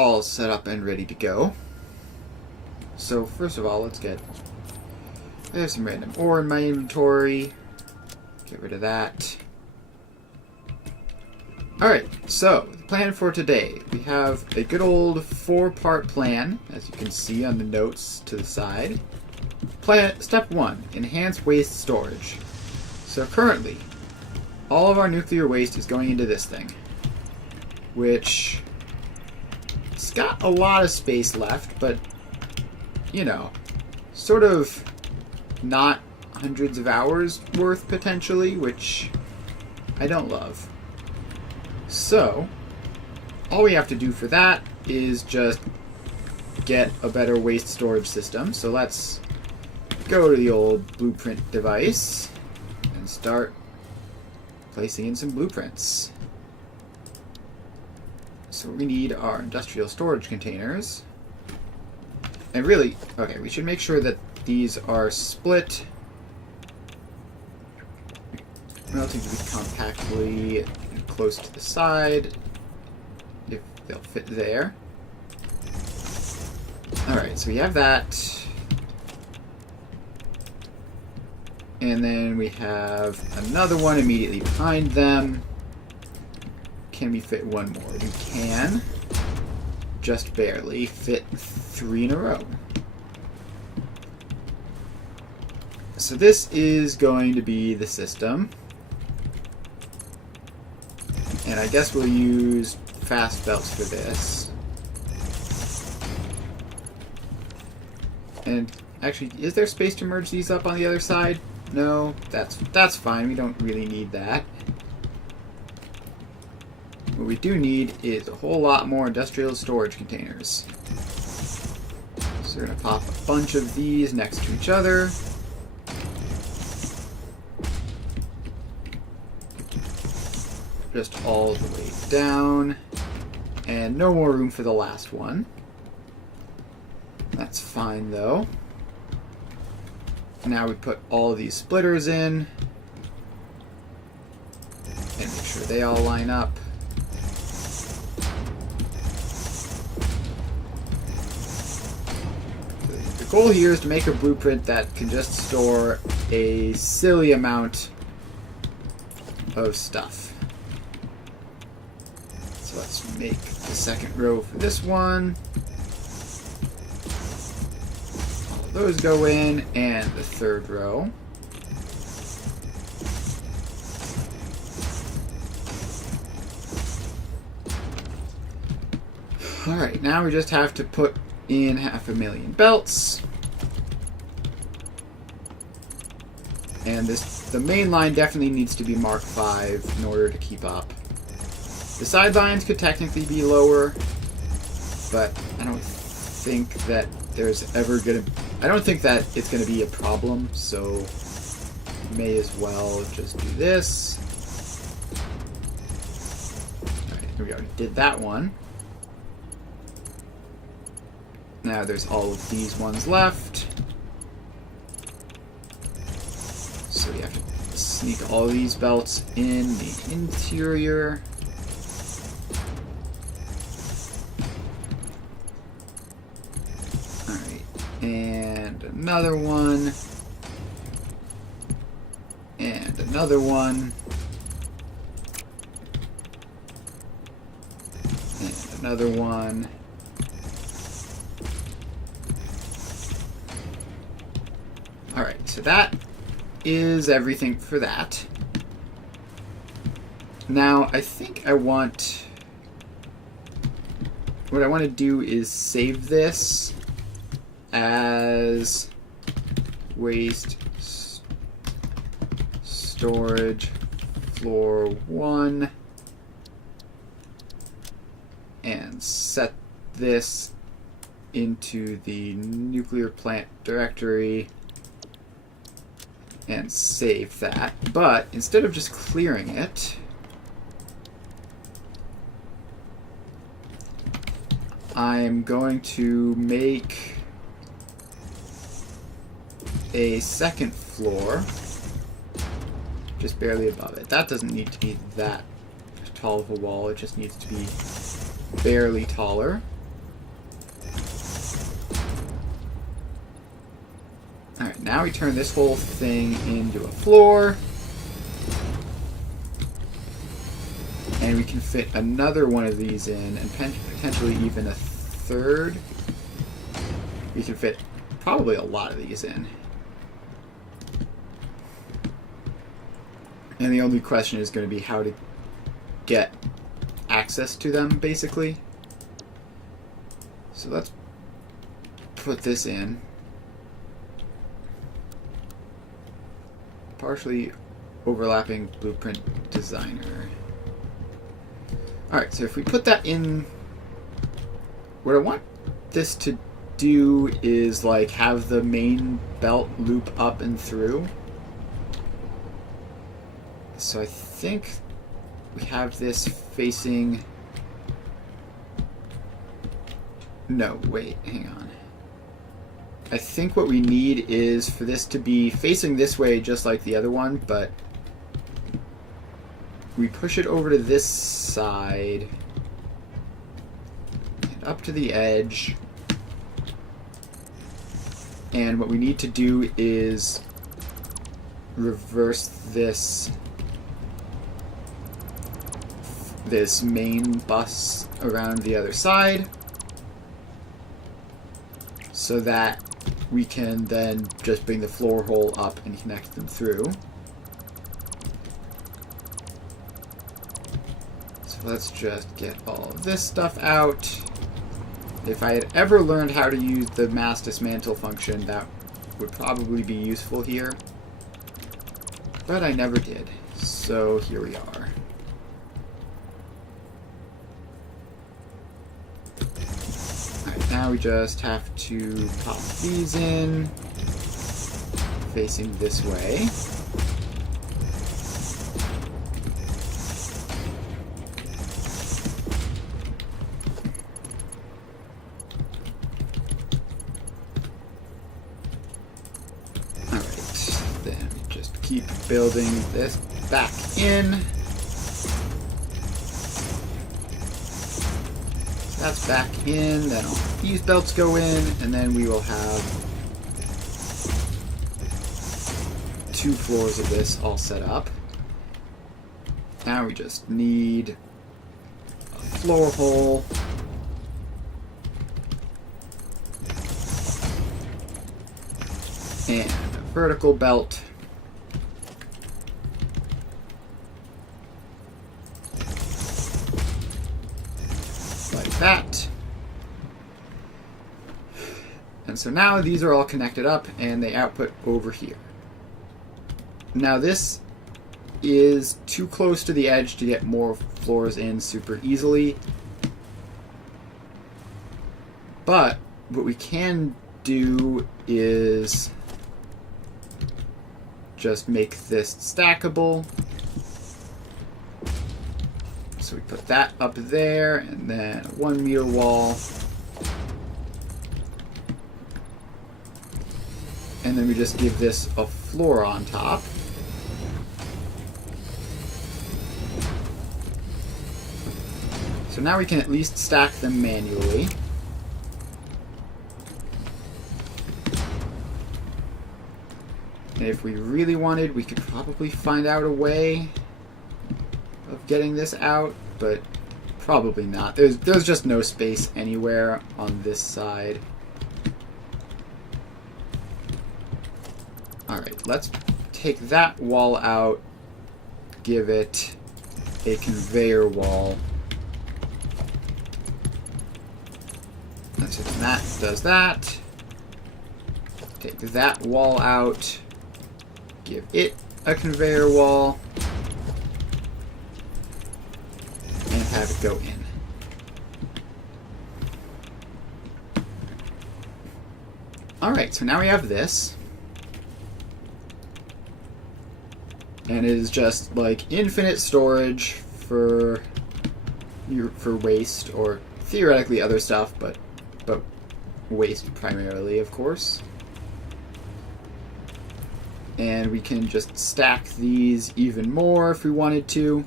all set up and ready to go. So first of all, let's get... I have some random ore in my inventory. Get rid of that. Alright, so the plan for today. We have a good old 4-part plan, as you can see on the notes to the side. Step 1, enhance waste storage. So currently, all of our nuclear waste is going into this thing, which it's got a lot of space left, but you know, sort of not hundreds of hours worth potentially, which I don't love. So all we have to do for that is just get a better waste storage system. So let's go to the old blueprint device and start placing in some blueprints. So we need our industrial storage containers. And really, okay, we should make sure that these are split relatively compactly and close to the side, if they'll fit there. Alright, so we have that. And then we have another one immediately behind them. Can we fit one more? We can. Just barely fit 3 in a row. So this is going to be the system. And I guess we'll use fast belts for this. And actually, is there space to merge these up on the other side? No, that's fine. We don't really need that. What we do need is a whole lot more industrial storage containers. So we're going to pop a bunch of these next to each other. Just all the way down. And no more room for the last one. That's fine though. Now we put all of these splitters in. And make sure they all line up. The goal here is to make a blueprint that can just store a silly amount of stuff. So let's make the second row for this one. All of those go in, and the third row. Alright, now we just have to put in 500,000 belts. And the main line definitely needs to be Mark V in order to keep up. The sidelines could technically be lower, but I don't think that I don't think that it's gonna be a problem, so may as well just do this. Alright, we already did that one. Now there's all of these ones left. So we have to sneak all these belts in the interior. Alright, and another one. And another one. And another one. Alright, so that is everything for that. Now, I think what I want to do is save this as waste storage floor 1 and set this into the nuclear plant directory and save that. But instead of just clearing it, I'm going to make a second floor just barely above it. That doesn't need to be that tall of a wall, it just needs to be barely taller. now we turn this whole thing into a floor. And we can fit another one of these in, and potentially even a third. We can fit probably a lot of these in. And the only question is going to be how to get access to them, basically. So let's put this in. Partially overlapping blueprint designer. Alright, so if we put that in, what I want this to do is like have the main belt loop up and through. So I think we have this facing... No, wait, hang on. I think what we need is for this to be facing this way just like the other one, but we push it over to this side and up to the edge. And what we need to do is reverse this main bus around the other side so that we can then just bring the floor hole up and connect them through. So let's just get all of this stuff out. If I had ever learned how to use the mass dismantle function, that would probably be useful here. But I never did. So here we are. Alright, now we just have to pop these in, facing this way. Keep building this back in. That's back in, then all these belts go in, and then we will have 2 floors of this all set up. Now we just need a floor hole. And a vertical belt. That. And so now these are all connected up and they output over here. Now this is too close to the edge to get more floors in super easily. But what we can do is just make this stackable. So we put that up there, and then a 1 meter wall. And then we just give this a floor on top. So now we can at least stack them manually. And if we really wanted, we could probably find out a way of getting this out, but probably not. There's just no space anywhere on this side. Alright, let's take that wall out, give it a conveyor wall. So that does that. Take that wall out, give it a conveyor wall, and have it go in. Alright, so now we have this. And it is just like infinite storage for waste, or theoretically other stuff, but waste primarily, of course. And we can just stack these even more if we wanted to.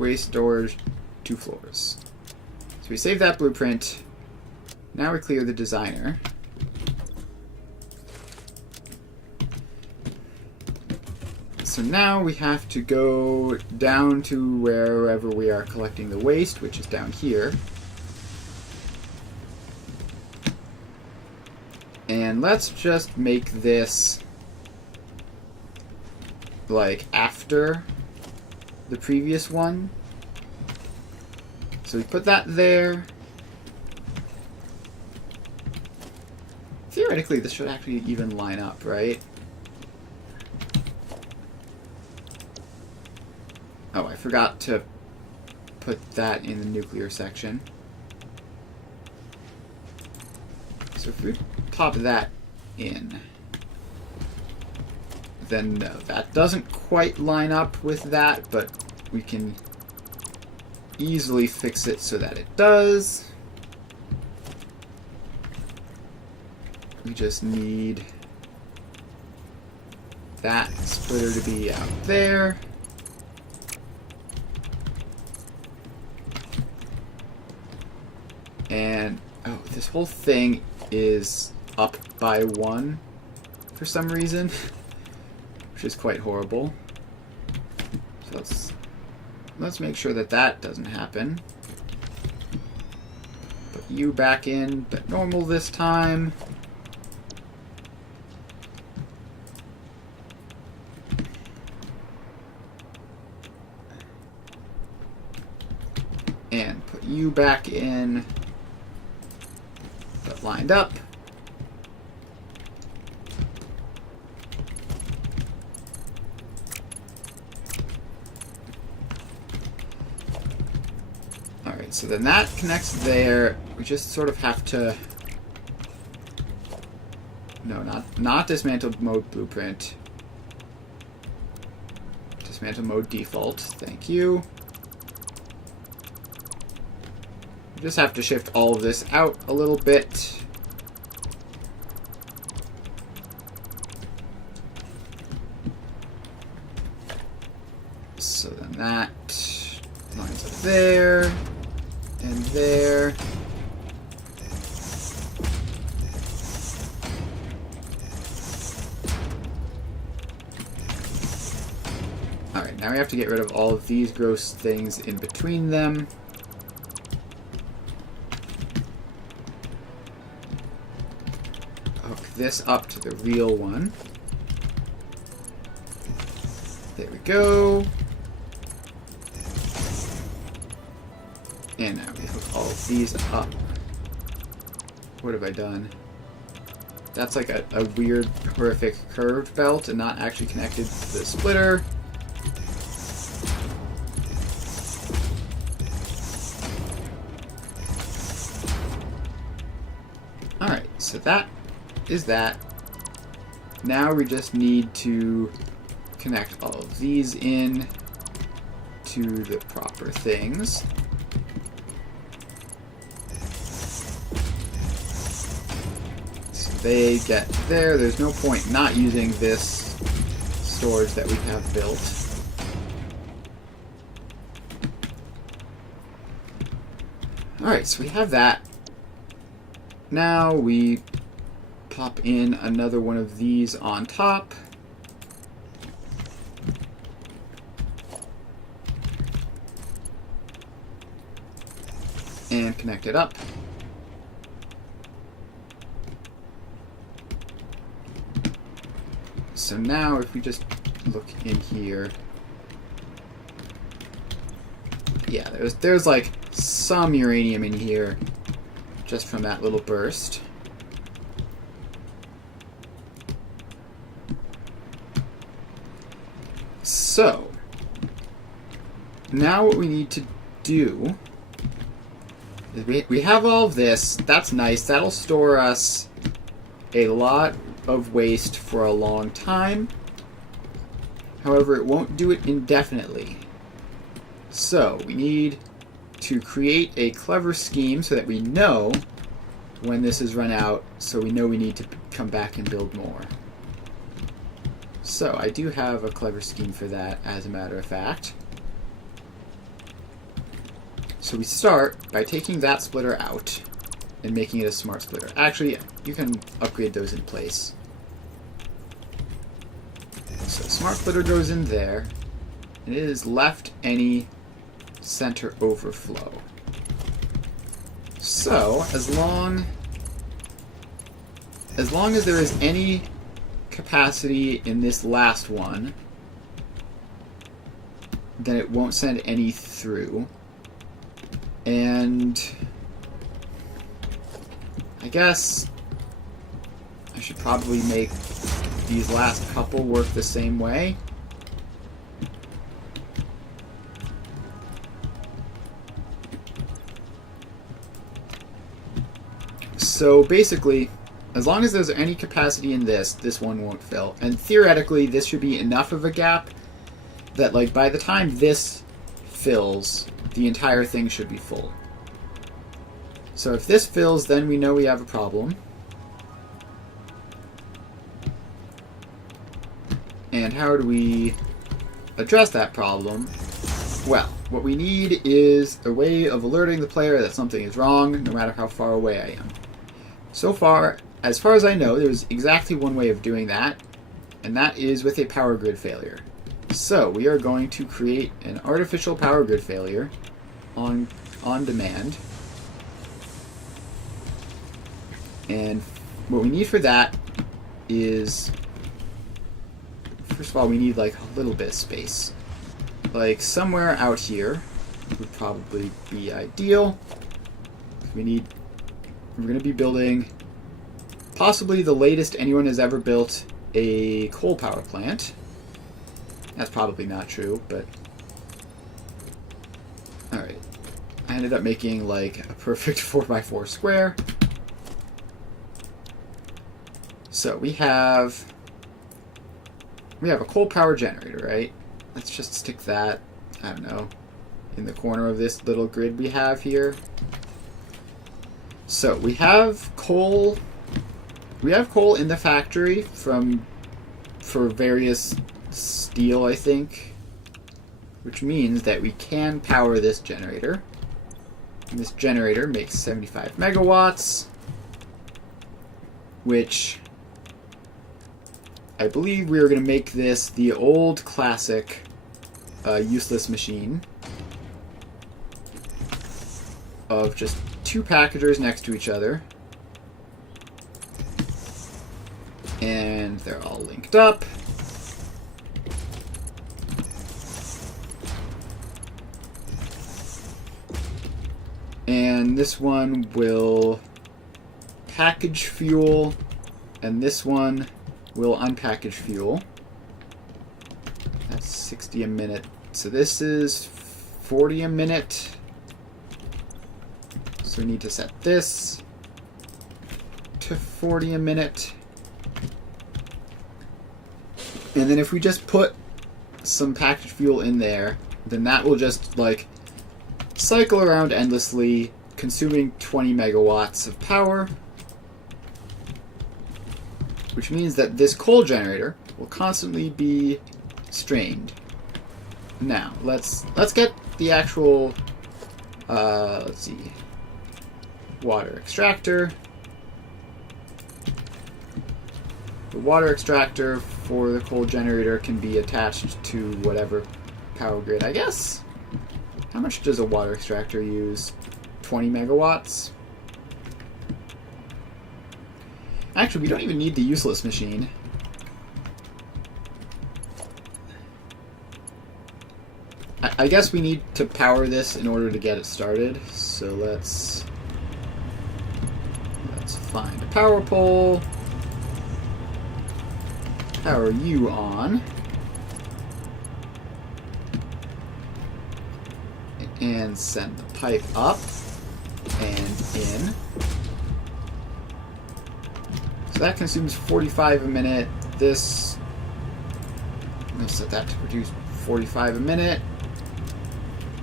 waste storage, 2 floors. So we save that blueprint. Now we clear the designer. So now we have to go down to wherever we are collecting the waste, which is down here. And let's just make this like after the previous one. So we put that there. Theoretically, this should actually even line up, right? Oh, I forgot to put that in the nuclear section. So if we pop that in, then no, that doesn't quite line up with that, but we can easily fix it so that it does. We just need that splitter to be out there. And, oh, this whole thing is up by 1 for some reason, which is quite horrible. So let's make sure that that doesn't happen. Put you back in, but normal this time. And put you back in, but lined up. Alright, so then that connects there. We just sort of have to... No, not dismantle mode blueprint. Dismantle mode default. Thank you. We just have to shift all of this out a little bit. So then that lines up there and there. Alright, now we have to get rid of all of these gross things in between them. Hook this up to the real one. There we go. And now we hook all of these up. What have I done? That's like a weird, horrific curved belt and not actually connected to the splitter. Alright, so that is that. Now we just need to connect all of these in to the proper things. So they get there. There's no point not using this storage that we have built. Alright, so we have that. Now we pop in another one of these on top. And connect it up. So now if we just look in here, yeah, there's like some uranium in here just from that little burst. So now what we need to do is we have all of this. That's nice. That'll store us a lot of waste for a long time. However, it won't do it indefinitely. So we need to create a clever scheme so that we know when this is run out, so we know we need to come back and build more. So I do have a clever scheme for that, as a matter of fact. So we start by taking that splitter out and making it a smart splitter. Actually, you can upgrade those in place. So smart splitter goes in there, and it is left any center overflow. So as long as there is any capacity in this last one, then it won't send any through. And I guess I should probably make these last couple work the same way. So basically, as long as there's any capacity in this one won't fill. And theoretically, this should be enough of a gap that, like, by the time this fills, the entire thing should be full. So if this fills, then we know we have a problem. And how do we address that problem? Well, what we need is a way of alerting the player that something is wrong, no matter how far away I am. So far, as far as I know, there's exactly one way of doing that, and that is with a power grid failure. So we are going to create an artificial power grid failure on demand. And what we need for that is, first of all, we need like a little bit of space. Like somewhere out here would probably be ideal. We're going to be building possibly the latest anyone has ever built a coal power plant. That's probably not true, but alright. I ended up making like a perfect 4x4 square. So we have a coal power generator, right? Let's just stick that, I don't know, in the corner of this little grid we have here. So we have coal. We have coal in the factory for various steel, I think, which means that we can power this generator. And this generator makes 75 megawatts, which I believe we are going to make this the old classic useless machine of just two packagers next to each other. And they're all linked up. And this one will package fuel, and this one will unpackage fuel. That's 60 a minute. So this is 40 a minute. So we need to set this to 40 a minute. And then if we just put some packaged fuel in there, then that will just like cycle around endlessly, consuming 20 megawatts of power, which means that this coal generator will constantly be strained. Now, let's get the actual, let's see, water extractor. The water extractor for the coal generator can be attached to whatever power grid, I guess. How much does a water extractor use? 20 megawatts? Actually, we don't even need the useless machine. I guess we need to power this in order to get it started. So let's find a power pole. Power you on. And send the pipe up and in. So that consumes 45 a minute. This, I'm going to set that to produce 45 a minute.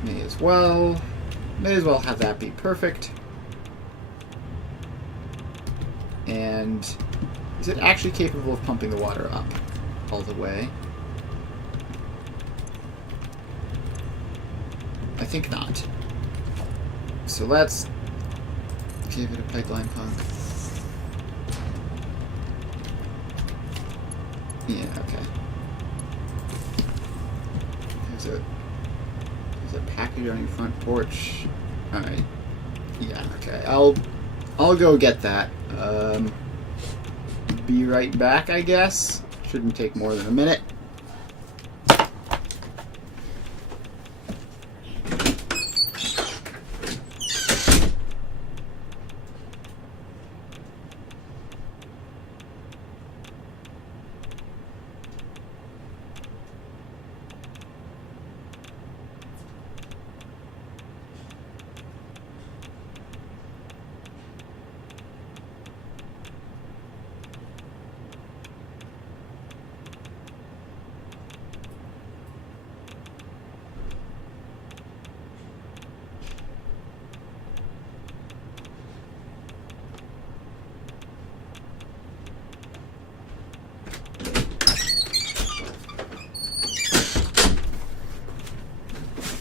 May as well have that be perfect. And is it actually capable of pumping the water up all the way? I think not. So let's give it a pipeline pump. Yeah, okay. There's a package on your front porch. Alright. Yeah, okay. I'll go get that. Be right back, I guess. Shouldn't take more than a minute.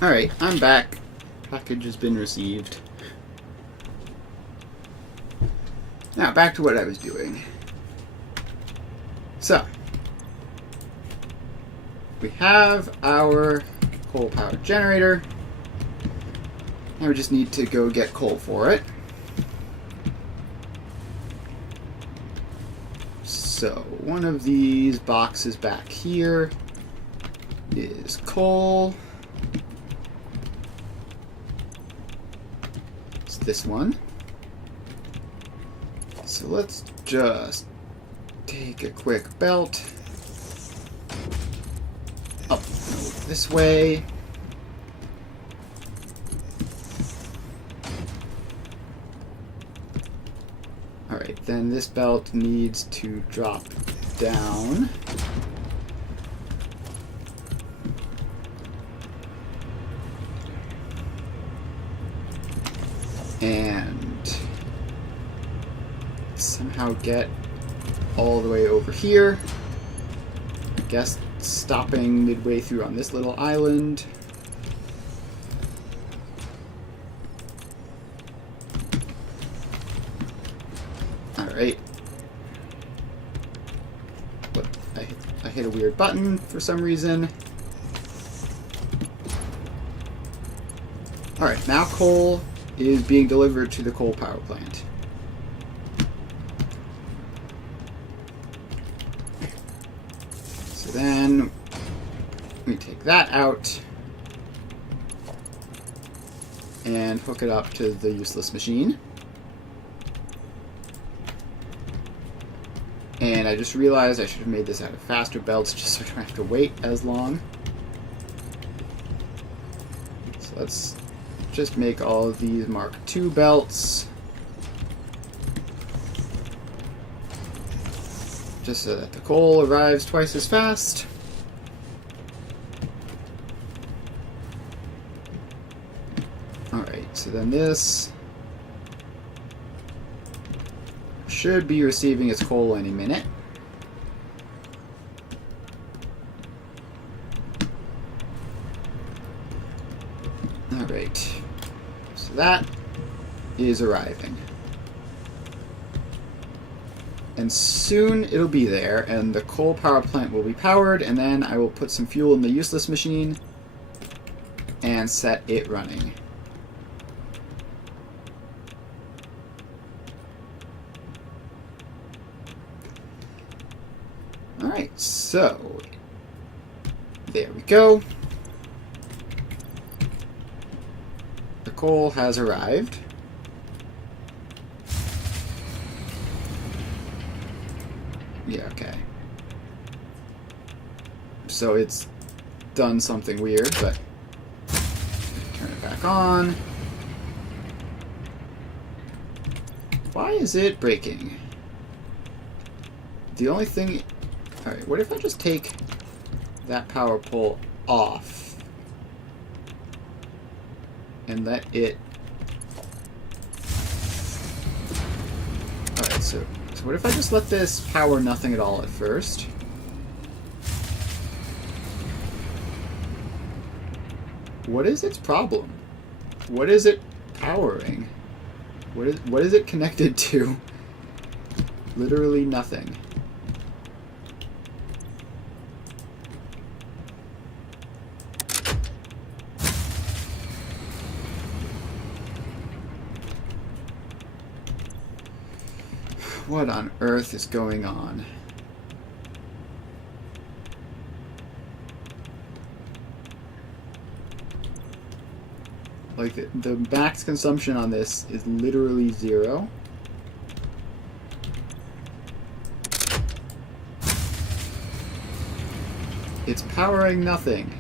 Alright, I'm back. Package has been received. Now, back to what I was doing. So, we have our coal-powered generator. Now we just need to go get coal for it. So, one of these boxes back here is coal. It's this one. So let's just take a quick belt up this way. Alright, then this belt needs to drop down. And somehow get all the way over here. I guess stopping midway through on this little island. Alright. What? I hit a weird button for some reason. Alright, now coal is being delivered to the coal power plant. So then we take that out and hook it up to the useless machine. And I just realized I should have made this out of faster belts just so I don't have to wait as long. So let's just make all of these Mark II belts. Just so that the coal arrives twice as fast. Alright, so then this should be receiving its coal any minute. Alright, so that is arriving. And soon it'll be there, and the coal power plant will be powered, and then I will put some fuel in the useless machine and set it running. Alright, so there we go. The coal has arrived. Yeah, okay. So it's done something weird, but turn it back on. Why is it breaking? The only thing... Alright, what if I just take that power pole off and let it... Alright, so what if I just let this power nothing at all at first? What is its problem? What is it powering? What is it connected to? Literally nothing. What on earth is going on? Like, the max consumption on this is literally 0. It's powering nothing.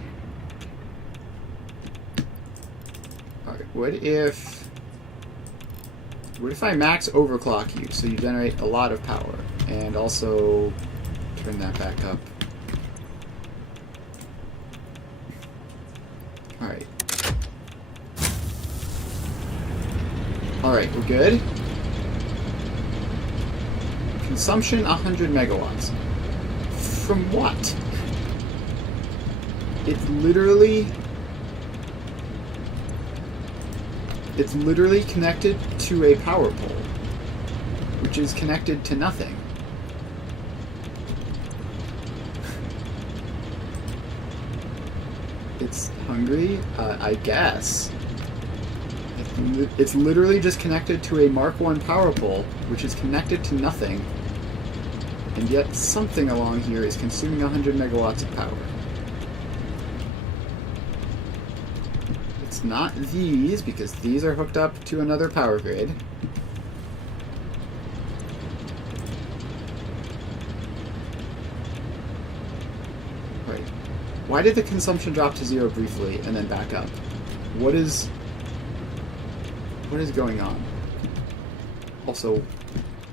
Alright, what if I max overclock you so you generate a lot of power and also turn that back up? Alright. Alright, we're good. Consumption 100 megawatts. From what? It's literally connected to a power pole, which is connected to nothing. It's hungry, I guess. It's literally just connected to a Mark 1 power pole, which is connected to nothing, and yet something along here is consuming 100 megawatts of power. It's not these, because these are hooked up to another power grid. Right. Why did the consumption drop to 0 briefly and then back up? What is going on? Also,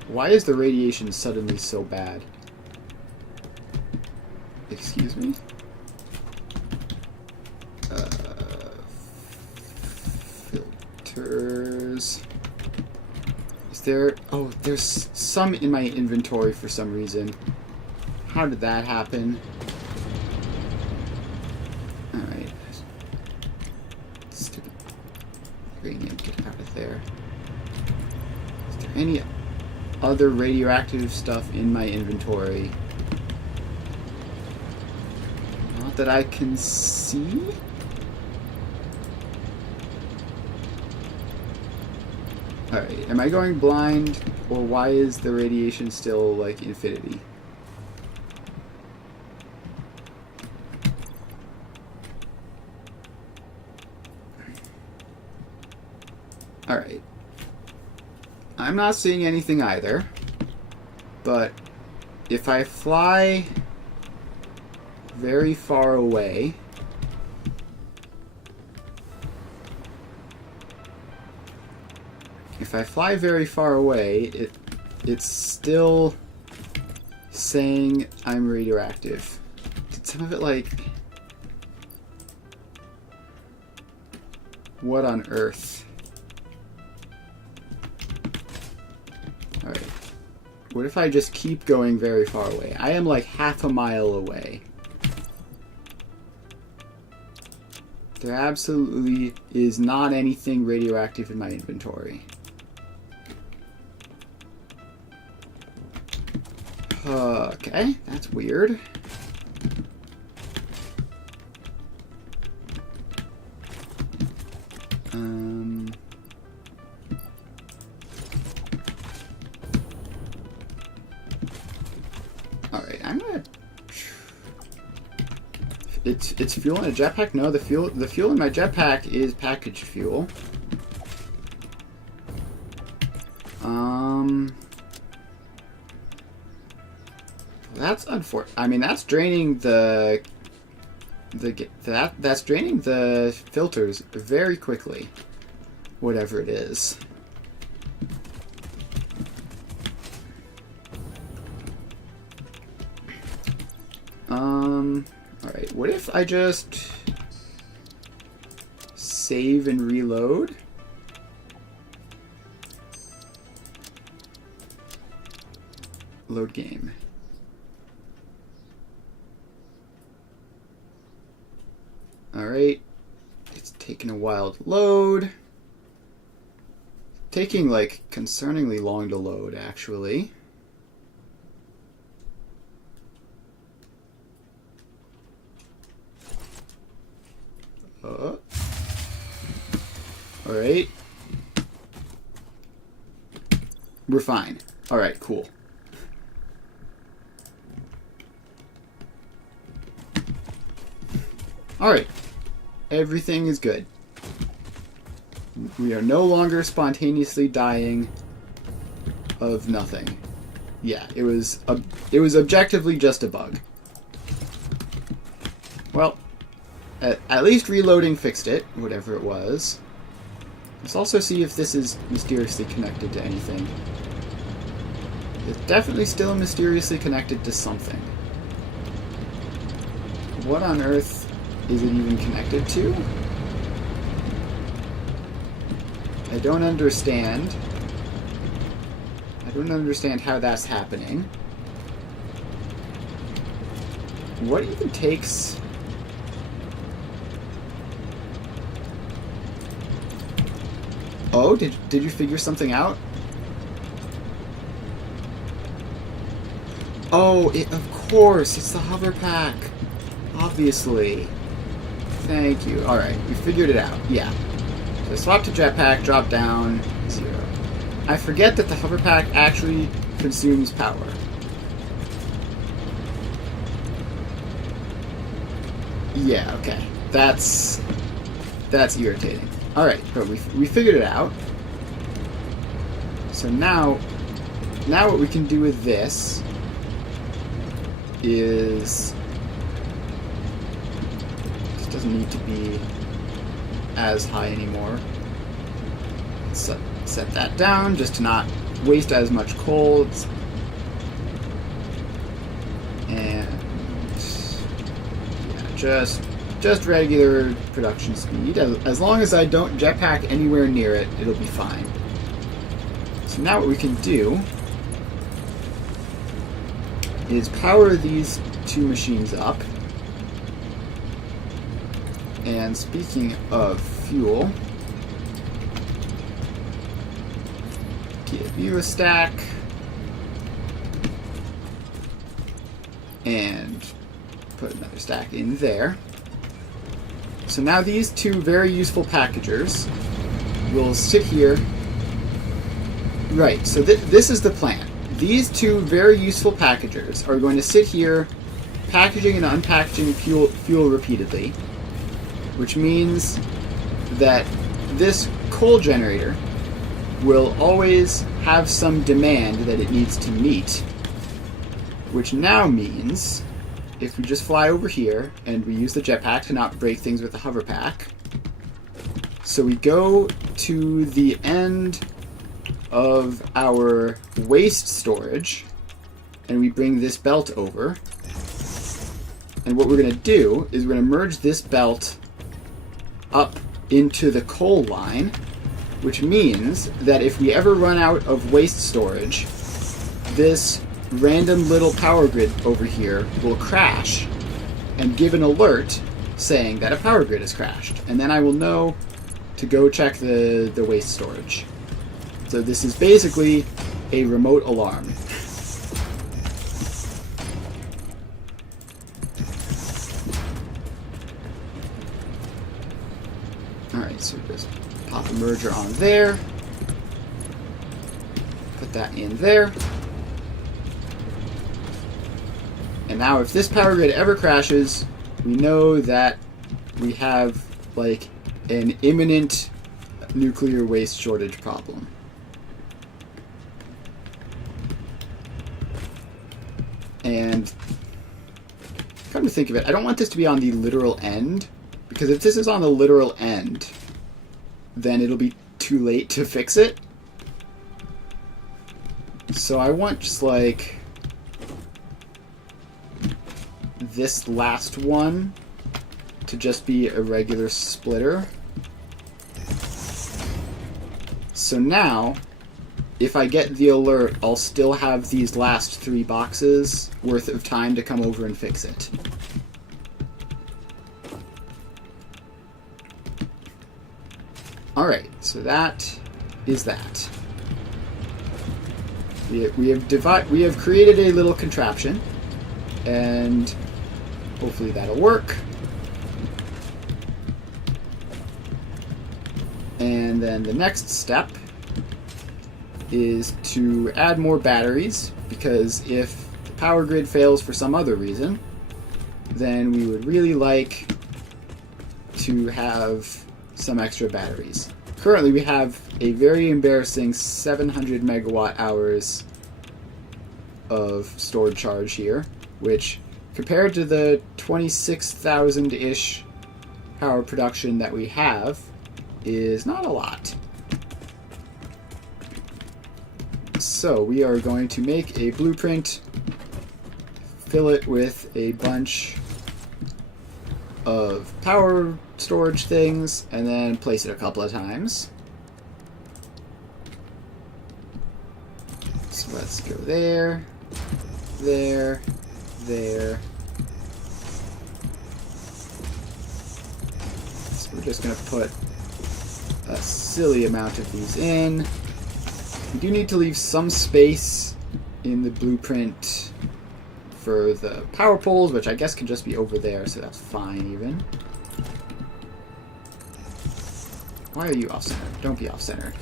why is the radiation suddenly so bad? Excuse me? Filters. Is there... Oh, there's some in my inventory for some reason. How did that happen? Alright. Stupid uranium, get out of there. Is there any other radioactive stuff in my inventory? Not that I can see? Alright, am I going blind, or why is the radiation still, like, infinity? Alright. I'm not seeing anything either, but if I fly very far away... If I fly very far away, it's still saying I'm radioactive. Did some of it, like... What on earth? Alright. What if I just keep going very far away? I am like half a mile away. There absolutely is not anything radioactive in my inventory. Okay, that's weird. Alright, I'm gonna... It's fuel in a jetpack? No, the fuel in my jetpack is packaged fuel. That's unfortunate. I mean, that's draining that's draining the filters very quickly. Whatever it is. Alright, what if I just save and reload? Load game. Alright, it's taking a while to load. taking, like, concerningly long to load, actually. Alright. We're fine. Alright, cool. Alright. Everything is good. We are no longer spontaneously dying of nothing. Yeah, it was objectively just a bug. Well, at least reloading fixed it, whatever it was. Let's also see if this is mysteriously connected to anything. It's definitely still mysteriously connected to something. What on earth is it even connected to? I don't understand. I don't understand how that's happening. What even takes... Oh, did you figure something out? Oh, of course, it's the hover pack. Obviously. Thank you. Alright, we figured it out. Yeah. So swap to jetpack, drop down, 0. I forget that the hover pack actually consumes power. Yeah, okay. That's irritating. Alright, but we figured it out. So now what we can do with this is... This doesn't need to be as high anymore. Set that down just to not waste as much coal. And yeah, just regular production speed. As long as I don't jetpack anywhere near it, it'll be fine. So now what we can do is power these two machines up. And speaking of fuel, give you a stack. And put another stack in there. So now these two very useful packagers will sit here. Right, so this is the plan. These two very useful packagers are going to sit here packaging and unpackaging fuel repeatedly, which means that this coal generator will always have some demand that it needs to meet, which now means if we just fly over here and we use the jetpack to not break things with the hover pack, so we go to the end of our waste storage and we bring this belt over, and what we're going to do is we're going to merge this belt up into the coal line, which means that if we ever run out of waste storage, this random little power grid over here will crash and give an alert saying that a power grid has crashed, and then I will know to go check the waste storage. So this is basically a remote alarm. Alright, so just pop a merger on there. Put that in there. And now if this power grid ever crashes, we know that we have, like, an imminent nuclear waste shortage problem. And come to think of it, I don't want this to be on the literal end, because if this is on the literal end, then it'll be too late to fix it. So I want just like this last one to just be a regular splitter. So now, if I get the alert, I'll still have these last 3 boxes worth of time to come over and fix it. Alright, so that is that. We have created a little contraption, and hopefully that'll work. And then the next step is to add more batteries, because if the power grid fails for some other reason, then we would really like to have some extra batteries. Currently we have a very embarrassing 700 megawatt hours of stored charge here, which compared to the 26,000-ish power production that we have is not a lot. So we are going to make a blueprint, fill it with a bunch of power storage things, and then place it a couple of times. So let's go there, there, there. So we're just going to put a silly amount of these in. We do need to leave some space in the blueprint for the power poles, which I guess can just be over there, so that's fine even. Why are you off-center? Don't be off-center.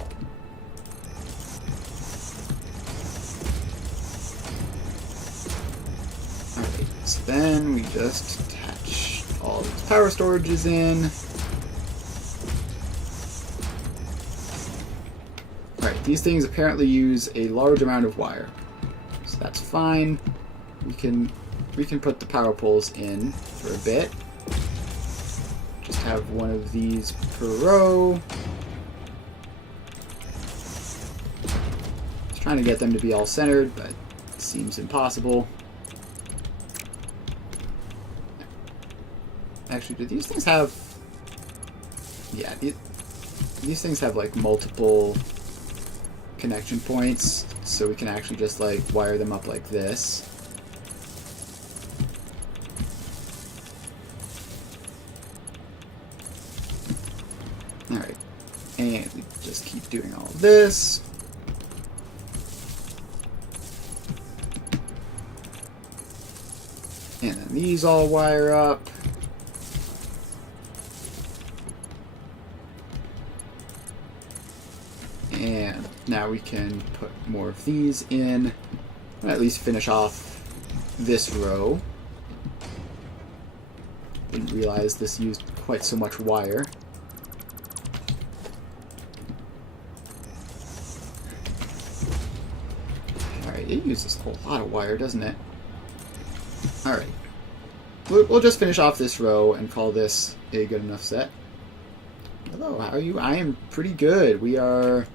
Alright, so then we just attach all these power storages in. Alright, these things apparently use a large amount of wire, so that's fine. We can put the power poles in for a bit. Just have one of these per row. Just trying to get them to be all centered, but it seems impossible. Actually, do these things have... Yeah, these things have like multiple connection points, so we can actually just like wire them up like this. Alright, and we just keep doing all this. And then these all wire up. And now we can put more of these in, and at least finish off this row. Didn't realize this used quite so much wire. Alright, it uses a whole lot of wire, doesn't it? Alright. We'll just finish off this row and call this a good enough set. Hello, how are you? I am pretty good. We are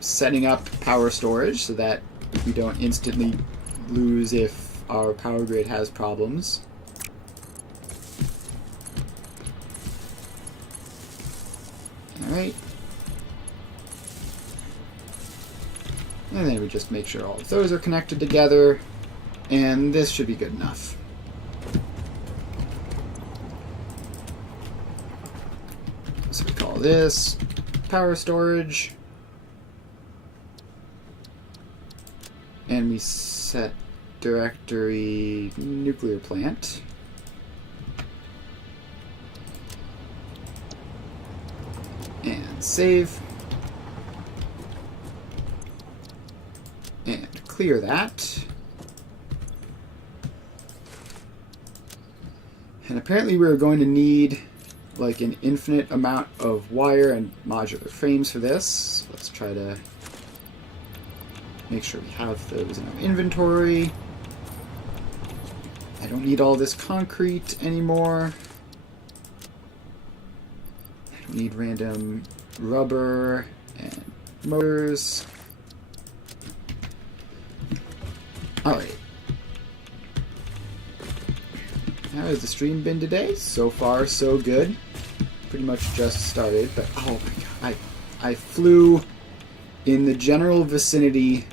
setting up power storage so that we don't instantly lose if our power grid has problems. Alright. And then we just make sure all of those are connected together, and this should be good enough. So we call this power storage. And we set directory nuclear plant. And save. And clear that. And apparently we're going to need like an infinite amount of wire and modular frames for this. So let's try to make sure we have those in our inventory. I don't need all this concrete anymore. I don't need random rubber and motors. Alright. How has the stream been today? So far, so good. Pretty much just started, but oh my god, I flew in the general vicinity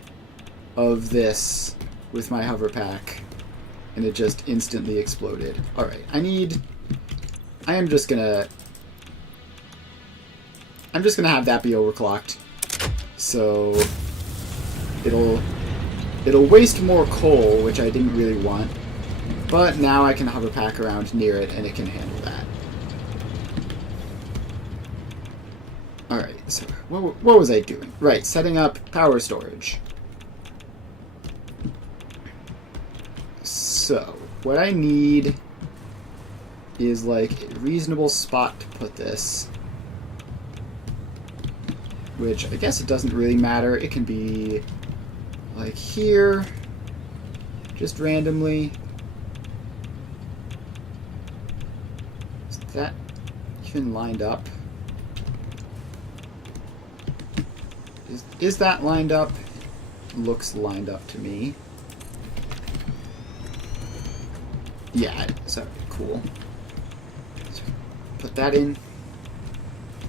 of this with my hover pack, and it just instantly exploded. Alright, I'm just gonna have that be overclocked. So it'll waste more coal, which I didn't really want. But now I can hover pack around near it, and it can handle that. Alright, so what was I doing? Right, setting up power storage. So, what I need is like a reasonable spot to put this. Which I guess it doesn't really matter. It can be like here, just randomly. Is that even lined up? Is that lined up? Looks lined up to me. Yeah, so cool. So put that in.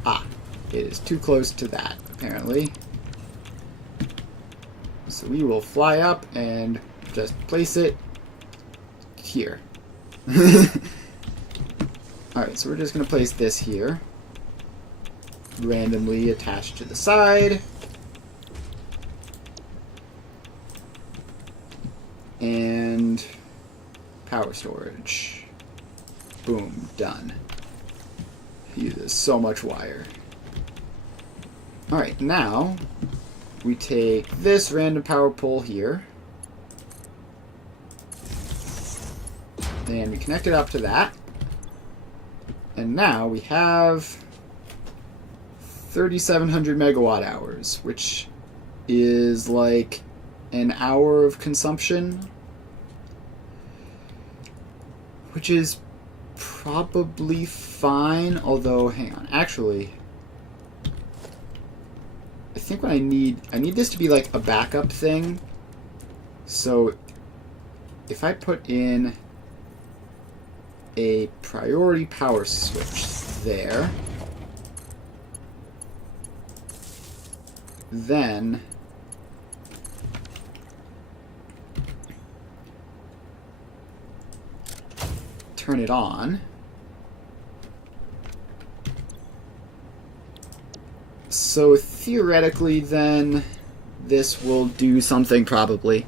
Ah, it is too close to that, apparently. So we will fly up and just place it here. Alright, so we're just going to place this here. Randomly attached to the side. And power storage. Boom, done. Uses so much wire. Alright, now we take this random power pole here. And we connect it up to that. And now we have 3,700 megawatt hours, which is like an hour of consumption. Which is probably fine, although, hang on, actually, I think what I need this to be like a backup thing. So, if I put in a priority power switch there, then turn it on. So theoretically then this will do something probably.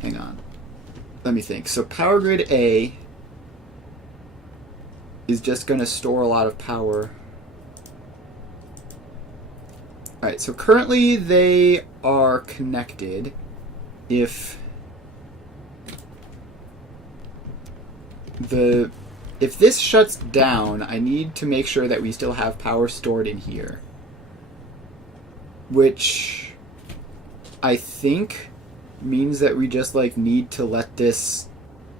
Hang on. Let me think. So power grid A is just going to store a lot of power. Alright, so currently they are connected. If this shuts down, I need to make sure that we still have power stored in here. Which I think means that we just like need to let this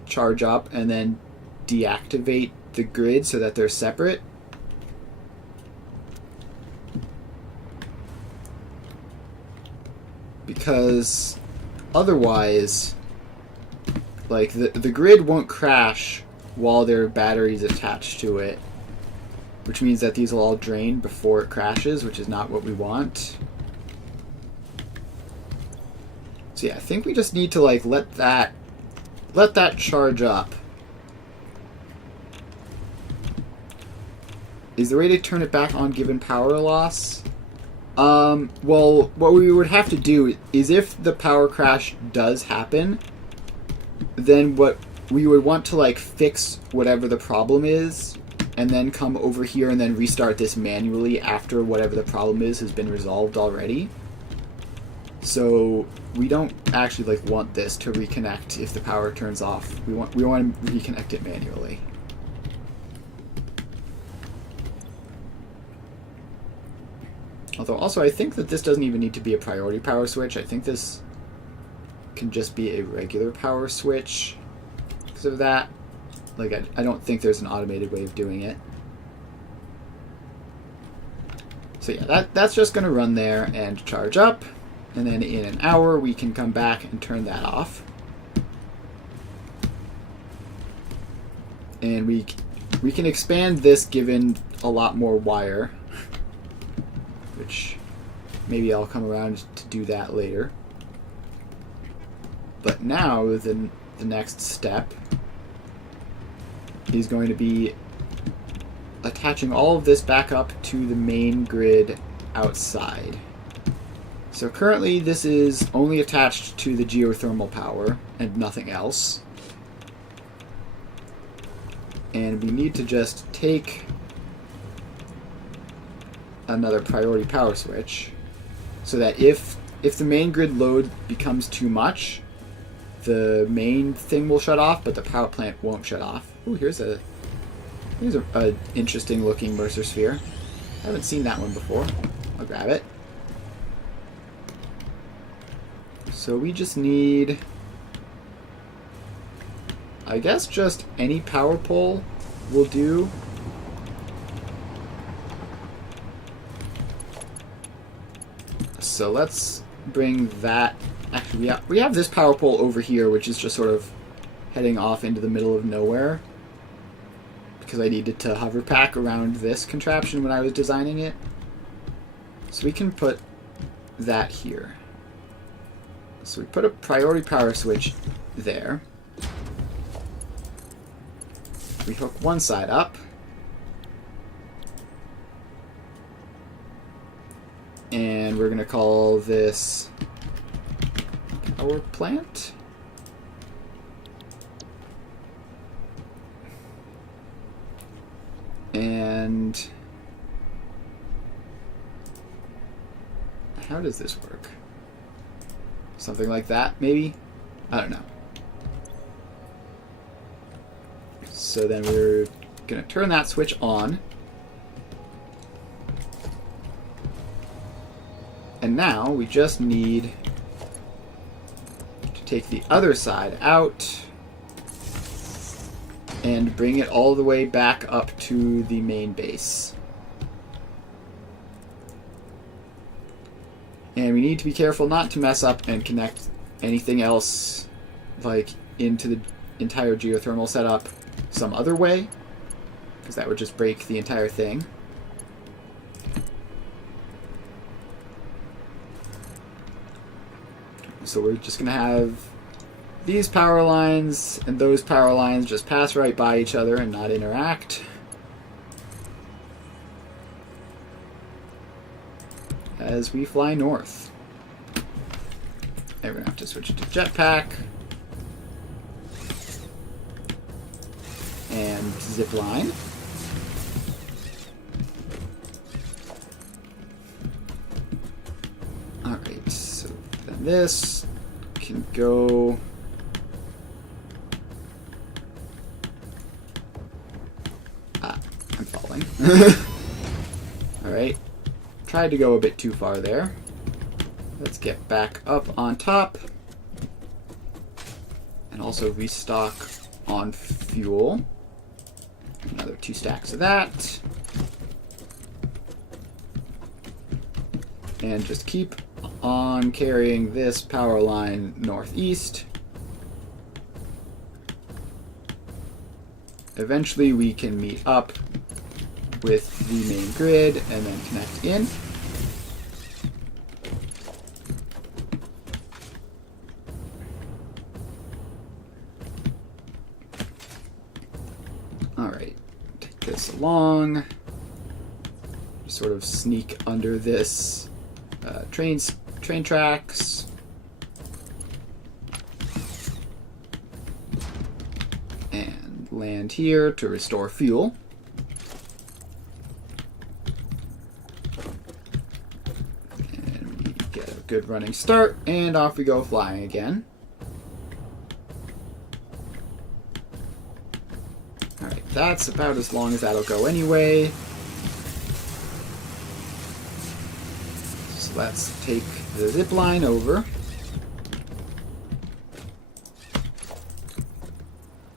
charge up and then deactivate the grid so that they're separate. Because otherwise, like, the grid won't crash while there are batteries attached to it, which means that these will all drain before it crashes, which is not what we want. So yeah, I think we just need to like let that charge up. Is there a way to turn it back on given power loss? Well, what we would have to do is if the power crash does happen, then what we would want to like fix whatever the problem is, and then come over here and then restart this manually after whatever the problem is has been resolved already. So we don't actually like want this to reconnect if the power turns off. We want to reconnect it manually. Although also I think that this doesn't even need to be a priority power switch. I think this can just be a regular power switch because of that. Like I don't think there's an automated way of doing it. So yeah, that's just going to run there and charge up. And then in an hour, we can come back and turn that off. And we can expand this given a lot more wire. Which maybe I'll come around to do that later. But now, the next step is going to be attaching all of this back up to the main grid outside. So currently this is only attached to the geothermal power and nothing else. And we need to just take another priority power switch so that if the main grid load becomes too much, the main thing will shut off, but the power plant won't shut off. Ooh, here's a interesting looking Mercer sphere. I haven't seen that one before. I'll grab it. So we just need, I guess, just any power pole will do. So let's bring that. Actually, we have this power pole over here, which is just sort of heading off into the middle of nowhere, because I needed to hover pack around this contraption when I was designing it. So we can put that here. So we put a priority power switch there. We hook one side up. And we're going to call this power plant. And how does this work? Something like that, maybe? I don't know. So then we're going to turn that switch on. And now we just need to take the other side out and bring it all the way back up to the main base. And we need to be careful not to mess up and connect anything else, like into the entire geothermal setup some other way, because that would just break the entire thing. So we're just going to have these power lines and those power lines just pass right by each other and not interact. As we fly north. And we're going to have to switch to jetpack. And zip line. Alright, so then this can go... I'm falling. Alright. Tried to go a bit too far there. Let's get back up on top. And also restock on fuel. Another 2 stacks of that. And just keep on carrying this power line northeast. Eventually we can meet up with the main grid and then connect in. Alright, take this along. Sort of sneak under this train tracks. And land here to restore fuel. And we get a good running start, and off we go flying again. Alright, that's about as long as that'll go anyway. So let's take the zip line over.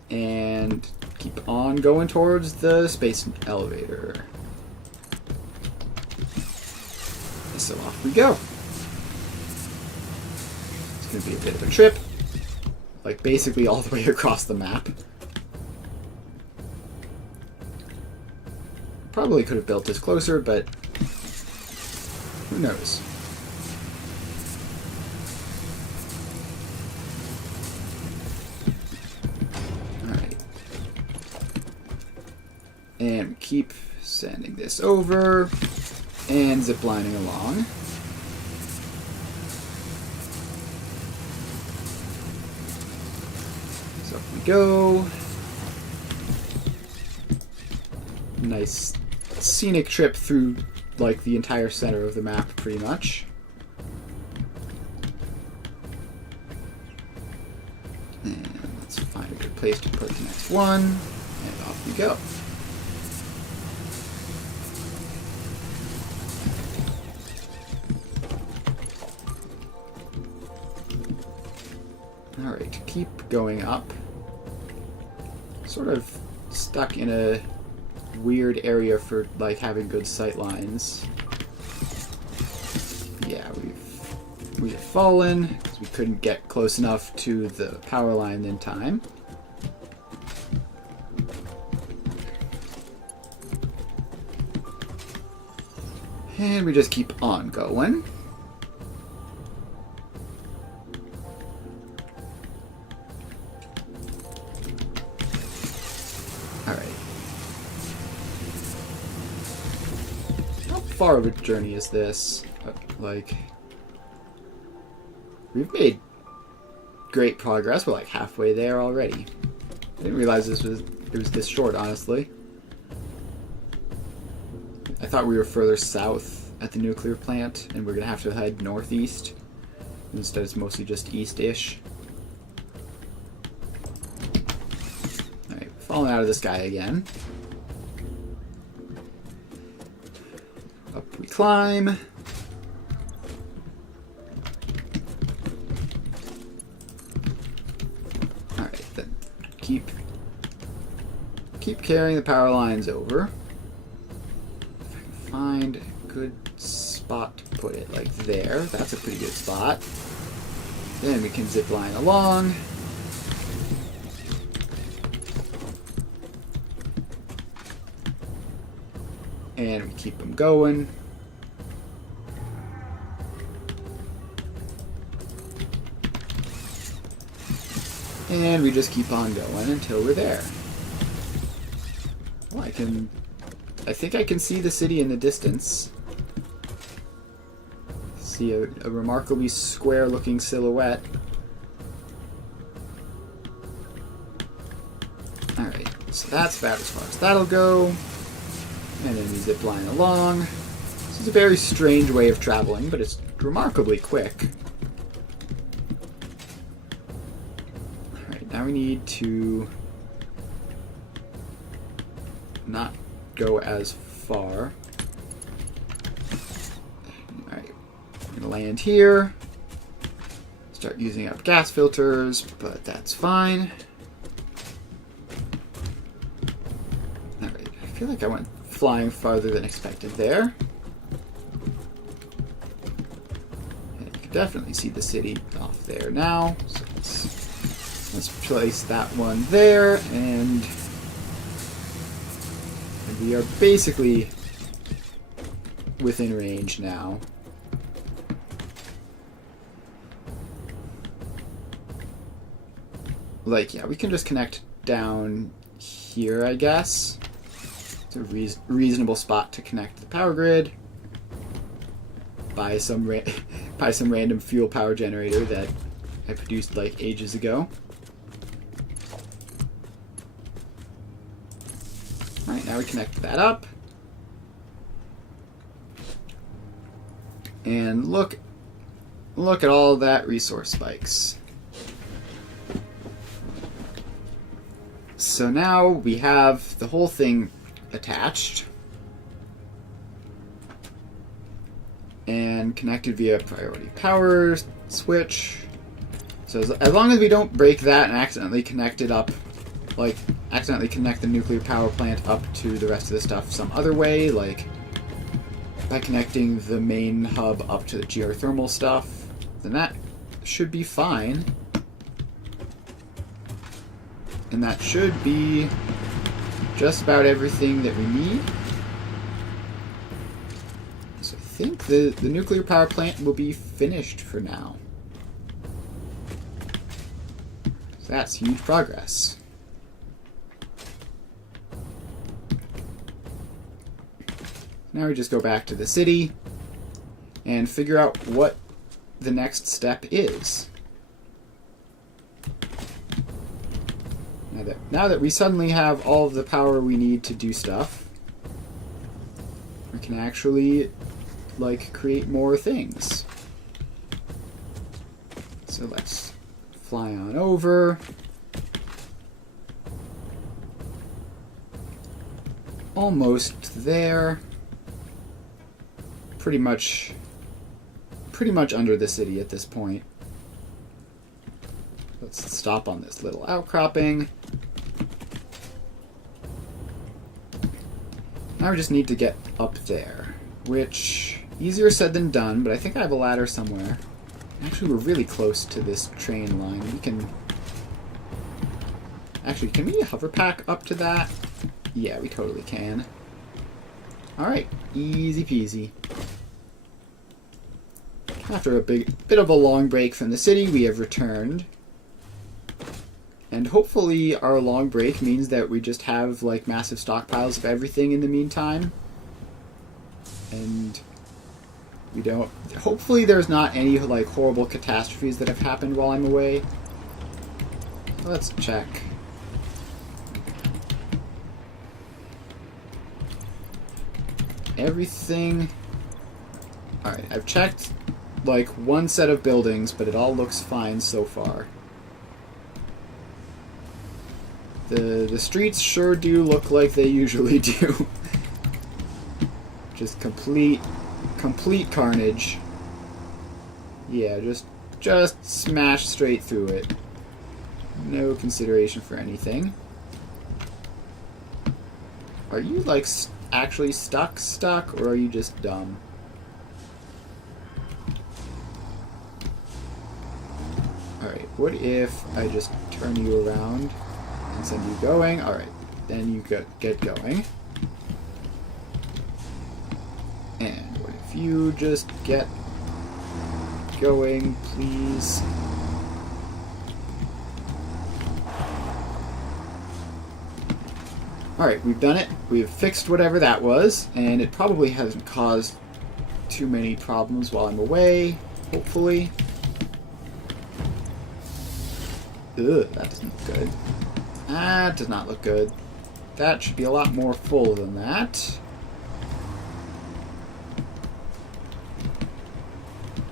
And keep on going towards the space elevator. So off we go. It's going to be a bit of a trip. Like basically all the way across the map. Probably could have built this closer, but who knows? Alright. And keep sending this over and ziplining along. we go. Nice scenic trip through like the entire center of the map, pretty much. And let's find a good place to put the next one, and off we go. Alright, keep going up. Sort of stuck in a weird area for like having good sight lines. Yeah, we have fallen because we couldn't get close enough to the power line in time. And we just keep on going. Alright. How far of a journey is this? Like, we've made great progress. We're like halfway there already. I didn't realize it was this short, honestly. I thought we were further south at the nuclear plant, and we're gonna have to head northeast. Instead, it's mostly just east-ish. Alright, falling out of the sky again. Up we climb. Alright, then keep carrying the power lines over. If I can find a good spot to put it, like there. That's a pretty good spot. Then we can zip line along. And we keep them going. And we just keep on going until we're there. Well, I think I can see the city in the distance. See a remarkably square-looking silhouette. Alright, so that's about as far as that'll go. And then we zip line along. This is a very strange way of traveling, but it's remarkably quick. Alright, now we need to not go as far. Alright, we're gonna land here. Start using up gas filters, but that's fine. Alright, I feel like I went flying farther than expected there. And you can definitely see the city off there now. So let's place that one there, and we are basically within range now. Like, yeah, we can just connect down here, I guess. It's a reasonable spot to connect the power grid. Buy some random fuel power generator that I produced like ages ago. Alright, now we connect that up. And look at all that resource spikes. So now we have the whole thing attached and connected via priority power switch. So as long as we don't break that and accidentally connect it up, like accidentally connect the nuclear power plant up to the rest of the stuff some other way, like by connecting the main hub up to the geothermal stuff, then that should be fine. And that should be just about everything that we need. So I think the nuclear power plant will be finished for now. So that's huge progress. Now we just go back to the city and figure out what the next step is. Now that we suddenly have all of the power we need to do stuff, we can actually, like, create more things. So let's fly on over. Almost there. Pretty much under the city at this point. Let's stop on this little outcropping. Now we just need to get up there, which easier said than done, but I think I have a ladder somewhere. Actually, we're really close to this train line. We can... Actually, can we hover pack up to that? Yeah, we totally can. Alright, easy peasy. After a bit of a long break from the city, we have returned. And hopefully our long break means that we just have, like, massive stockpiles of everything in the meantime. And we don't... Hopefully there's not any, like, horrible catastrophes that have happened while I'm away. Let's check. Everything... Alright, I've checked, like, one set of buildings, but it all looks fine so far. The streets sure do look like they usually do. Just complete carnage. Yeah, just smash straight through it. No consideration for anything. Are you, like, actually stuck, or are you just dumb? Alright, what if I just turn you around and send you going? Alright, then you get going. And what if you just get going, please? Alright, we've done it. We've fixed whatever that was, and it probably hasn't caused too many problems while I'm away, hopefully. Ugh, that doesn't look good. That does not look good. That should be a lot more full than that.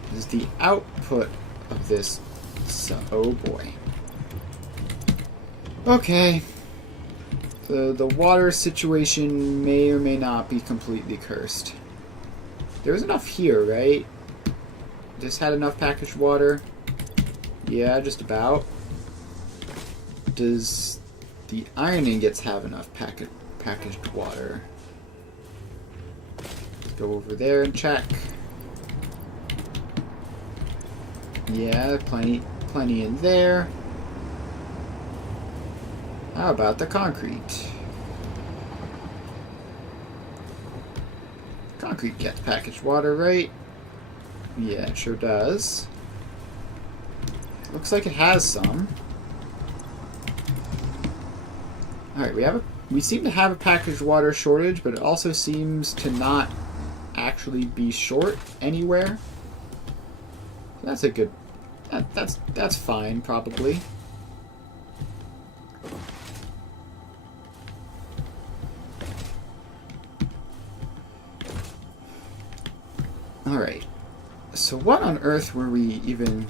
This is the output of this. So, oh boy. Okay. The water situation may or may not be completely cursed. There's enough here, right? This had enough packaged water? Yeah, just about. Does the iron ingots have enough packaged water? Let's go over there and check. Yeah, plenty in there. How about the concrete? Concrete gets packaged water, right? Yeah, it sure does. Looks like it has some. Alright, we seem to have a packaged water shortage, but it also seems to not actually be short anywhere. That's a good... That's fine, probably. Alright. So what on earth were we even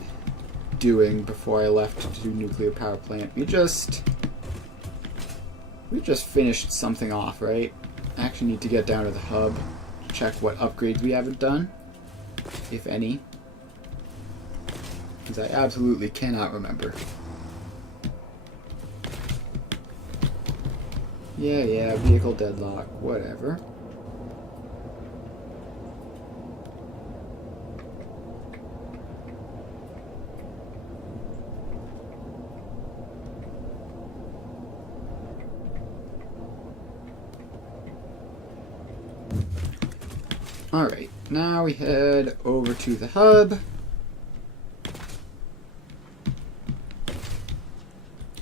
doing before I left to do nuclear power plant? We just finished something off, right? I actually need to get down to the hub to check what upgrades we haven't done, if any. Because I absolutely cannot remember. Yeah, vehicle deadlock, whatever. Alright, now we head over to the hub.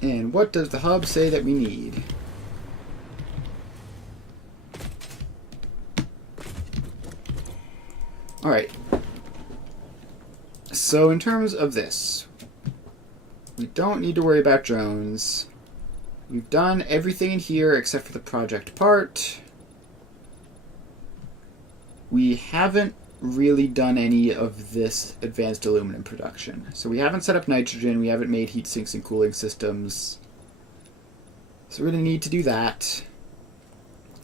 And what does the hub say that we need? Alright. So in terms of this, we don't need to worry about drones. we've done everything in here except for the project part. We haven't really done any of this advanced aluminum production. So we haven't set up nitrogen, we haven't made heat sinks and cooling systems. So we're going to need to do that.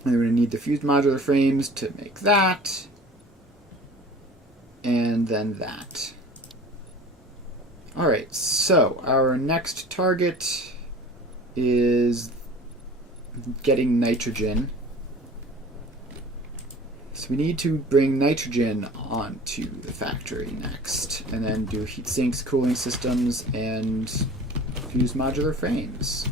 And we're going to need the fused modular frames to make that. And then that. Alright, so our next target is getting nitrogen. So we need to bring nitrogen onto the factory next, and then do heat sinks, cooling systems, and fused modular frames.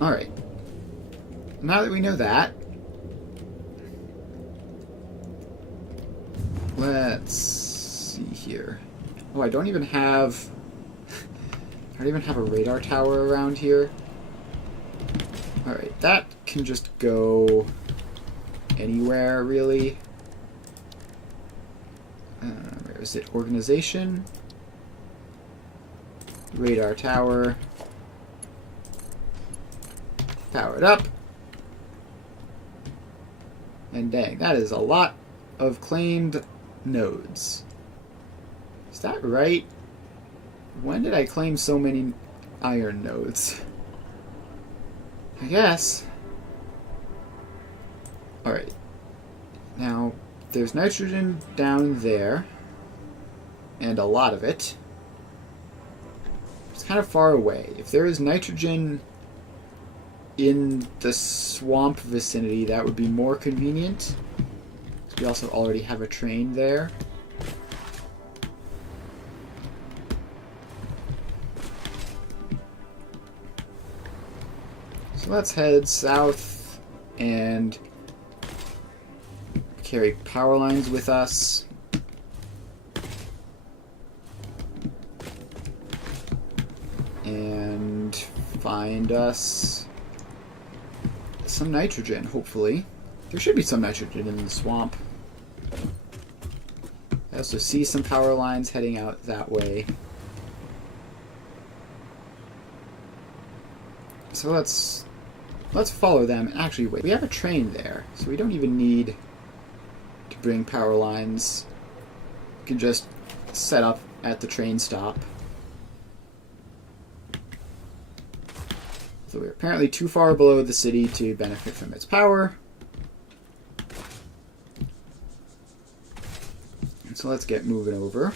Alright. Now that we know that, let's see here. Oh, I don't even have a radar tower around here. Alright, that can just go anywhere, really. Where is it? Organization. Radar tower. Power it up. And dang, that is a lot of claimed nodes. Is that right? When did I claim so many iron nodes? I guess. Alright. Now, there's nitrogen down there. And a lot of it. It's kind of far away. If there is nitrogen in the swamp vicinity, that would be more convenient. We also already have a train there. So let's head south and carry power lines with us. And find us some nitrogen, hopefully. There should be some nitrogen in the swamp. I also see some power lines heading out that way. So let's follow them. Actually, wait, we have a train there, so we don't even need to bring power lines. We can just set up at the train stop. So we're apparently too far below the city to benefit from its power. And so let's get moving over.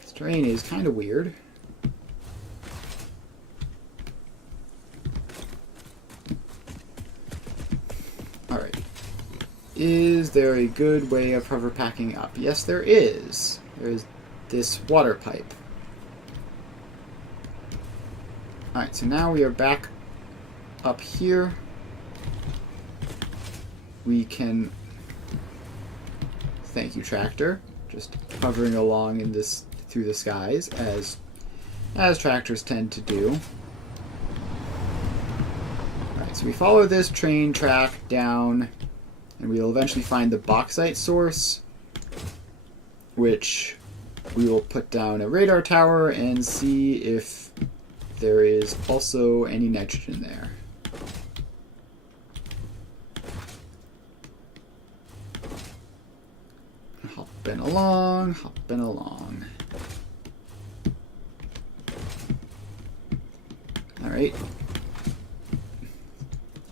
This terrain is kind of weird. Alright. Is there a good way of hover packing up? Yes, there is. There is this water pipe. Alright, so now we are back up here. We can... Thank you, tractor. Just hovering along in this through the skies, as tractors tend to do. Alright, so we follow this train track down, and we'll eventually find the bauxite source, which we will put down a radar tower and see if there is also any nitrogen there. Hopping along, hopping along. Alright.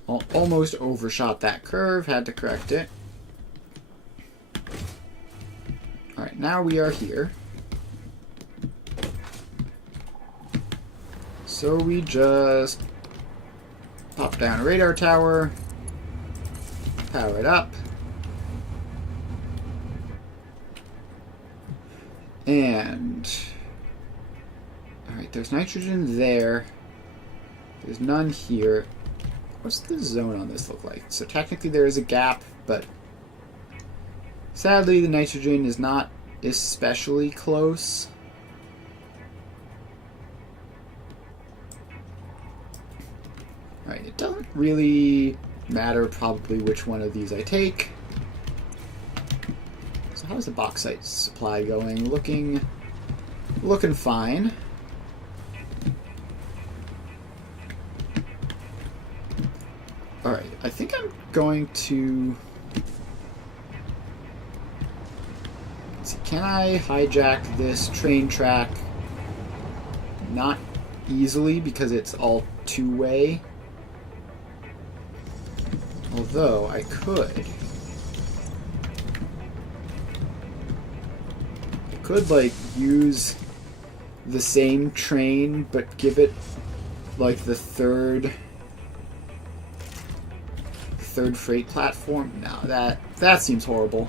Almost overshot that curve, had to correct it. Alright, now we are here. So we just pop down a radar tower, power it up, and alright, there's nitrogen there. There's none here. What's the zone on this look like? So technically there is a gap, but sadly the nitrogen is not especially close. Alright, it doesn't really matter probably which one of these I take. So how's the bauxite supply going? Looking fine. Alright, I think I'm going to... Let's see, can I hijack this train track? Not easily, because it's all two-way. Although, I could. I could, like, use the same train, but give it, like, the third freight platform. No, that seems horrible.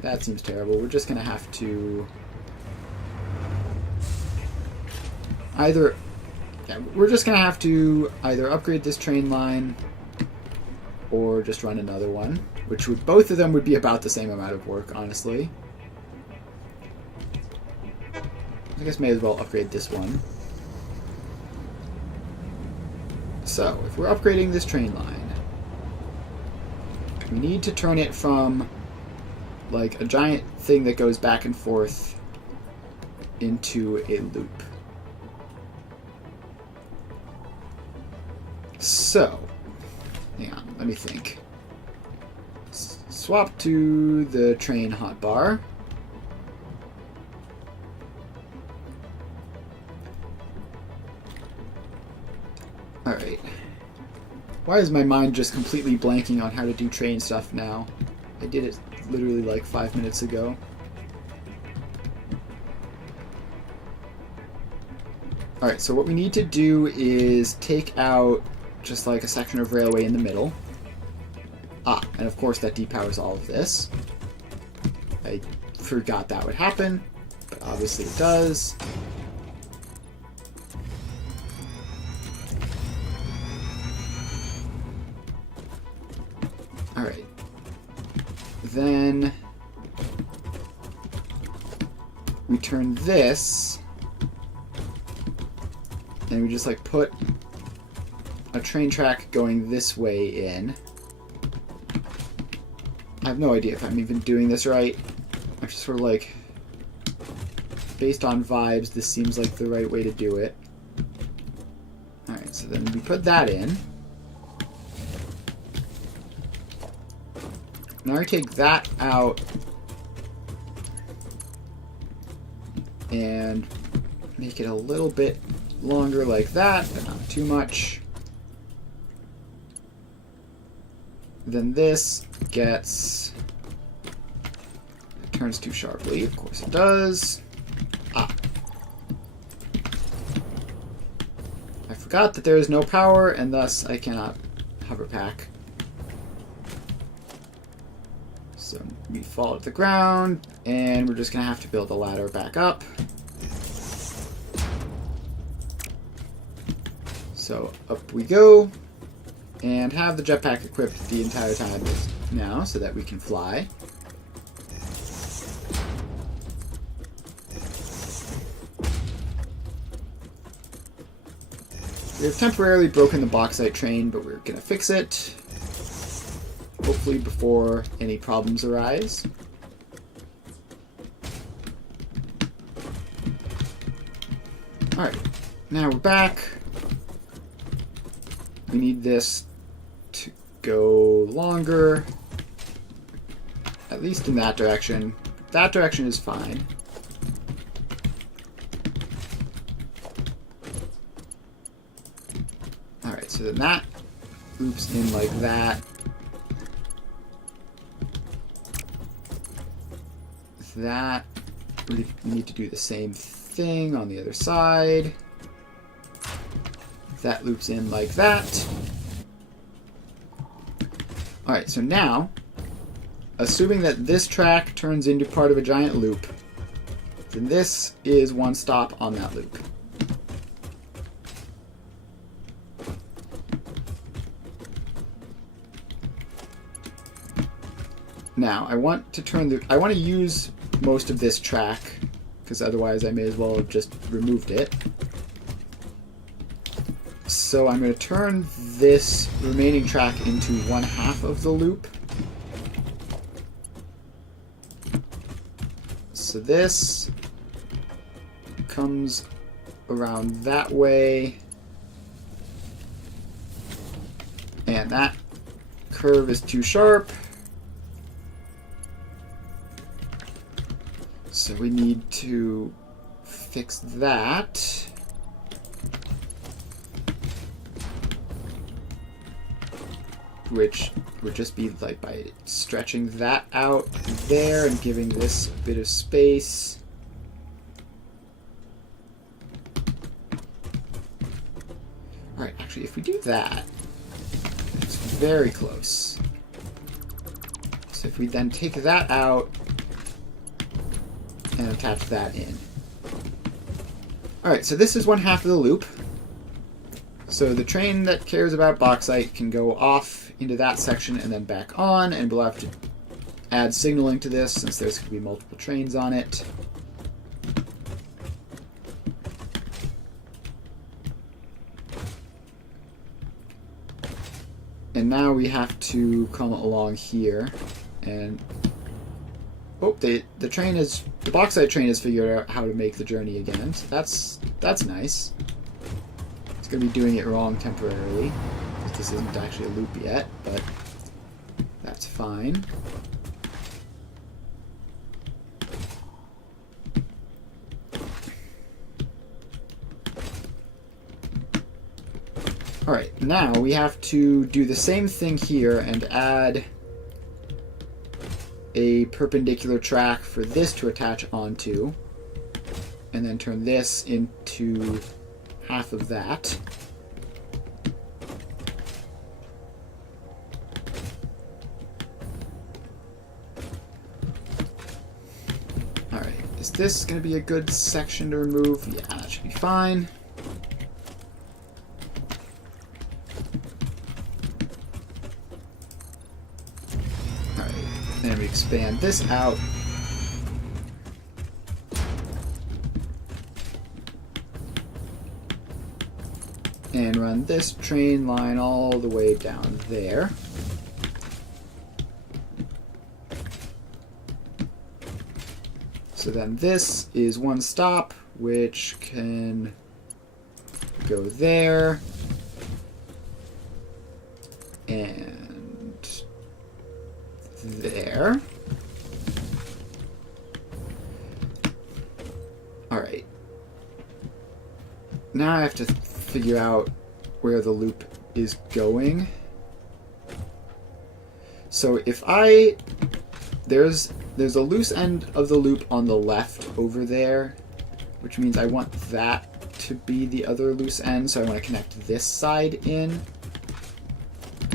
That seems terrible. We're just gonna have to either upgrade this train line or just run another one, which would, both of them would be about the same amount of work, honestly. I guess may as well upgrade this one. So, if we're upgrading this train line, we need to turn it from, like, a giant thing that goes back and forth into a loop. So, hang on, let me think. Swap to the train hotbar. Alright. Why is my mind just completely blanking on how to do train stuff now? I did it literally like 5 minutes ago. Alright, so what we need to do is take out just like a section of railway in the middle. Ah, and of course that depowers all of this. I forgot that would happen, but obviously it does. Alright. Then we turn this and we just like put a train track going this way in. I have no idea if I'm even doing this right. I'm just sort of like, based on vibes, this seems like the right way to do it. Alright, so then we put that in. Now I take that out and make it a little bit longer like that, but not too much. Then this gets... It turns too sharply, of course it does. Ah. I forgot that there is no power, and thus I cannot hover pack. So we fall to the ground, and we're just going to have to build a ladder back up. So up we go, and have the jetpack equipped the entire time now so that we can fly. We have temporarily broken the bauxite train, but we're going to fix it. Hopefully before any problems arise. Alright, now we're back. We need this to go longer. At least in that direction. That direction is fine. Alright, so then that loops in like that. That, we need to do the same thing on the other side. That loops in like that. Alright, so now, assuming that this track turns into part of a giant loop, then this is one stop on that loop. Now, I want to use most of this track, because otherwise I may as well have just removed it. So I'm going to turn this remaining track into 1/2 of the loop. So this comes around that way, and that curve is too sharp, so we need to fix that. Which would just be like by stretching that out there and giving this a bit of space. Alright, actually, if we do that, it's very close. So if we then take that out and attach that in. Alright, so this is one half of the loop. So the train that cares about bauxite can go off into that section and then back on, and we'll have to add signaling to this since there's going to be multiple trains on it. And now we have to come along here and the bauxite train has figured out how to make the journey again, so that's nice. It's going to be doing it wrong temporarily. This isn't actually a loop yet, but that's fine. Alright, now we have to do the same thing here and add a perpendicular track for this to attach onto, and then turn this into half of that. Alright, is this going to be a good section to remove? Yeah, that should be fine. Alright, then we expand this out. And run this train line all the way down there. So then this is one stop, which can go there. And there. Alright. Now I have to figure out where the loop is going. So if there's a loose end of the loop on the left over there, which means I want that to be the other loose end, so I want to connect this side in.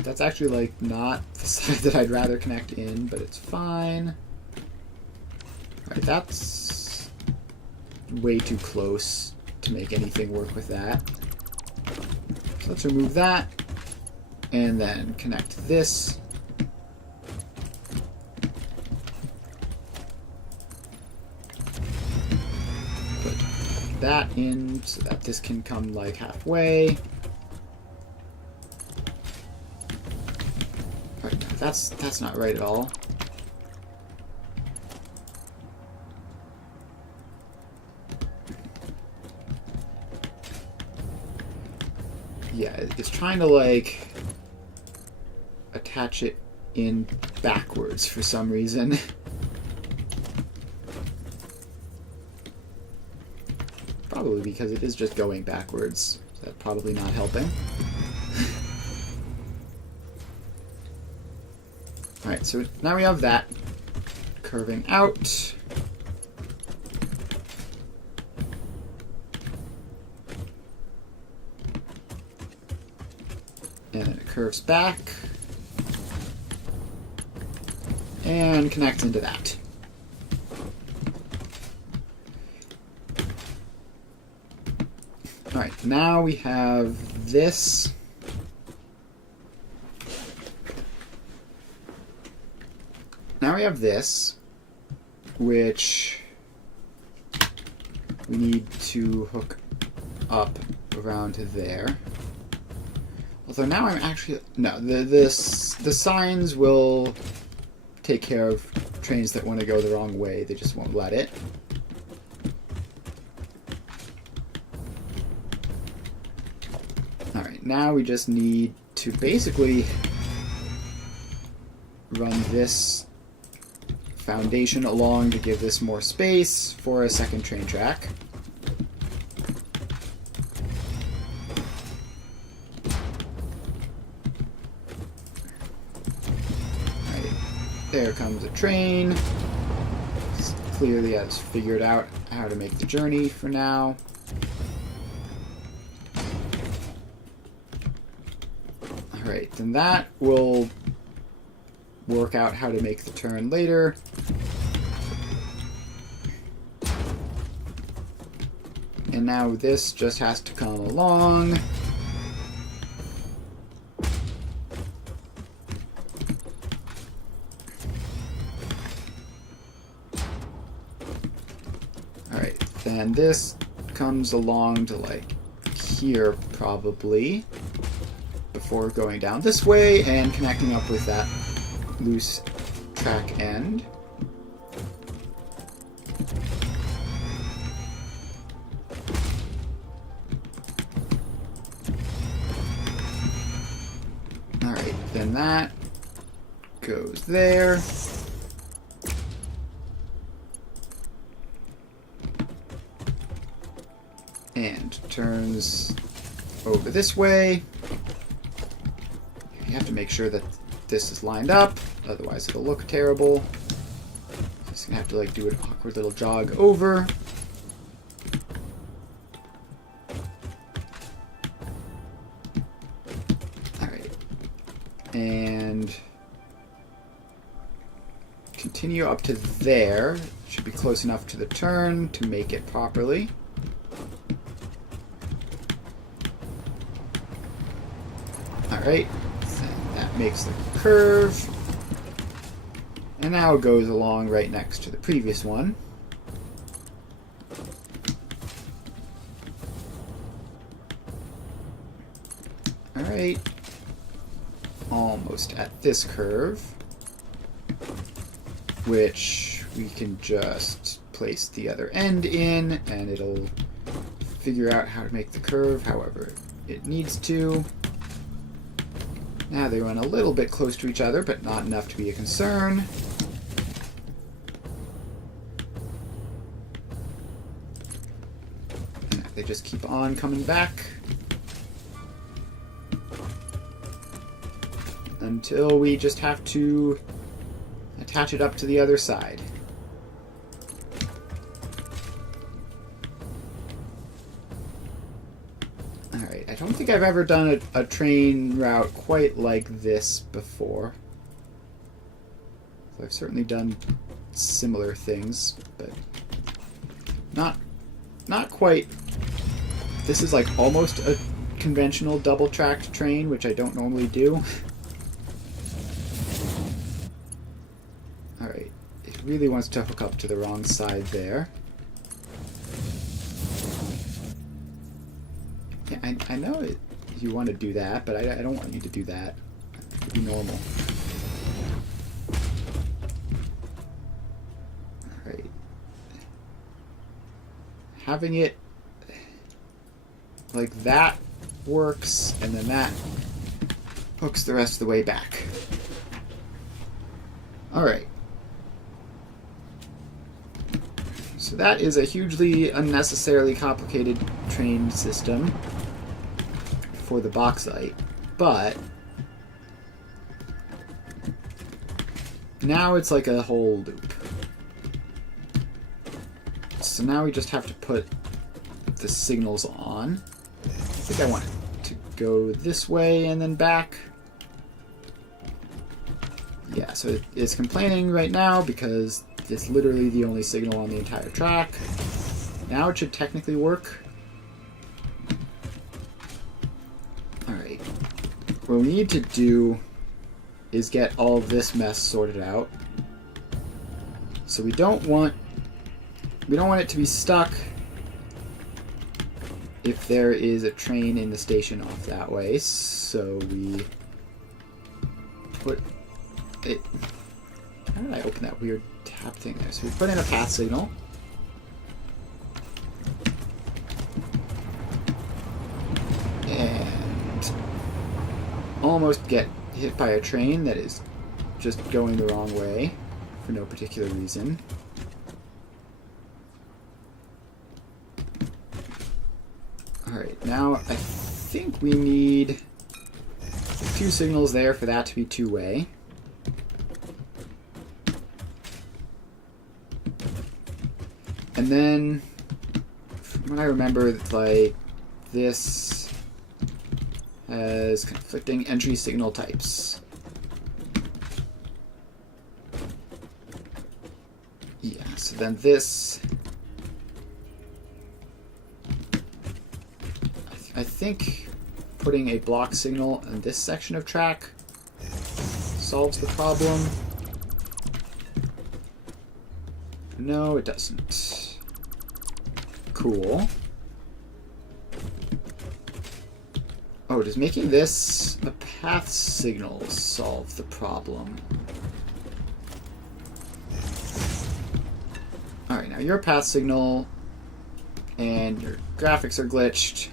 That's actually like not the side that I'd rather connect in, but it's fine. Alright, that's way too close to make anything work with that. So let's remove that, and then connect this. Put that in so that this can come like halfway. Alright, no, that's not right at all. Yeah, it's trying to like attach it in backwards for some reason. Probably because it is just going backwards. So that's probably not helping. Alright, so now we have that curving out. And then it curves back. And connects into that. Alright, now we have this. Now we have this, which we need to hook up around to there. Although now I'm actually... No, the signs will take care of trains that want to go the wrong way, they just won't let it. Alright, now we just need to basically run this foundation along to give this more space for a second train track. Alright, there comes a train. Clearly has figured out how to make the journey for now. Alright, then that will work out how to make the turn later. And now this just has to come along. Alright, then this comes along to like here probably, before going down this way and connecting up with that loose track end. Alright, then that goes there. And turns over this way. You have to make sure that this is lined up, otherwise it'll look terrible. Just gonna have to like do an awkward little jog over. Alright. And continue up to there. Should be close enough to the turn to make it properly. Alright. Makes the curve, and now it goes along right next to the previous one. Alright, almost at this curve, which we can just place the other end in, and it'll figure out how to make the curve however it needs to. Now they run a little bit close to each other, but not enough to be a concern. And they just keep on coming back until we just have to attach it up to the other side. Alright, I don't think I've ever done a train route quite like this before. So I've certainly done similar things, but not quite. This is like almost a conventional double-tracked train, which I don't normally do. Alright, it really wants to hook up to the wrong side there. Yeah, I know you want to do that, but I don't want you to do that. It would be normal. Alright. Having it like that works, and then that hooks the rest of the way back. Alright. So that is a hugely unnecessarily complicated train system for the bauxite, but now it's like a whole loop. So now we just have to put the signals on. I think I want it to go this way and then back. Yeah, so it's complaining right now because it's literally the only signal on the entire track. Now it should technically work. Alright. What we need to do is get all of this mess sorted out. So we don't want it to be stuck if there is a train in the station off that way. So we put it... How did I open that weird tab thing there? So we put in a path signal. And almost get hit by a train that is just going the wrong way for no particular reason. Alright, now I think we need 2 signals there for that to be two-way. And then, from what I remember, like, this has conflicting entry signal types. Yeah, so then this... I think putting a block signal in this section of track solves the problem. No, it doesn't. Cool. Oh, does making this a path signal solve the problem? Alright, now your path signal and your graphics are glitched,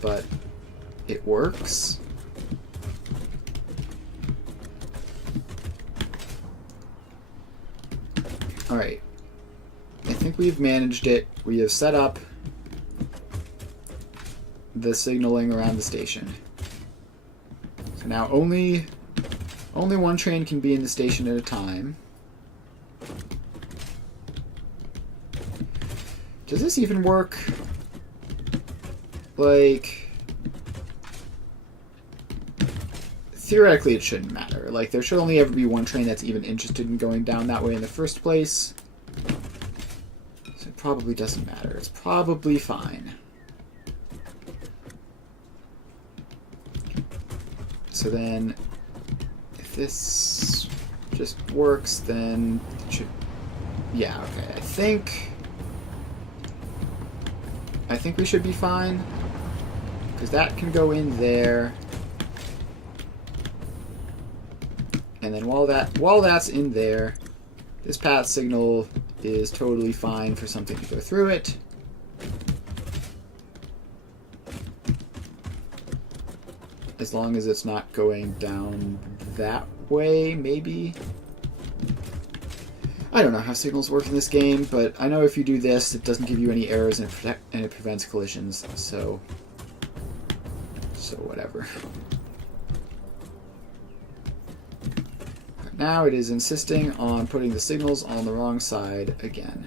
but it works. Alright. I think we've managed it. We have set up the signaling around the station. So now only one train can be in the station at a time. Does this even work? Like, theoretically it shouldn't matter. Like, there should only ever be one train that's even interested in going down that way in the first place. So it probably doesn't matter. It's probably fine. So then, if this just works, then it should... Yeah, okay. I think we should be fine. Because that can go in there. And then while that's in there, this path signal is totally fine for something to go through it. As long as it's not going down that way, maybe. I don't know how signals work in this game, but I know if you do this, it doesn't give you any errors and it prevents collisions, so whatever. But now it is insisting on putting the signals on the wrong side again.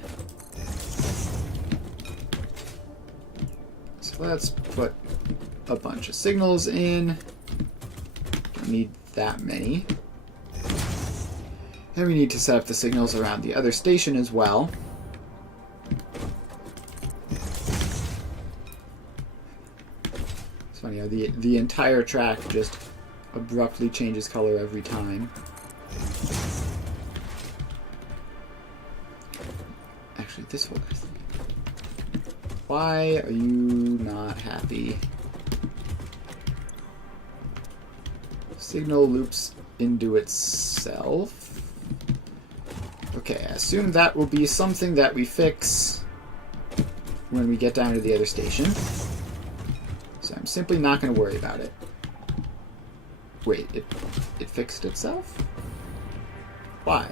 So let's put a bunch of signals in. Don't need that many. And we need to set up the signals around the other station as well. It's funny how the entire track just abruptly changes color every time. Actually, this one. Why are you not happy? Signal loops into itself. Okay, I assume that will be something that we fix when we get down to the other station. So I'm simply not going to worry about it. Wait, it fixed itself? Why?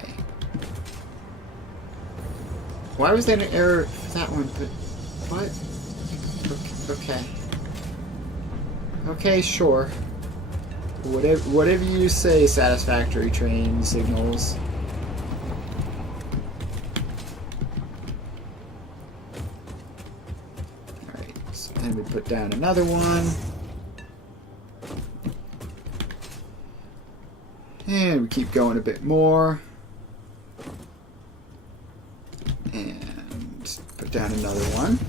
Why was there an error for that one? But what? Okay. Okay, sure. Whatever you say, Satisfactory train signals. Alright, so then we put down another one. And we keep going a bit more. And put down another one.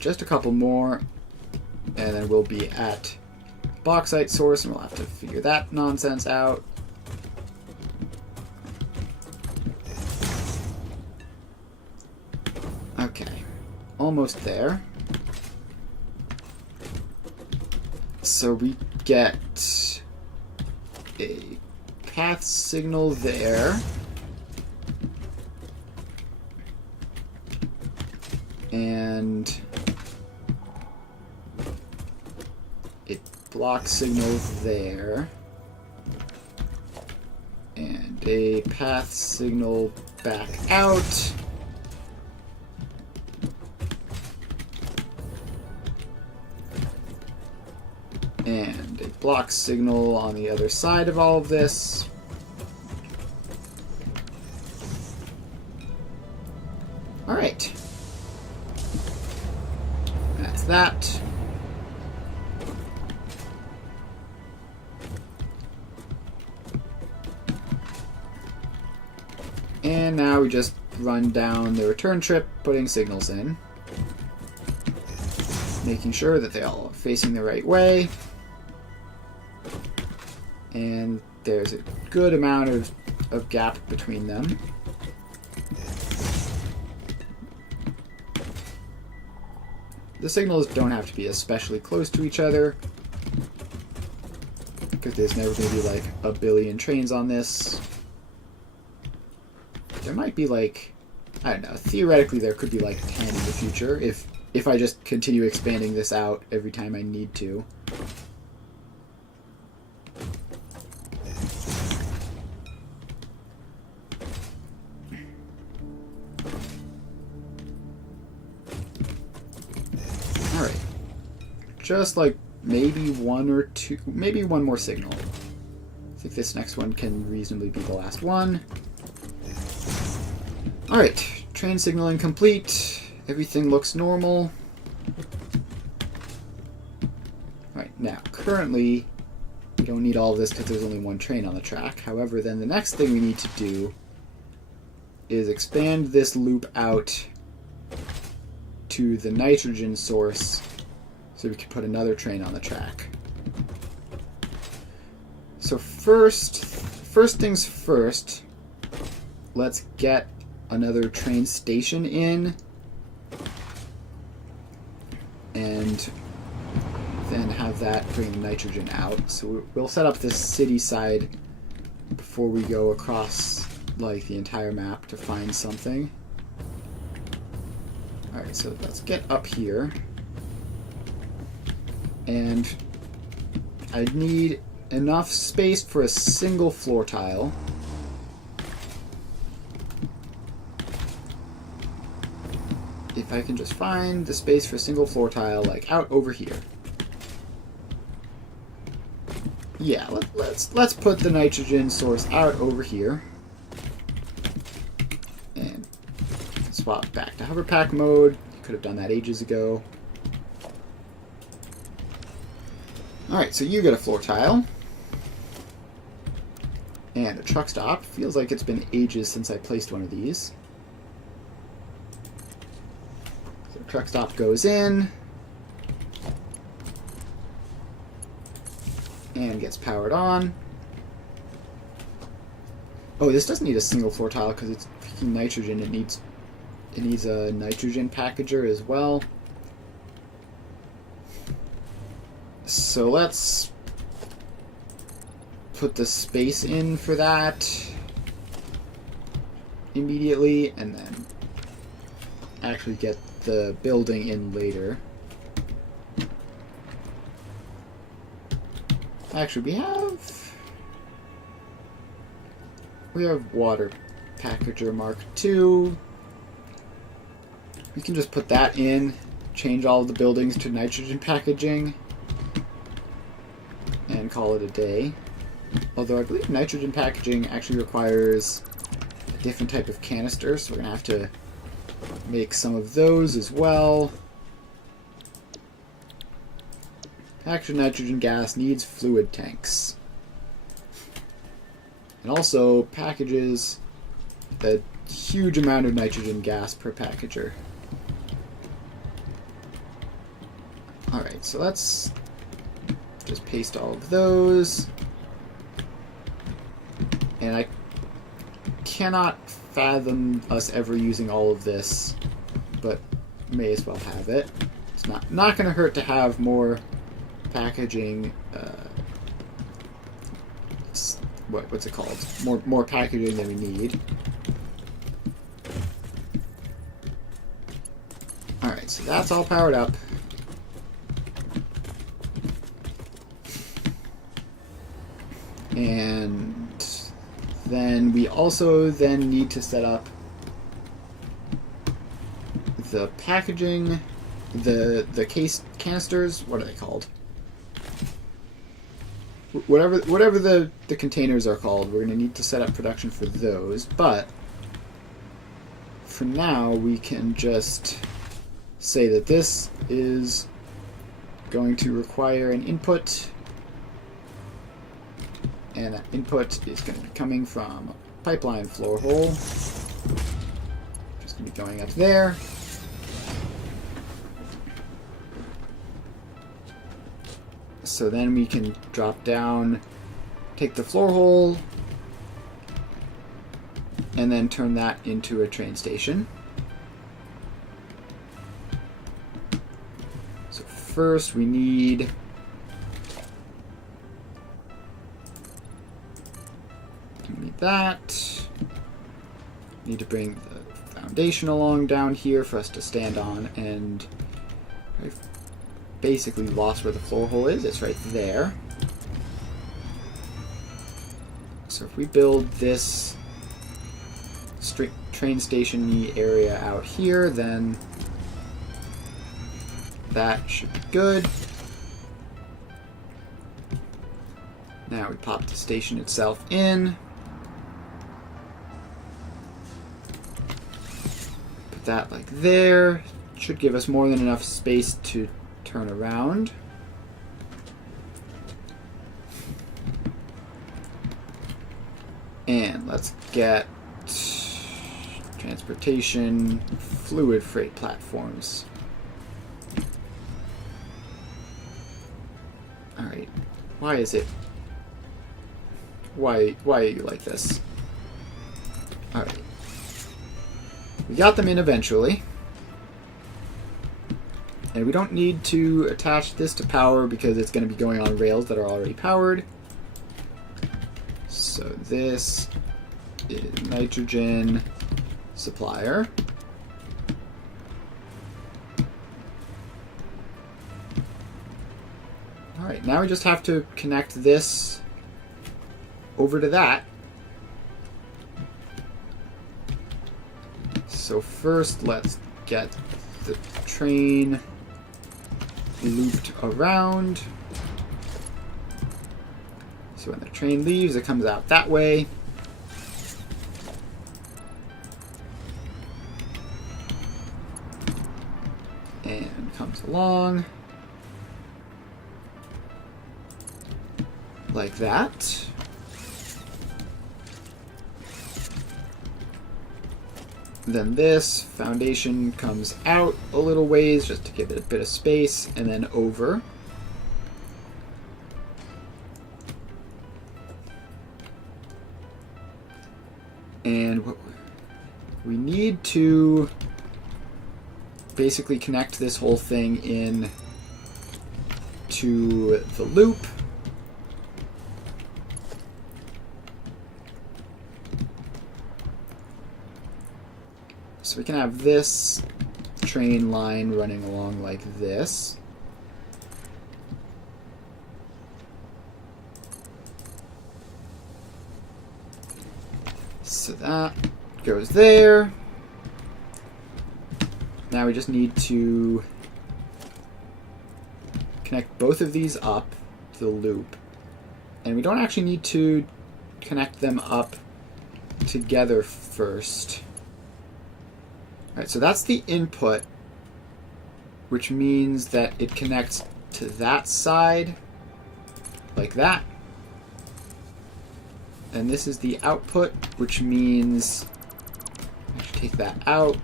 Just a couple more, and then we'll be at bauxite source, and we'll have to figure that nonsense out. Okay, almost there. So we get a path signal there. And a block signal there. And a path signal back out. And a block signal on the other side of all of this. Alright. That's that. And now we just run down the return trip, putting signals in. Making sure that they all are facing the right way. And there's a good amount of gap between them. The signals don't have to be especially close to each other, because there's never going to be like a billion trains on this. There might be like, I don't know, theoretically there could be like 10 in the future if I just continue expanding this out every time I need to. Alright. Just like maybe one or two, maybe one more signal. I think this next one can reasonably be the last one. Alright, train signaling complete. Everything looks normal. Alright, now, currently, we don't need all of this because there's only one train on the track. However, then the next thing we need to do is expand this loop out to the nitrogen source so we can put another train on the track. So first things first, let's get another train station in, and then have that bring the nitrogen out. So we'll set up this city side before we go across like the entire map to find something. Alright, so let's get up here. And I need enough space for a single floor tile. If I can just find the space for a single floor tile, like out over here. Yeah, let's put the nitrogen source out over here. And swap back to hover pack mode. Could have done that ages ago. Alright, so you get a floor tile. And a truck stop. Feels like it's been ages since I placed one of these. So the truck stop goes in. And gets powered on. Oh, this doesn't need a single floor tile because it's freaking nitrogen. It needs a nitrogen packager as well. So let's put the space in for that immediately, and then actually get the building in later. Actually, we have water packager Mark II. We can just put that in, change all of the buildings to nitrogen packaging, and call it a day. Although I believe nitrogen packaging actually requires a different type of canister, so we're going to have to make some of those as well. Packaged nitrogen gas needs fluid tanks. And also packages a huge amount of nitrogen gas per packager. Alright, so let's just paste all of those. And I cannot fathom us ever using all of this, but may as well have it. It's not going to hurt to have more packaging. What's it called? More packaging than we need. All right, so that's all powered up. And then we also then need to set up the packaging, the canisters. What are they called? Whatever the containers are called, we're going to need to set up production for those. But for now, we can just say that this is going to require an input. And that input is going to be coming from a pipeline floor hole. Just going to be going up there. So then we can drop down, take the floor hole, and then turn that into a train station. So first we need that. Need to bring the foundation along down here for us to stand on, and I've basically lost where the floor hole is. It's right there. So if we build this train station-y area out here, then that should be good. Now we pop the station itself in. Put that like there. Should give us more than enough space to turn around. And let's get transportation fluid freight platforms. Alright. Why is it? Why are you like this? Alright. We got them in eventually. And we don't need to attach this to power because it's going to be going on rails that are already powered. So this is nitrogen supplier. Alright, now we just have to connect this over to that. So first let's get the train looped around. So when the train leaves, it comes out that way. And comes along. Like that. Then this foundation comes out a little ways just to give it a bit of space, and then over. And we need to basically connect this whole thing in to the loop. So we can have this train line running along like this. So that goes there. Now we just need to connect both of these up to the loop. And we don't actually need to connect them up together first. Alright, so that's the input, which means that it connects to that side, like that. And this is the output, which means I should take that out.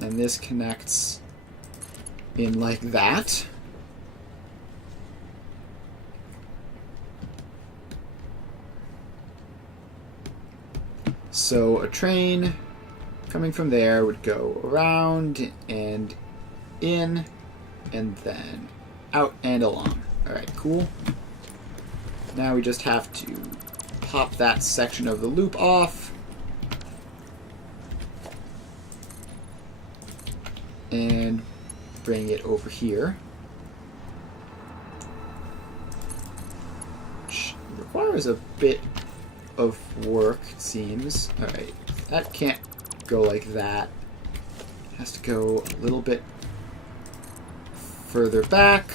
And this connects in like that. So a train coming from there would go around and in, and then out and along. Alright, cool. Now we just have to pop that section of the loop off. And bring it over here. Which requires a bit of work, it seems. Alright, that can't go like that. It has to go a little bit further back.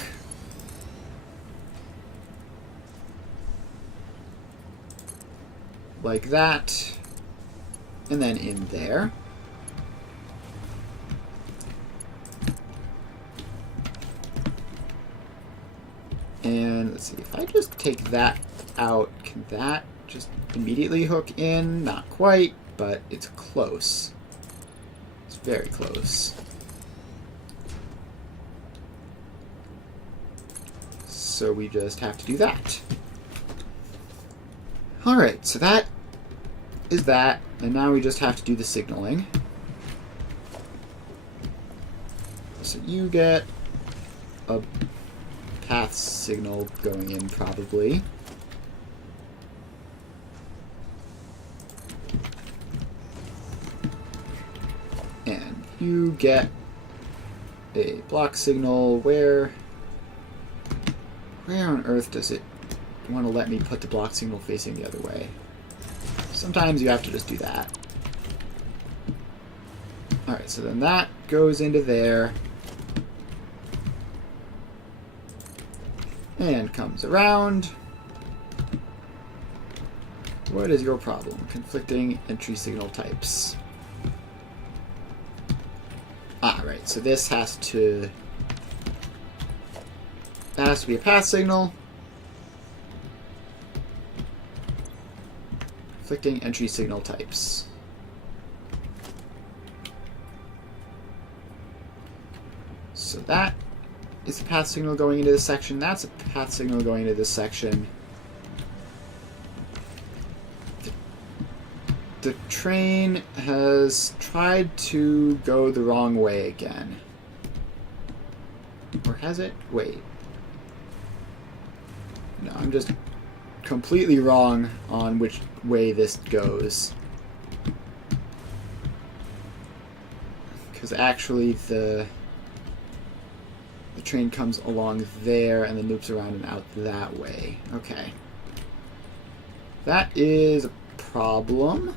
Like that. And then in there. And let's see, if I just take that out, can that just immediately hook in? Not quite, but it's close. It's very close. So we just have to do that. Alright, so that is that, and now we just have to do the signaling. So you get a path signal going in, probably. And you get a block signal. Where on earth does it want to let me put the block signal facing the other way? Sometimes you have to just do that. Alright, so then that goes into there. And comes around. What is your problem? Conflicting entry signal types. Ah, right. So this has to... That has to be a path signal. Conflicting entry signal types. So that is a path signal going into this section. That's a path signal going into this section. The train has tried to go the wrong way again. Or has it? Wait. No, I'm just completely wrong on which way this goes. Because actually the train comes along there and then loops around and out that way. Okay. That is a problem.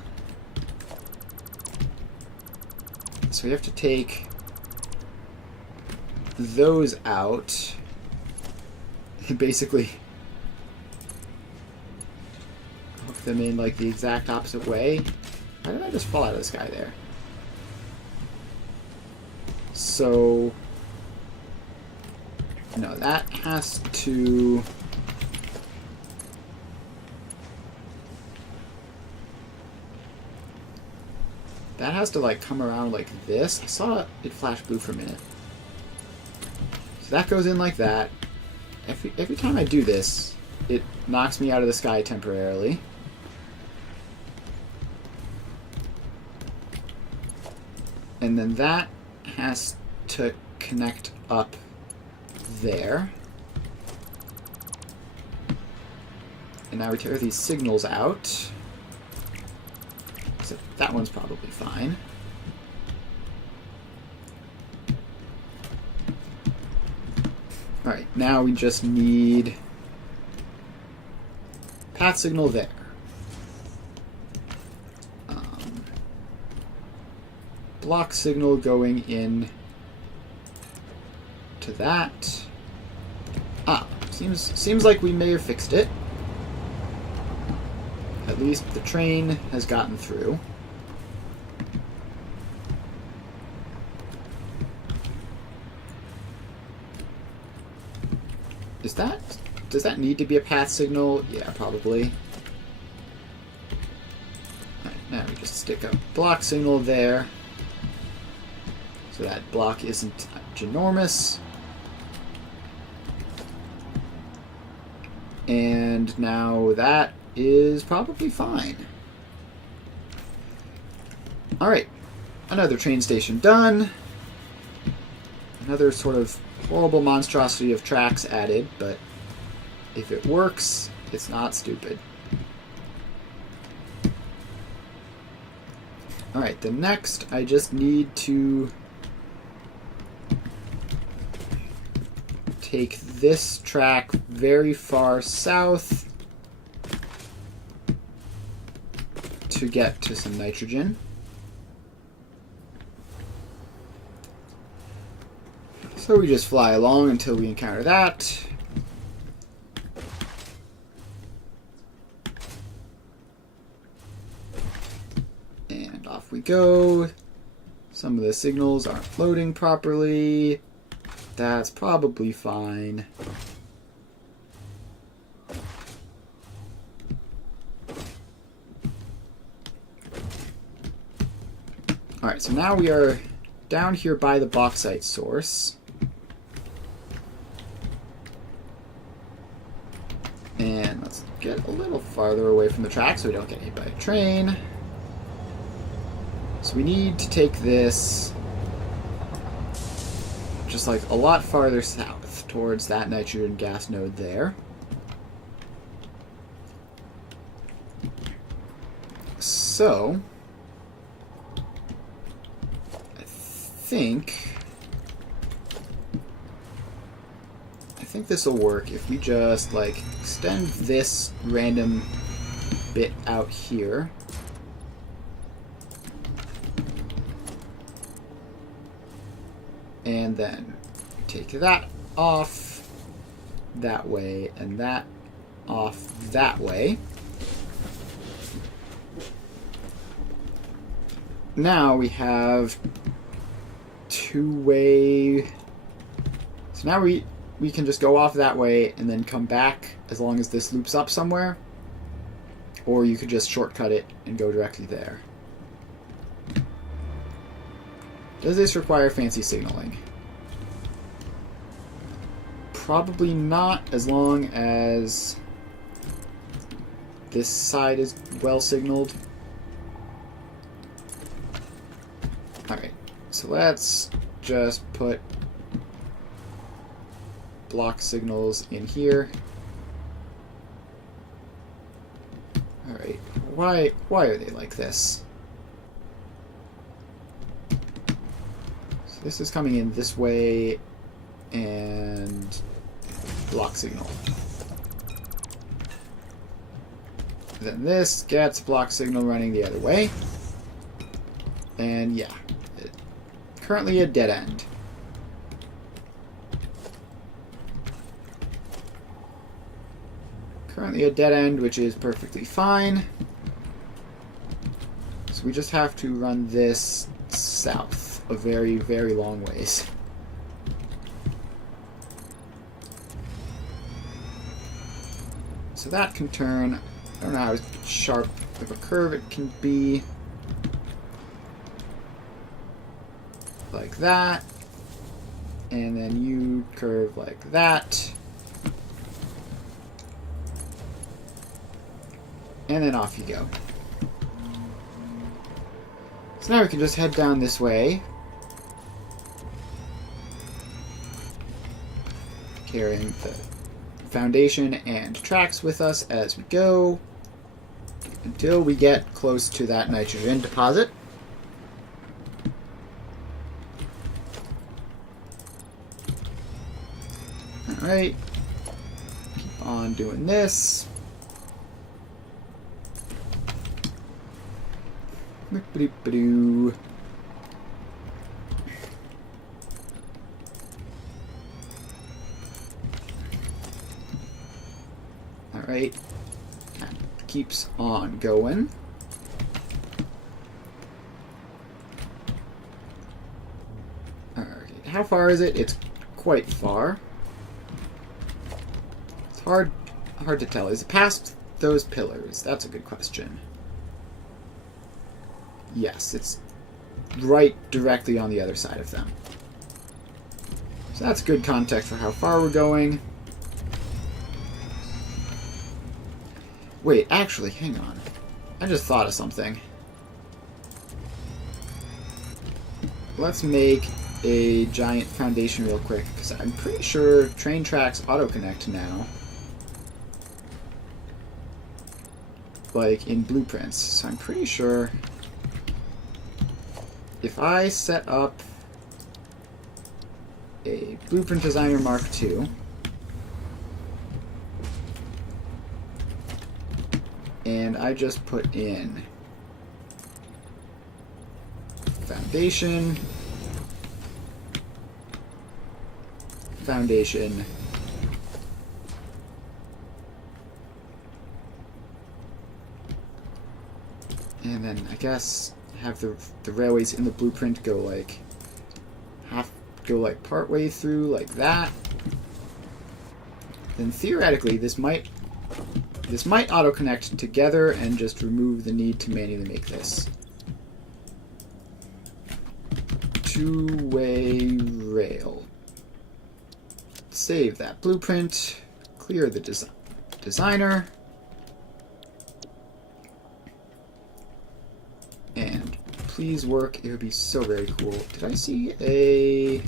So we have to take those out. Basically hook them in like the exact opposite way. Why did I just fall out of the sky there? So no, that has to... That has to, like, come around like this. I saw it flash blue for a minute. So that goes in like that. Every time I do this, it knocks me out of the sky temporarily. And then that has to connect up there. And now we tear these signals out. So that one's probably fine. Alright, now we just need path signal there. Block signal going in to that. Ah, seems like we may have fixed it. At least the train has gotten through. Does that need to be a path signal? Yeah, probably. Alright, now we just stick a block signal there. So that block isn't ginormous. And now that is probably fine. Alright, another train station done. Another sort of horrible monstrosity of tracks added, but if it works, it's not stupid. Alright, the next, I just need to take this track very far south to get to some nitrogen. So we just fly along until we encounter that. And off we go. Some of the signals aren't loading properly. That's probably fine. Alright, so now we are down here by the bauxite source. And let's get a little farther away from the track so we don't get hit by a train. So we need to take this just like a lot farther south towards that nitrogen gas node there. So I think this will work if we just like extend this random bit out here. And then take that off that way and that off that way. Now we have two-way. So now we can just go off that way and then come back as long as this loops up somewhere. Or you could just shortcut it and go directly there. Does this require fancy signaling? Probably not, as long as this side is well signaled. Alright, so let's just put block signals in here. Alright, why are they like this? This is coming in this way, and block signal. Then this gets block signal running the other way. And yeah, currently a dead end. Currently a dead end, which is perfectly fine. So we just have to run this south a very, very long ways. So that can turn, I don't know how sharp of a curve it can be. Like that. And then you curve like that. And then off you go. So now we can just head down this way. Carrying the foundation and tracks with us as we go. Until we get close to that nitrogen deposit. Alright. Keep on doing this. Boop-a-doop-a-doo. Alright. That keeps on going. Alright. How far is it? It's quite far. It's hard to tell. Is it past those pillars? That's a good question. Yes, it's right directly on the other side of them. So that's good context for how far we're going. Wait, actually, hang on. I just thought of something. Let's make a giant foundation real quick, because I'm pretty sure train tracks auto-connect now. Like in blueprints. So I'm pretty sure if I set up a Blueprint Designer Mark II, and I just put in foundation, foundation, and then I guess have the railways in the blueprint go like part way through like that. Then theoretically this might auto connect together and just remove the need to manually make this. Two-way rail. Save that blueprint. Clear the designer. And please work. It would be so very cool. Did I see a...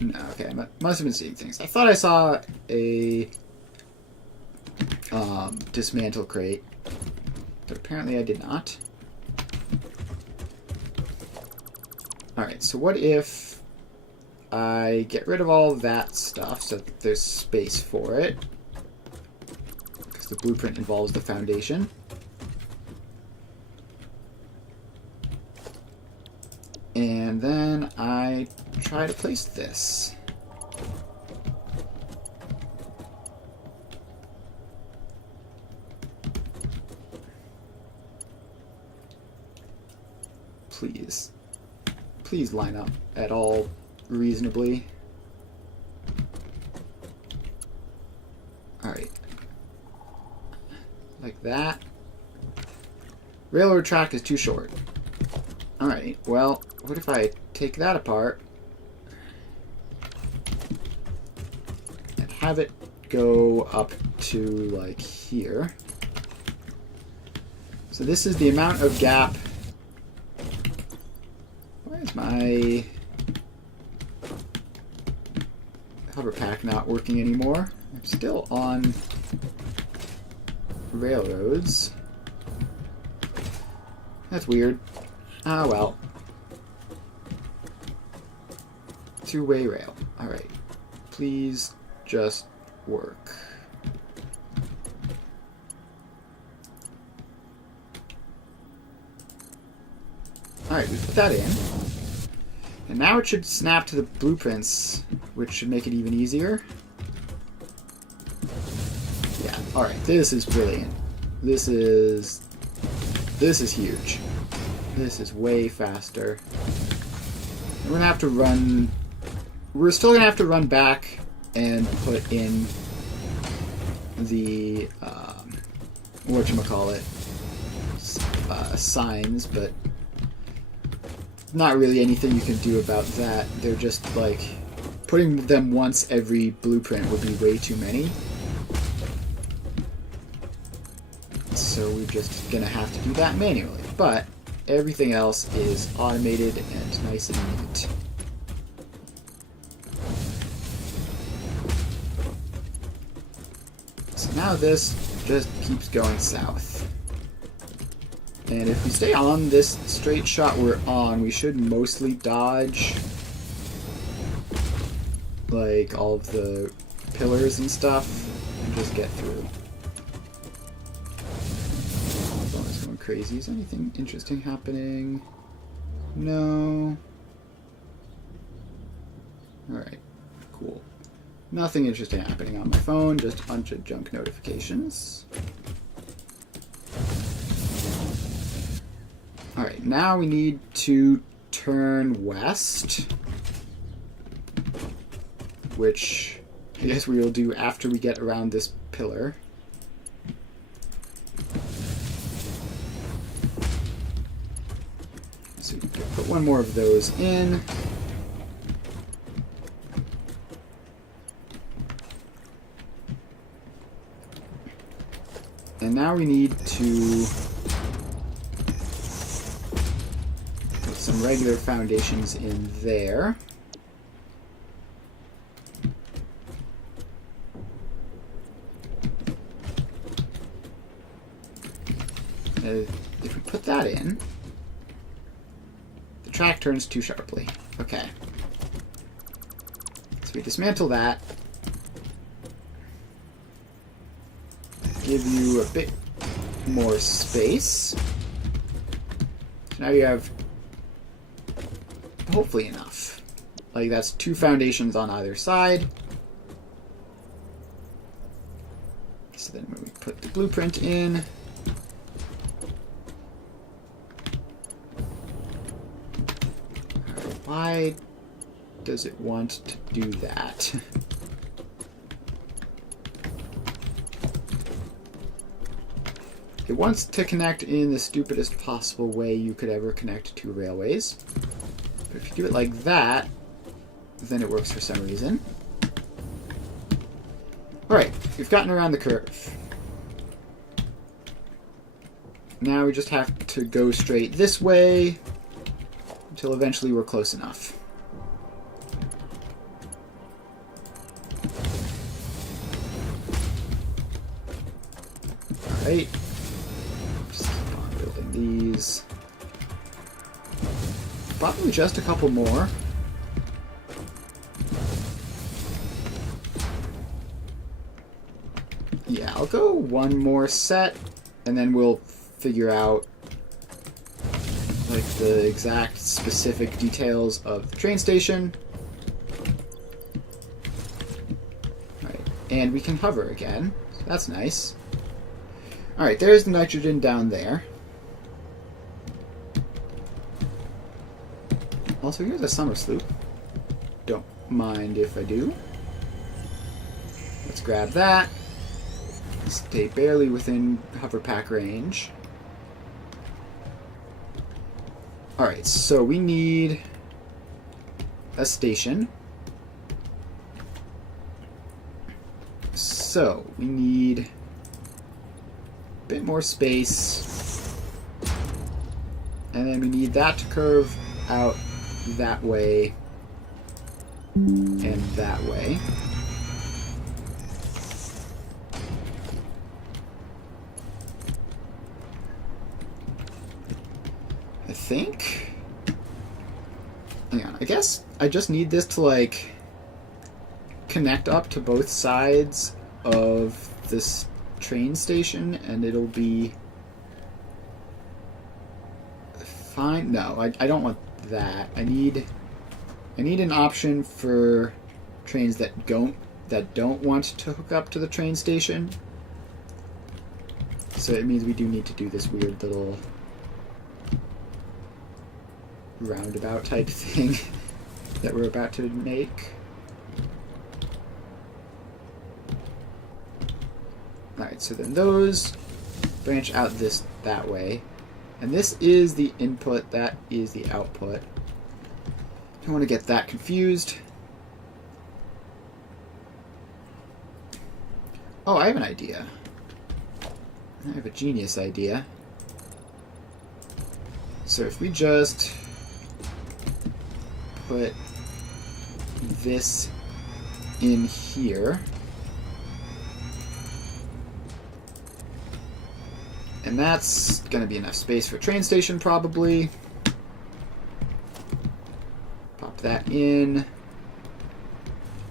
No, okay. I must have been seeing things. I thought I saw a dismantle crate, but apparently I did not. Alright, so what if I get rid of all that stuff so that there's space for it? Because the blueprint involves the foundation. And then I try to place this. Please. Please line up at all reasonably. Alright. Like that. Railroad track is too short. Alright, well, what if I take that apart and have it go up to, like, here. So this is the amount of gap. Why is my hover pack not working anymore? I'm still on railroads. That's weird. Ah, well. Two-way rail. Alright. Please just work. Alright, we put that in. And now it should snap to the blueprints, which should make it even easier. Yeah, alright, this is brilliant. This is huge. This is way faster. We're gonna have to run... We're still gonna have to run back and put in the... whatchamacallit? Signs, but... not really anything you can do about that. They're just, like... putting them once every blueprint would be way too many. So we're just gonna have to do that manually. But... everything else is automated and nice and neat. So now this just keeps going south. And if we stay on this straight shot we're on, we should mostly dodge like all of the pillars and stuff and just get through. Crazy. Is anything interesting happening? No. Alright. Cool. Nothing interesting happening on my phone, just a bunch of junk notifications. Alright, now we need to turn west. Which I guess we will do after we get around this pillar. So we can put one more of those in. And now we need to put some some regular foundations in there. If we put that in, the track turns too sharply. Okay. So we dismantle that. Give you a bit more space. So now you have hopefully enough. Like, that's 2 foundations on either side. So then when we put the blueprint in, why does it want to do that? It wants to connect in the stupidest possible way you could ever connect 2 railways. But if you do it like that, then it works for some reason. Alright, we've gotten around the curve. Now we just have to go straight this way until eventually we're close enough. Alright. Just keep on building these. Probably just a couple more. Yeah, I'll go one more set, and then we'll figure out like the exact specific details of the train station. Alright, and we can hover again. So that's nice. Alright, there's the nitrogen down there. Also, here's a summer sloop. Don't mind if I do. Let's grab that. Stay barely within hover pack range. Alright, so we need a station. So, we need a bit more space. And then we need that to curve out that way and that way. I think. Hang on, I guess I just need this to like connect up to both sides of this train station and it'll be fine. No, I don't want that. I need an option for trains that don't want to hook up to the train station. So it means we do need to do this weird little roundabout type thing that we're about to make. Alright, so then those branch out that way. And this is the input, that is the output. Don't want to get that confused. Oh, I have an idea. I have a genius idea. So if we just put this in here, and that's going to be enough space for a train station probably. Pop that in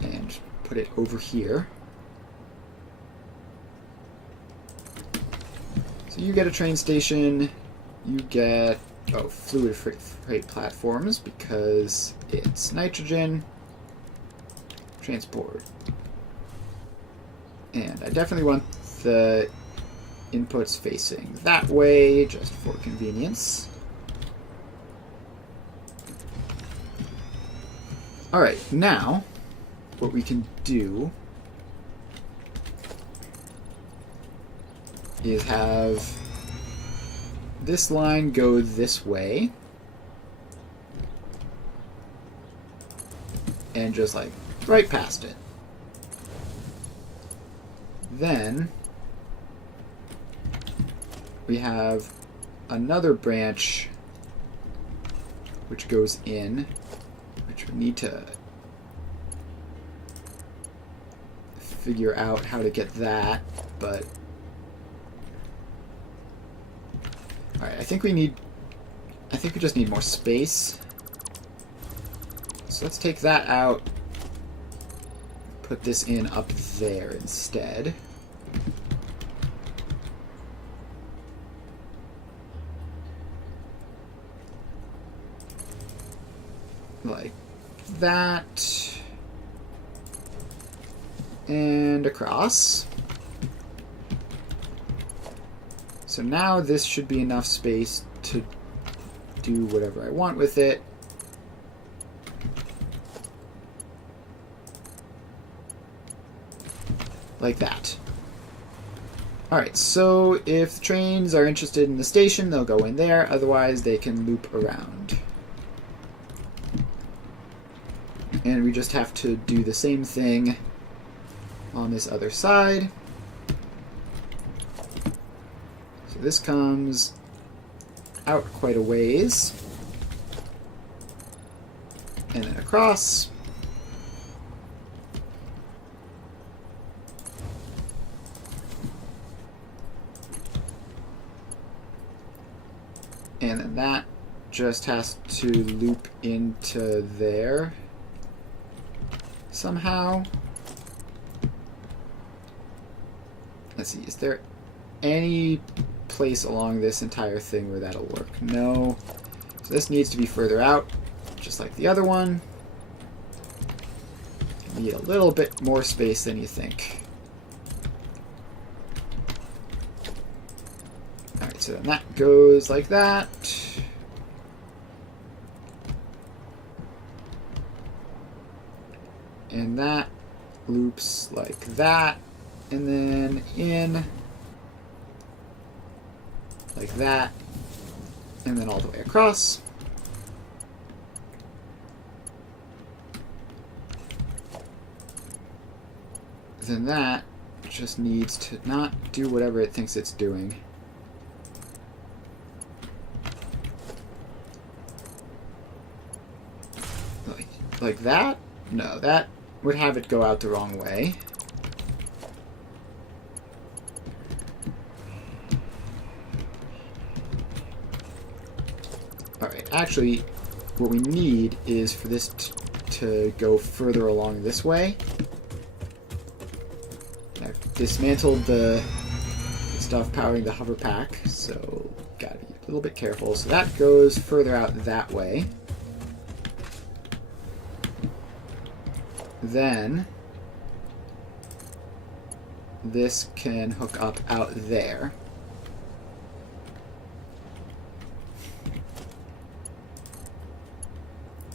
and put it over here. So you get a train station, you get fluid freight platforms because it's nitrogen transport. And I definitely want the inputs facing that way just for convenience. Alright, now what we can do is have this line go this way and just like right past it. Then we have another branch which goes in, which we need to figure out how to get that, but alright, I think we just need more space. So let's take that out, put this in up there instead. Like that. And across. So now this should be enough space to do whatever I want with it. Like that. Alright, so if the trains are interested in the station, they'll go in there. Otherwise, they can loop around. And we just have to do the same thing on this other side. So this comes out quite a ways. And then across. And then that just has to loop into there somehow. Let's see, is there any place along this entire thing where that'll work? No. So this needs to be further out, just like the other one. You need a little bit more space than you think. Alright, so then that goes like that. And that loops like that. And then in like that, and then all the way across. Then that just needs to not do whatever it thinks it's doing. Like that? No, that would have it go out the wrong way. Alright, actually, what we need is for this to go further along this way. I've dismantled the stuff powering the hover pack, so gotta be a little bit careful. So that goes further out that way. Then this can hook up out there.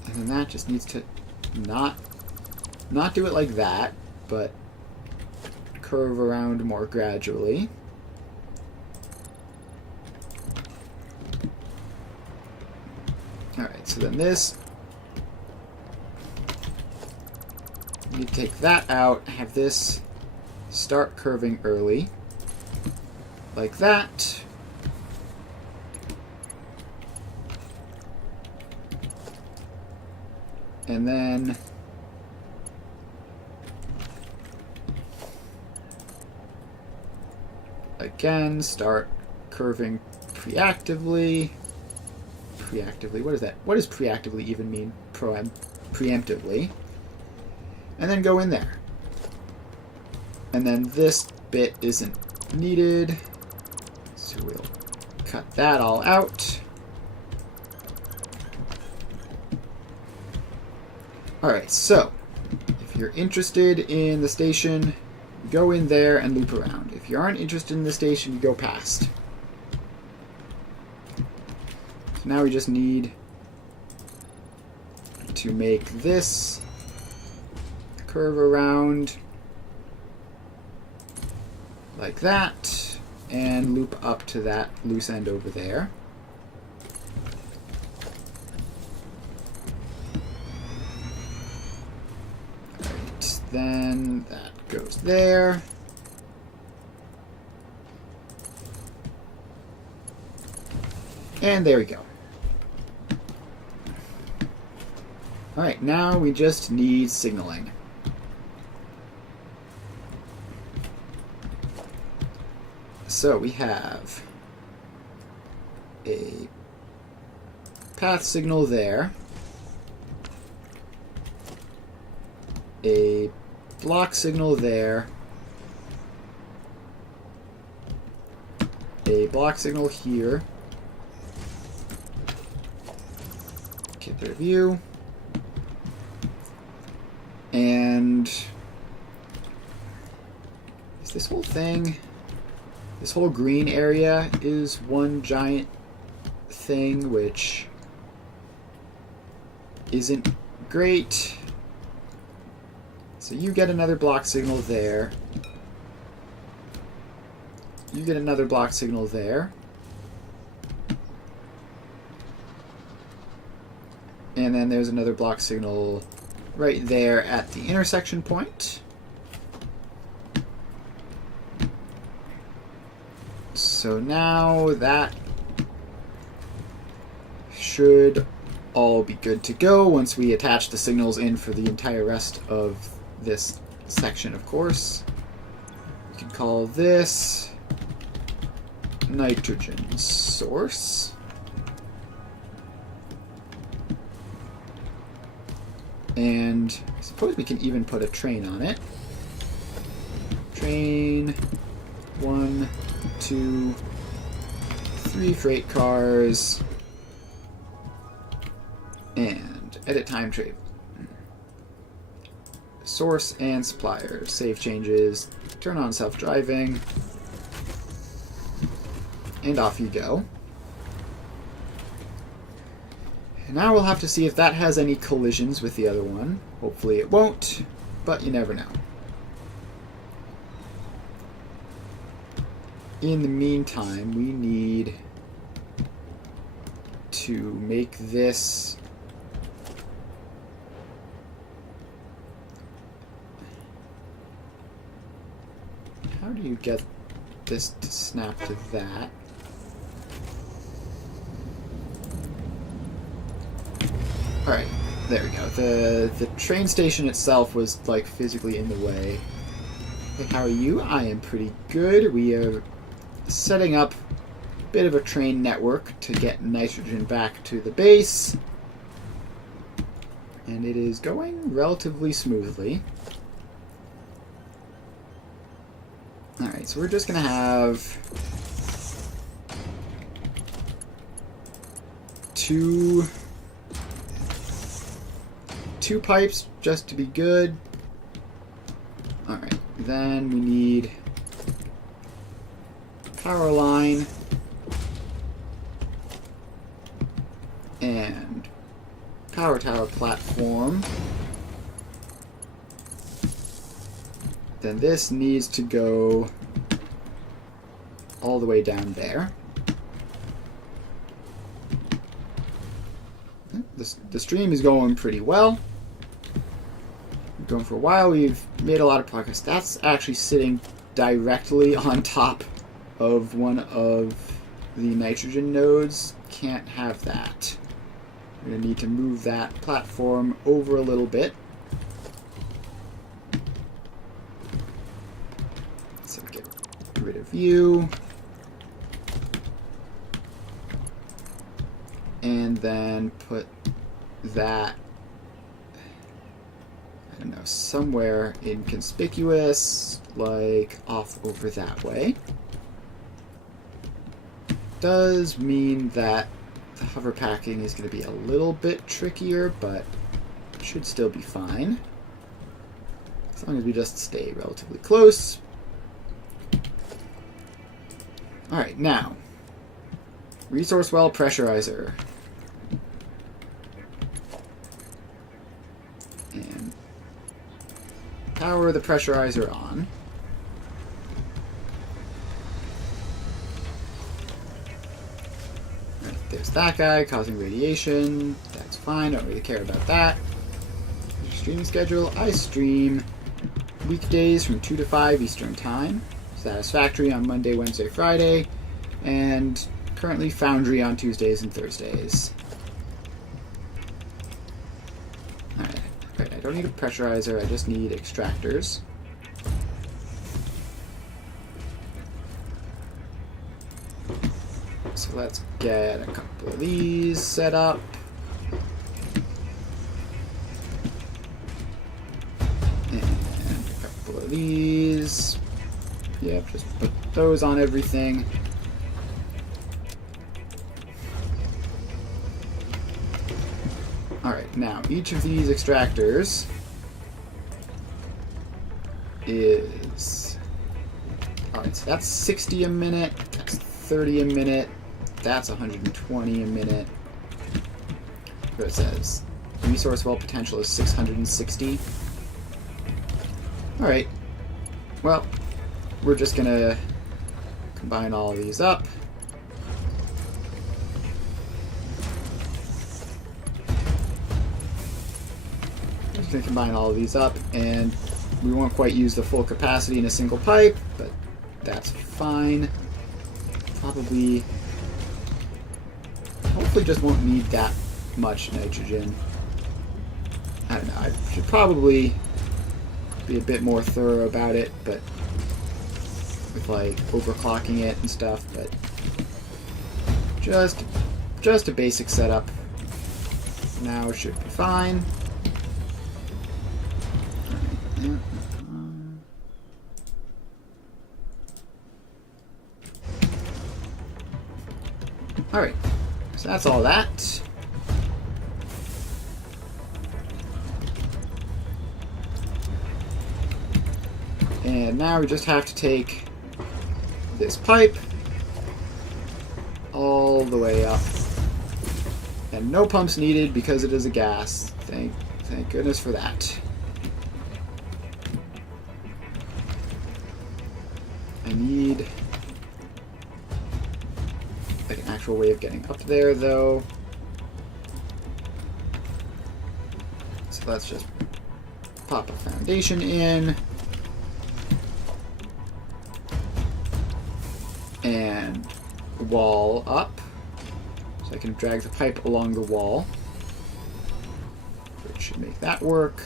And then that just needs to not do it like that, but curve around more gradually. Alright, so then this, you take that out, have this start curving early, like that. And then again, start curving preactively. Preactively, what is that? What does preactively even mean? Preemptively. And then go in there. And then this bit isn't needed, so we'll cut that all out. Alright, so if you're interested in the station, go in there and loop around. If you aren't interested in the station, you go past. So now we just need to make this curve around like that and loop up to that loose end over there. Right, then that goes there. And there we go. Alright, now we just need signaling. So we have a path signal there, a block signal there, a block signal here, get the view, and is this whole thing, this whole green area is one giant thing, which isn't great. So you get another block signal there. You get another block signal there. And then there's another block signal right there at the intersection point. So now that should all be good to go once we attach the signals in for the entire rest of this section, of course. We can call this nitrogen source. And I suppose we can even put a train on it. Train 1, 2, 3 freight cars, and edit time trade. Source and supplier. Save changes. Turn on self-driving. And off you go. And now we'll have to see if that has any collisions with the other one. Hopefully it won't, but you never know. In the meantime, we need to make this how do you get this to snap to that? Alright, there we go. The train station itself was like physically in the way. Hey, how are you? I am pretty good. We are setting up a bit of a train network to get nitrogen back to the base. And it is going relatively smoothly. Alright, so we're just going to have two pipes just to be good. Alright, then we need power line and power tower platform. Then this needs to go all the way down there. The stream is going pretty well. Going for a while. We've made a lot of progress. That's actually sitting directly on top of one of the nitrogen nodes. Can't have that. We're going to need to move that platform over a little bit. So get rid of you. And then put that, I don't know, somewhere inconspicuous, like off over that way. Does mean that the hover packing is going to be a little bit trickier, but it should still be fine. As long as we just stay relatively close. Alright, now, resource well pressurizer. And power the pressurizer on. Right, there's that guy causing radiation. That's fine, don't really care about that. Streaming schedule. I stream weekdays from 2 to 5 Eastern Time. Satisfactory on Monday, Wednesday, Friday. And currently Foundry on Tuesdays and Thursdays. don't need a pressurizer, I just need extractors. So let's get a couple of these set up. And a couple of these. Yep, just put those on everything. Alright, now each of these extractors is... Alright, so that's 60 a minute, that's 30 a minute, that's 120 a minute. What it says. Resource well potential is 660. Alright, well, we're just gonna combine all of these up. Going to combine all of these up, and we won't quite use the full capacity in a single pipe, but that's fine. Probably, hopefully just won't need that much nitrogen. I don't know, I should probably be a bit more thorough about it, but with like overclocking it and stuff, but just a basic setup now should be fine. Alright, so that's all that. And now we just have to take this pipe all the way up. And no pumps needed because it is a gas. Thank goodness for that. I need like an actual way of getting up there, though. So let's just pop a foundation in. And wall up. So I can drag the pipe along the wall. Which should make that work.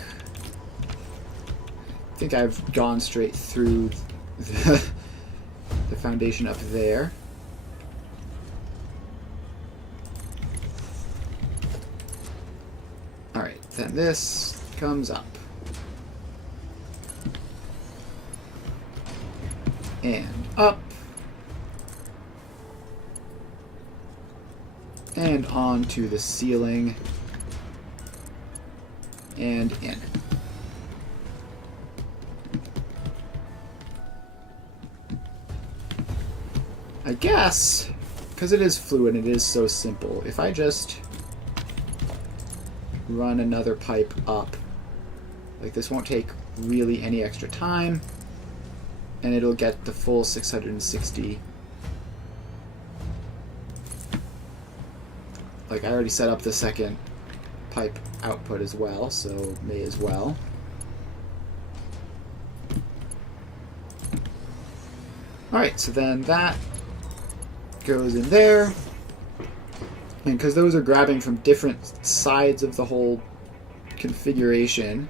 I think I've gone straight through the foundation up there. Alright, then this comes up. And up. And onto the ceiling. And in. I guess, because it is fluid and it is so simple, if I just run another pipe up, like this won't take really any extra time, and it'll get the full 660. Like, I already set up the second pipe output as well, so may as well. Alright, so then that goes in there, and because those are grabbing from different sides of the whole configuration,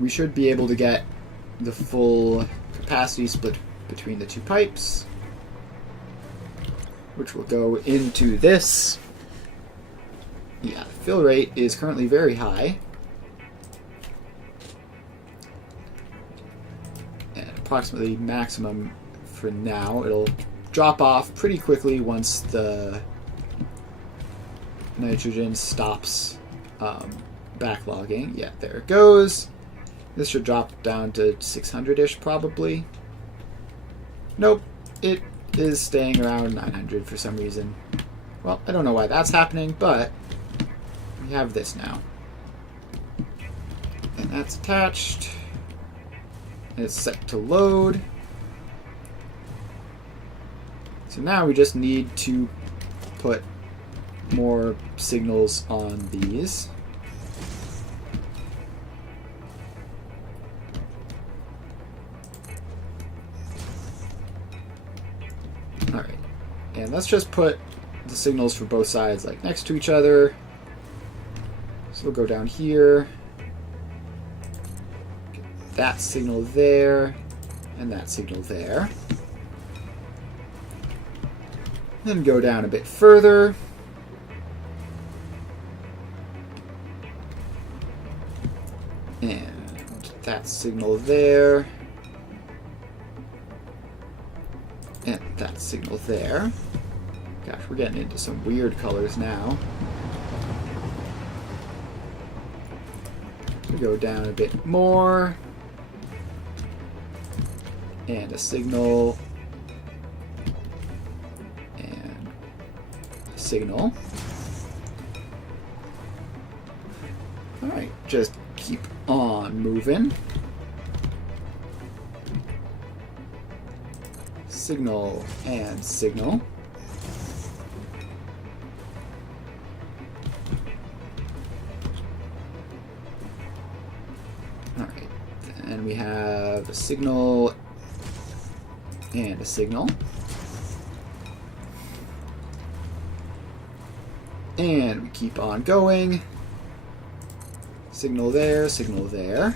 we should be able to get the full capacity split between the two pipes, which will go into this. Yeah, the fill rate is currently very high, and approximately maximum for now. It'll drop off pretty quickly once the nitrogen stops backlogging. Yeah, there it goes. This should drop down to 600-ish probably. Nope, it is staying around 900 for some reason. Well, I don't know why that's happening, but we have this now. And that's attached. And it's set to load. So now we just need to put more signals on these. Alright, and let's just put the signals for both sides like next to each other. So we'll go down here. that signal there, and that signal there. Then go down a bit further. And that signal there. And that signal there. Gosh, we're getting into some weird colors now. We go down a bit more. And a signal. And a signal. Alright, just keep on moving. Signal and signal. Alright, and we have a signal and a signal. And we keep on going. Signal there, signal there.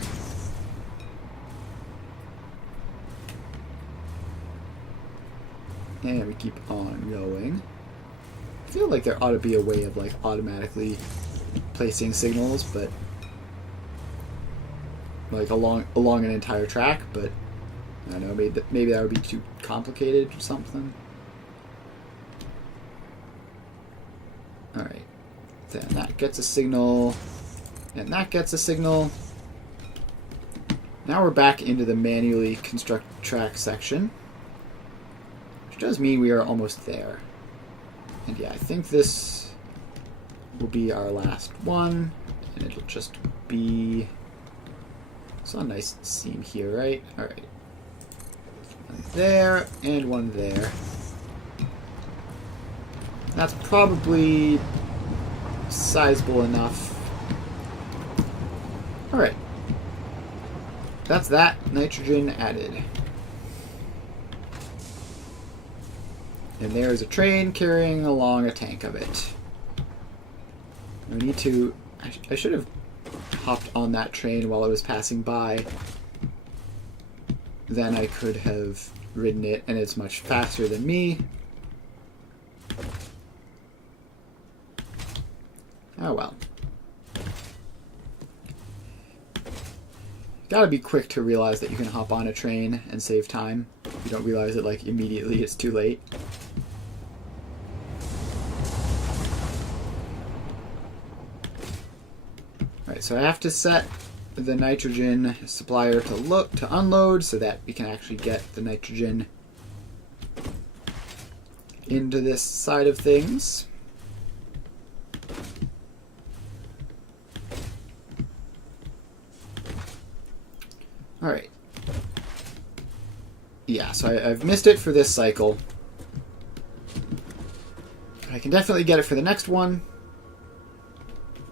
And we keep on going. I feel like there ought to be a way of like automatically placing signals, but like along an entire track, but I don't know, maybe that would be too complicated or something. Alright. Then that gets a signal. And that gets a signal. Now we're back into the manually construct track section. Which does mean we are almost there. And yeah, I think this will be our last one. And it'll just be... It's a nice seam here, right? Alright. One there, and one there. That's probably sizable enough. Alright. That's that nitrogen added. And there's a train carrying along a tank of it. We need to... I should have hopped on that train while I was passing by. Then I could have ridden it, and it's much faster than me. Oh well. Gotta be quick to realize that you can hop on a train and save time. You don't realize it like immediately it's too late. Alright, so I have to set the nitrogen supplier to unload so that we can actually get the nitrogen into this side of things. Alright. Yeah, so I've missed it for this cycle. I can definitely get it for the next one.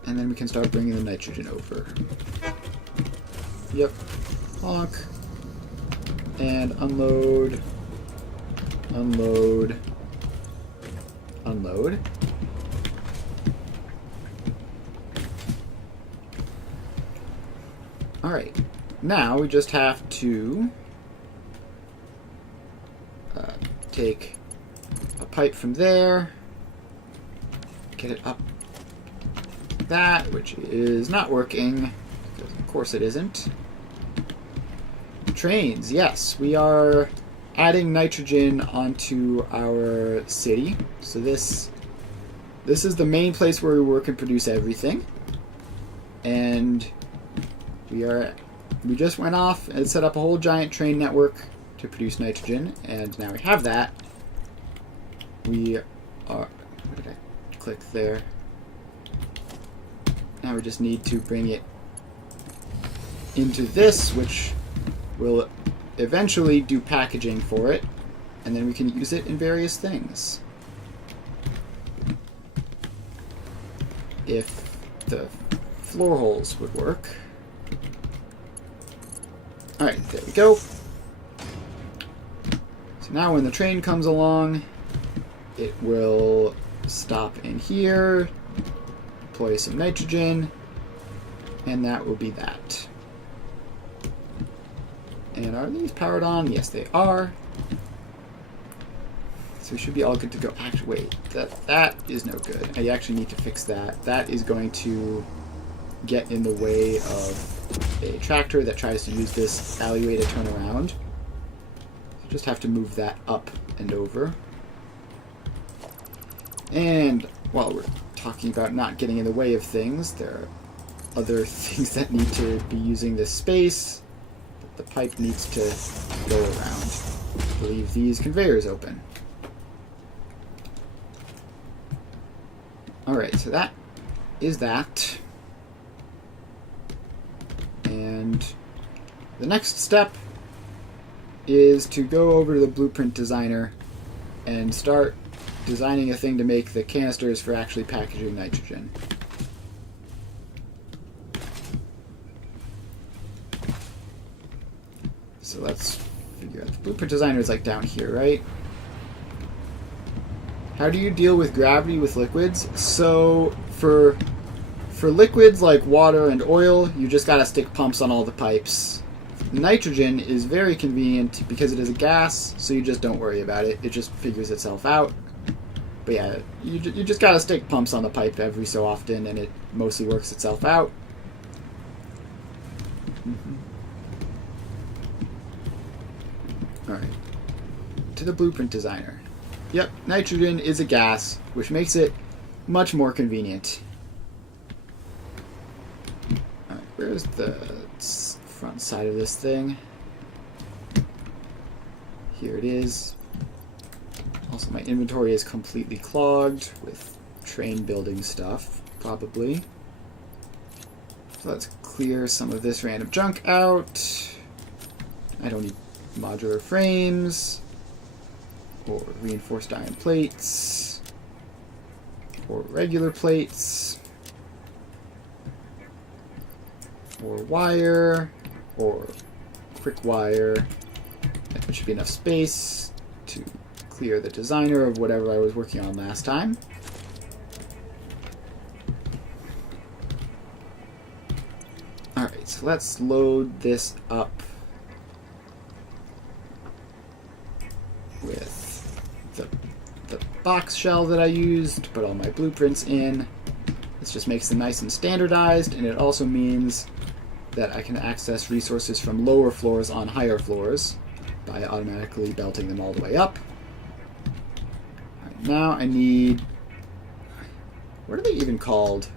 And then we can start bringing the nitrogen over. Yep. Honk. And unload. Unload. Unload. Alright. Now we just have to take a pipe from there, get it up that, which is not working, because of course it isn't. Trains, yes, we are adding nitrogen onto our city. So this is the main place where we work and produce everything. And we just went off and set up a whole giant train network to produce nitrogen, and now we have that. We are... Where did I click there? Now we just need to bring it into this, which will eventually do packaging for it, and then we can use it in various things. If the floor holes would work. Alright, there we go. So now when the train comes along, it will stop in here, deploy some nitrogen, and that will be that. And are these powered on? Yes, they are. So we should be all good to go. Actually, wait, that is no good. I actually need to fix that. That is going to get in the way of a tractor that tries to use this alleyway to turn around. Just have to move that up and over. And while we're talking about not getting in the way of things, there are other things that need to be using this space. The pipe needs to go around. Leave these conveyors open. Alright, so that is that. And the next step is to go over to the blueprint designer and start designing a thing to make the canisters for actually packaging nitrogen. So let's figure out. The blueprint designer is like down here, right? How do you deal with gravity with liquids? So for liquids like water and oil, you just gotta stick pumps on all the pipes. Nitrogen is very convenient because it is a gas, so you just don't worry about it. It just figures itself out. But yeah, you just gotta stick pumps on the pipe every so often, and it mostly works itself out. Alright. To the blueprint designer. Yep, nitrogen is a gas, which makes it much more convenient. Alright, where's the front side of this thing? Here it is. Also, my inventory is completely clogged with train building stuff, probably. So let's clear some of this random junk out. I don't need modular frames, or reinforced iron plates, or regular plates, or wire, or quick wire. That should be enough space to clear the designer of whatever I was working on last time. Alright, so let's load this up with the box shell that I used to put all my blueprints in. This just makes them nice and standardized, and it also means that I can access resources from lower floors on higher floors by automatically belting them all the way up. Right, now I need... what are they even called?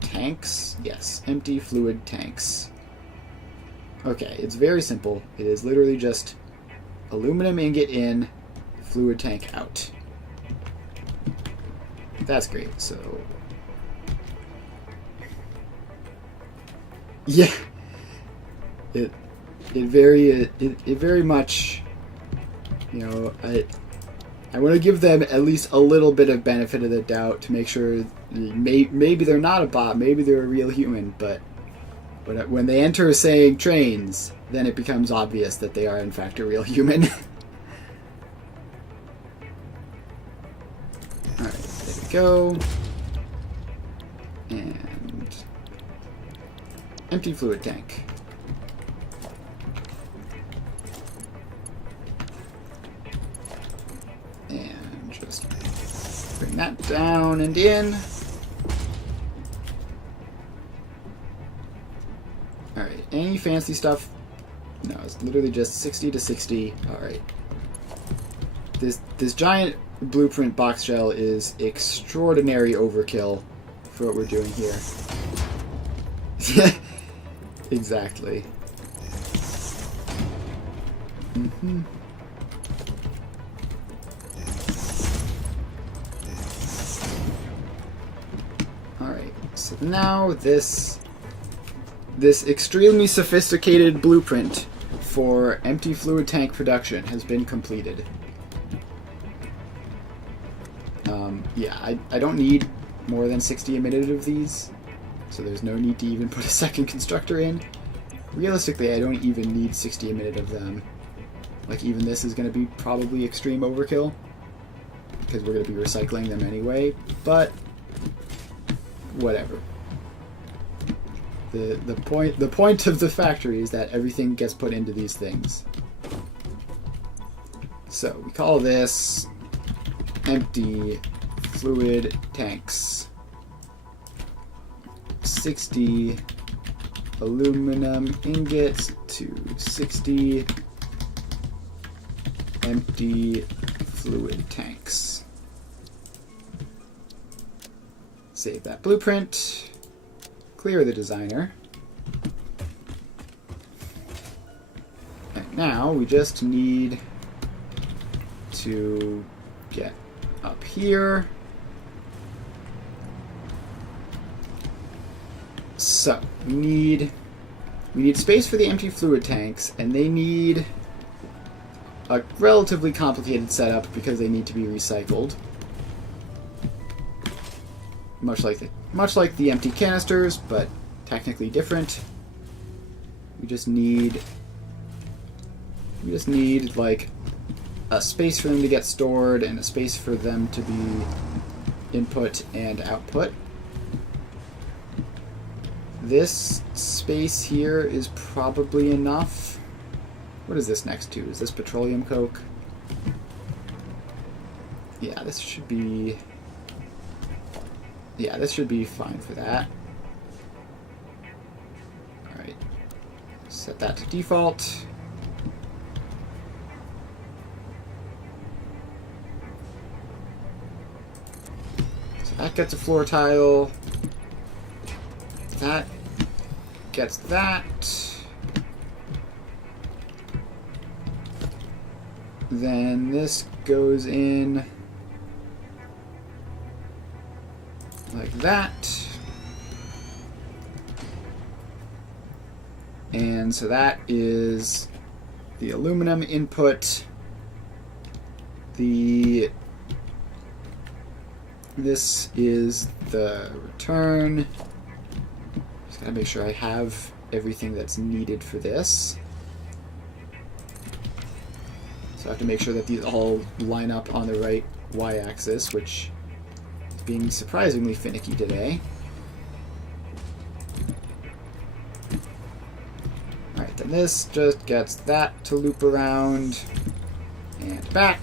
Tanks? Yes, empty fluid tanks. Okay, it's very simple. It is literally just aluminum ingot in, fluid tank out. That's great. So yeah, it very much, you know, I want to give them at least a little bit of benefit of the doubt to make sure maybe they're not a bot, maybe they're a real human, but when they enter saying trains, then it becomes obvious that they are in fact a real human. Alright, there we go. And empty fluid tank. And just bring that down and in. Alright, any fancy stuff? No, it's literally just 60 to 60. Alright. This giant blueprint box shell is extraordinary overkill for what we're doing here. Exactly. Mm-hmm. Alright, so now this extremely sophisticated blueprint for empty fluid tank production has been completed. Yeah, I don't need more than 60 a minute of these, so there's no need to even put a second constructor in. Realistically, I don't even need 60 a minute of them. Like, even this is going to be probably extreme overkill, because we're going to be recycling them anyway, but whatever. The point of the factory is that everything gets put into these things. So we call this empty fluid tanks. 60 aluminum ingots to 60 empty fluid tanks. Save that blueprint. Clear the designer. And now we just need to get up here. So we need space for the empty fluid tanks, and they need a relatively complicated setup because they need to be recycled. Much like the empty canisters, but technically different. We just need like a space for them to get stored and a space for them to be input and output. This space here is probably enough. What is this next to? Is this petroleum coke? Yeah, this should be fine for that. Alright. Set that to default. So that gets a floor tile. That gets that. Then this goes in like that. And so that is the aluminum input. This is the return. Just gotta make sure I have everything that's needed for this. So I have to make sure that these all line up on the right y-axis, which is being surprisingly finicky today. Alright, then this just gets that to loop around and back.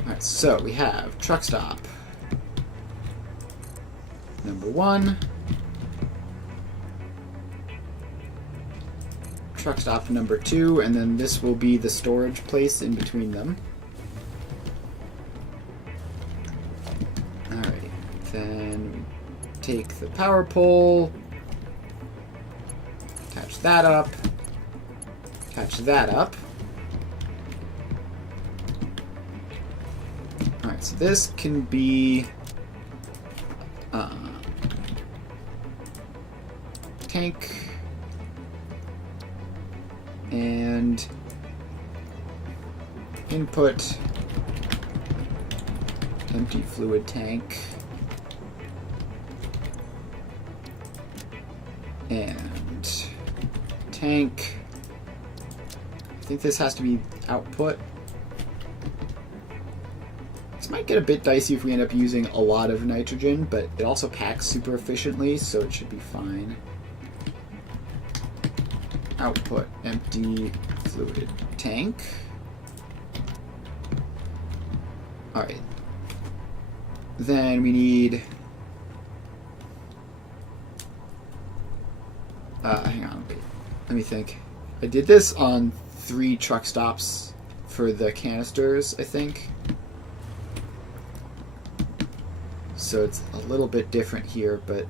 Alright, so we have truck stop number 1. Truck stop number 2, and then this will be the storage place in between them. Alright, then take the power pole, attach that up, attach that up. Alright, so this can be tank and input empty fluid tank and tank. I think this has to be output. This might get a bit dicey if we end up using a lot of nitrogen, but it also packs super efficiently, so it should be fine. Output empty fluid tank. Alright. Then we need hang on, wait. Let me think. I did this on 3 truck stops for the canisters, I think. So it's a little bit different here, but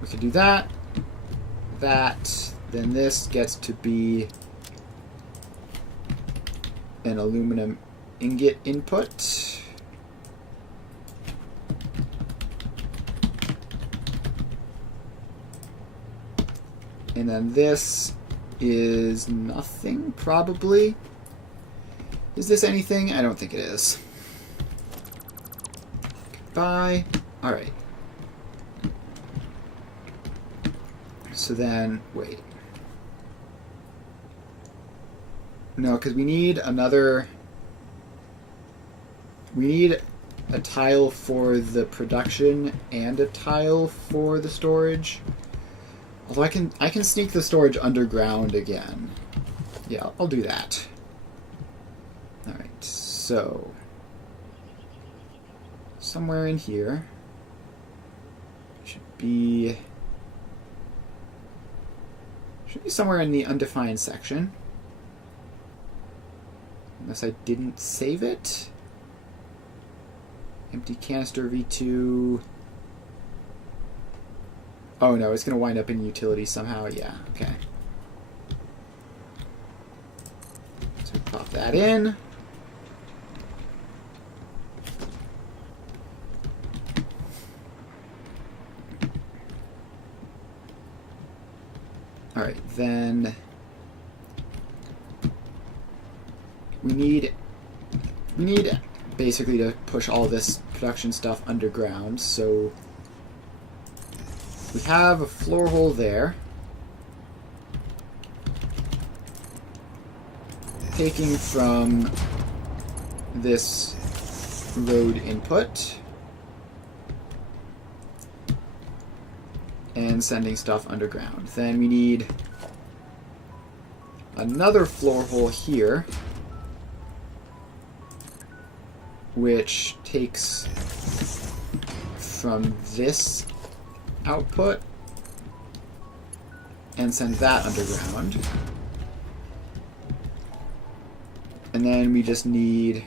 we could do that. That, then this gets to be an aluminum ingot input. And then this is nothing, probably. Is this anything? I don't think it is. Goodbye. Alright. So then, wait. No, because we need another... We need a tile for the production and a tile for the storage. Although I can sneak the storage underground again. Yeah, I'll do that. Alright, so somewhere in here should be somewhere in the undefined section. Unless I didn't save it. Empty canister V2. Oh no, it's going to wind up in utility somehow. Yeah, okay. So we pop that in. Alright, then we need basically to push all this production stuff underground, so we have a floor hole there. Taking from this road input and sending stuff underground. Then we need another floor hole here, which takes from this output and sends that underground. And then we just need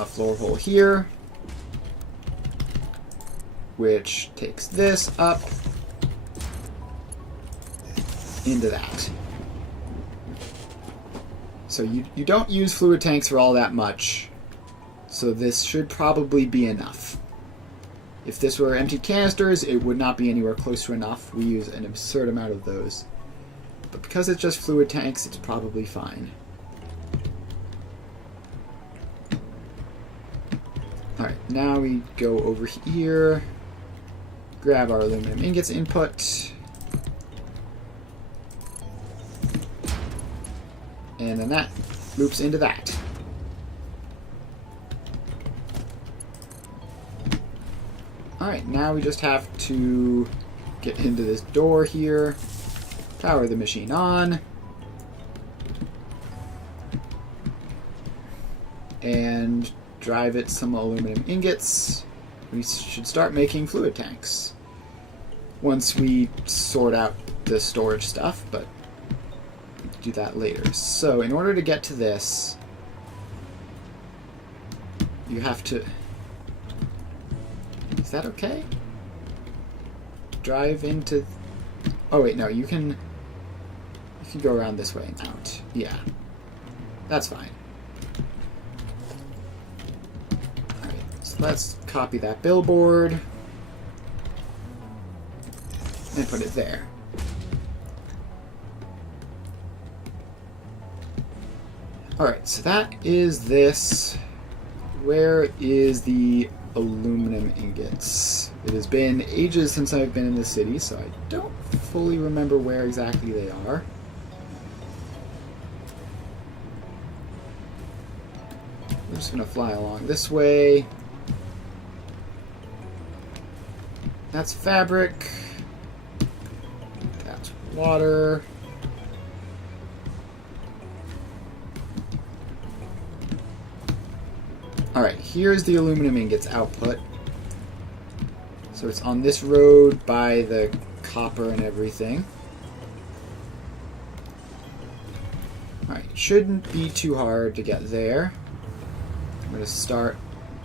a floor hole here, which takes this up into that. So you don't use fluid tanks for all that much, so this should probably be enough. If this were empty canisters, it would not be anywhere close to enough. We use an absurd amount of those. But because it's just fluid tanks, it's probably fine. Alright, now we go over here, grab our aluminum ingots input, and then that loops into that. Alright, now we just have to get into this door here, power the machine on, and drive it some aluminum ingots. We should start making fluid tanks once we sort out the storage stuff, but do that later. So in order to get to this, you have to... Is that okay? Drive into... Oh wait, no, you can go around this way and out. Yeah, that's fine. Alright, so let's copy that billboard and put it there. Alright, so that is this. Where is the aluminum ingots? It has been ages since I've been in the city, so I don't fully remember where exactly they are. We're just going to fly along this way. That's fabric. That's water. Alright, here's the aluminum ingots output. So it's on this road by the copper and everything. Alright, shouldn't be too hard to get there. I'm going to start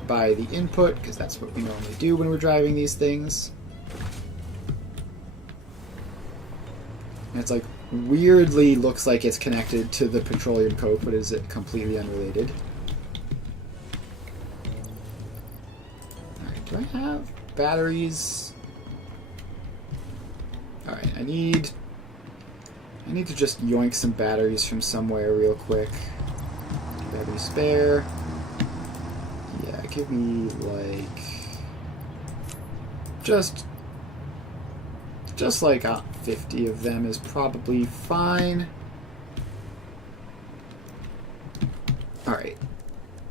by the input, because that's what we normally do when we're driving these things. And it's like, weirdly looks like it's connected to the petroleum coke, but is it completely unrelated? Alright, do I have batteries? Alright, I need to just yoink some batteries from somewhere real quick. Battery spare. Yeah, give me like just like 50 of them is probably fine. Alright.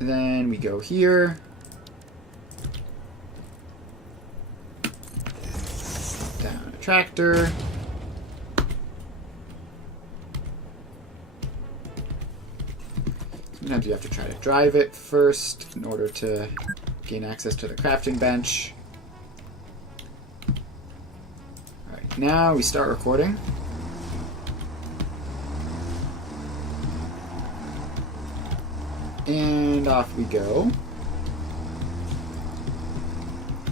Then we go here. Down a tractor. Sometimes you have to try to drive it first in order to gain access to the crafting bench. Alright, now we start recording. And off we go.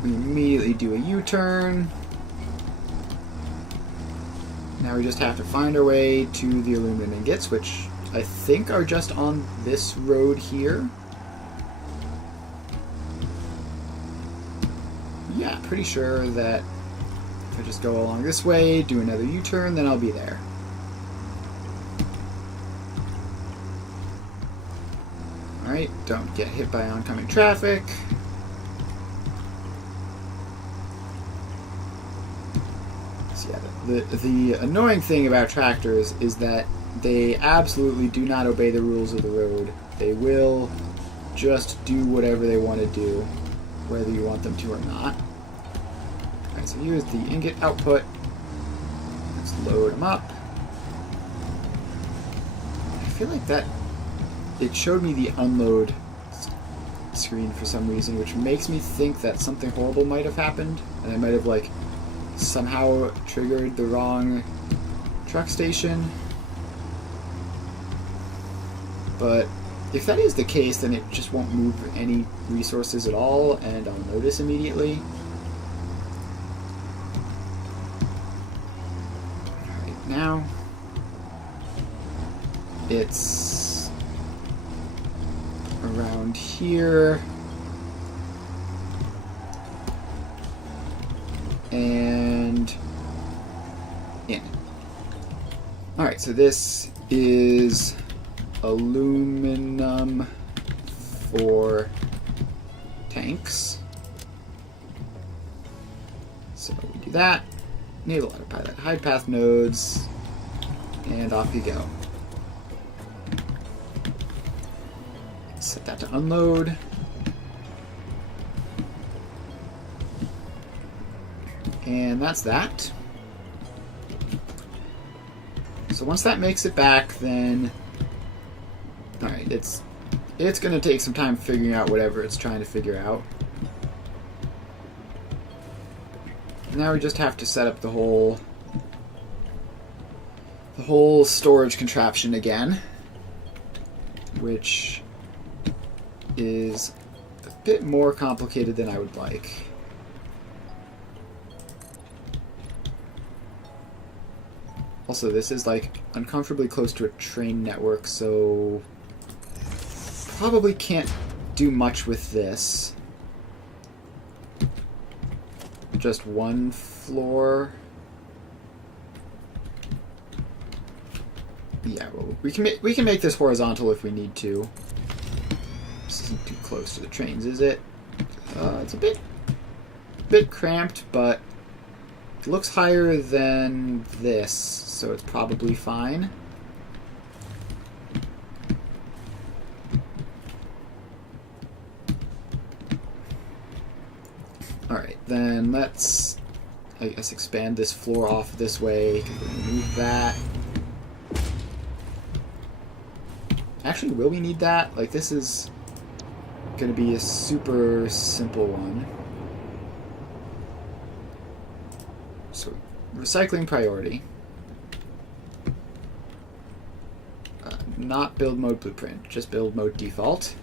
We immediately do a U-turn. Now we just have to find our way to the aluminum ingots, which I think are just on this road here. Yeah, pretty sure that if I just go along this way, do another U-turn, then I'll be there. Alright, don't get hit by oncoming traffic. So yeah, the annoying thing about tractors is that they absolutely do not obey the rules of the road. They will just do whatever they want to do, whether you want them to or not. Alright, so here's the ingot output. Let's load them up. I feel like that... It showed me the unload screen for some reason, which makes me think that something horrible might have happened, and I might have, like, somehow triggered the wrong truck station. But if that is the case, then it just won't move any resources at all, and I'll notice immediately. Alright, now it's around here, and in. Alright, so this is aluminum for tanks. So we do that, enable autopilot, hide path nodes, and off you go. Set that to unload. And that's that. So once that makes it back, then... Alright, it's going to take some time figuring out whatever it's trying to figure out. Now we just have to set up the whole storage contraption again, which is a bit more complicated than I would like. Also, this is like uncomfortably close to a train network, so probably can't do much with this. Just one floor. Yeah, well, we can make this horizontal if we need to. This isn't too close to the trains, is it? It's a bit cramped, but it looks higher than this, so it's probably fine. Alright, then let's, I guess, expand this floor off this way. We're going to need that. Actually, will we need that? Like, this is going to be a super simple one. So, recycling priority. Not build mode blueprint, just build mode default.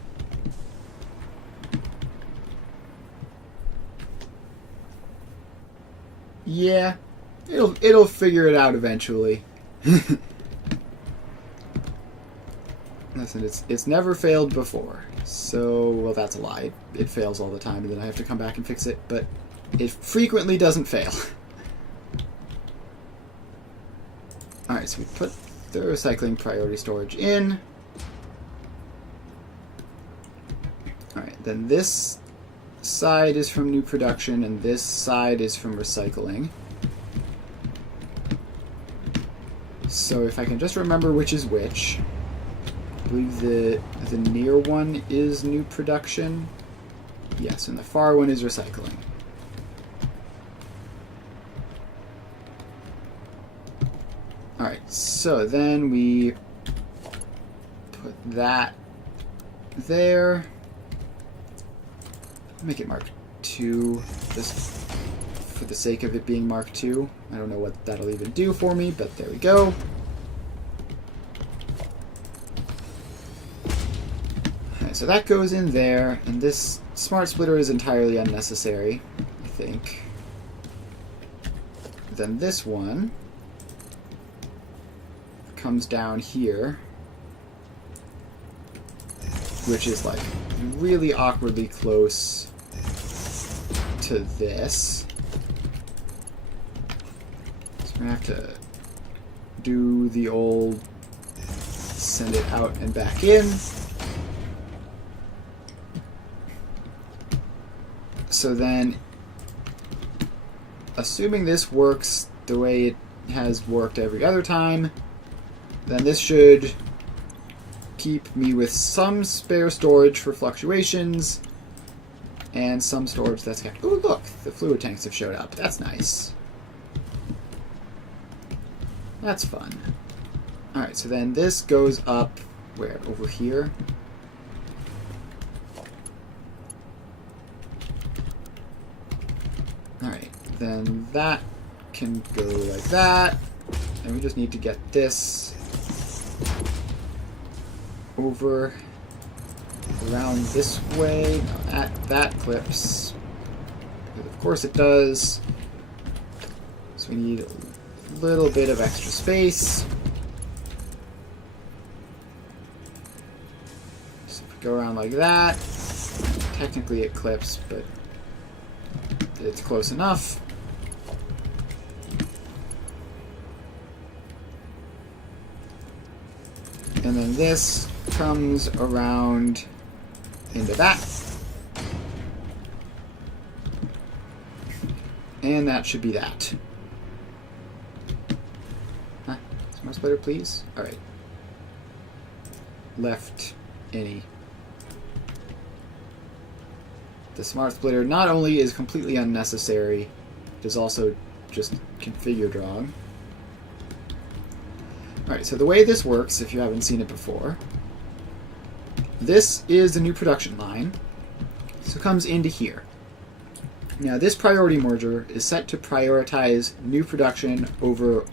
Yeah, it'll figure it out eventually. Listen, it's never failed before, so, well, that's a lie. It fails all the time, and then I have to come back and fix it, but it frequently doesn't fail. Alright, so we put the recycling priority storage in. Alright, then this side is from new production, and this side is from recycling. So if I can just remember which is which. I believe the near one is new production. Yes, and the far one is recycling. Alright, so then we put that there. Make it Mark II, just for the sake of it being Mark II. I don't know what that'll even do for me, but there we go. Alright, so that goes in there, and this smart splitter is entirely unnecessary, I think. Then this one comes down here, which is like really awkwardly close to this. So we're gonna have to do the old send it out and back in. So then, assuming this works the way it has worked every other time, then this should keep me with some spare storage for fluctuations and some storage that's kept. Ooh, look, the fluid tanks have showed up. That's nice. That's fun. Alright, so then this goes up where? Over here? Alright, then that can go like that. And we just need to get this over around this way. No, that clips. Because of course it does. So we need a little bit of extra space. So if we go around like that, technically it clips, but it's close enough. And then this comes around into that. And that should be that. Huh? Smart splitter, please? Alright. Left any. The smart splitter not only is completely unnecessary, it is also just configured wrong. Alright, so the way this works, if you haven't seen it before, this is the new production line. So it comes into here. Now this priority merger is set to prioritize new production over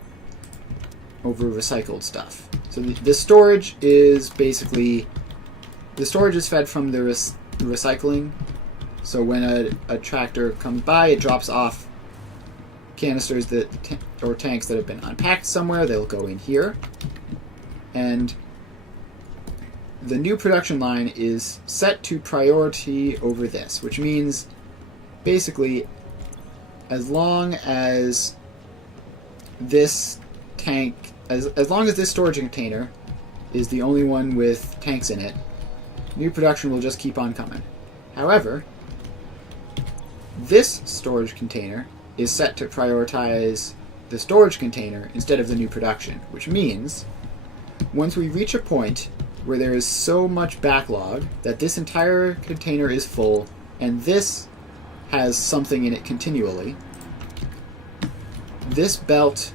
recycled stuff. So the storage is basically, the storage is fed from the recycling. So when a tractor comes by, it drops off canisters or tanks that have been unpacked somewhere. They'll go in here. And the new production line is set to priority over this, which means basically as long as this tank, as long as this storage container is the only one with tanks in it, new production will just keep on coming. However, this storage container is set to prioritize the storage container instead of the new production, which means once we reach a point where there is so much backlog that this entire container is full and this has something in it continually, this belt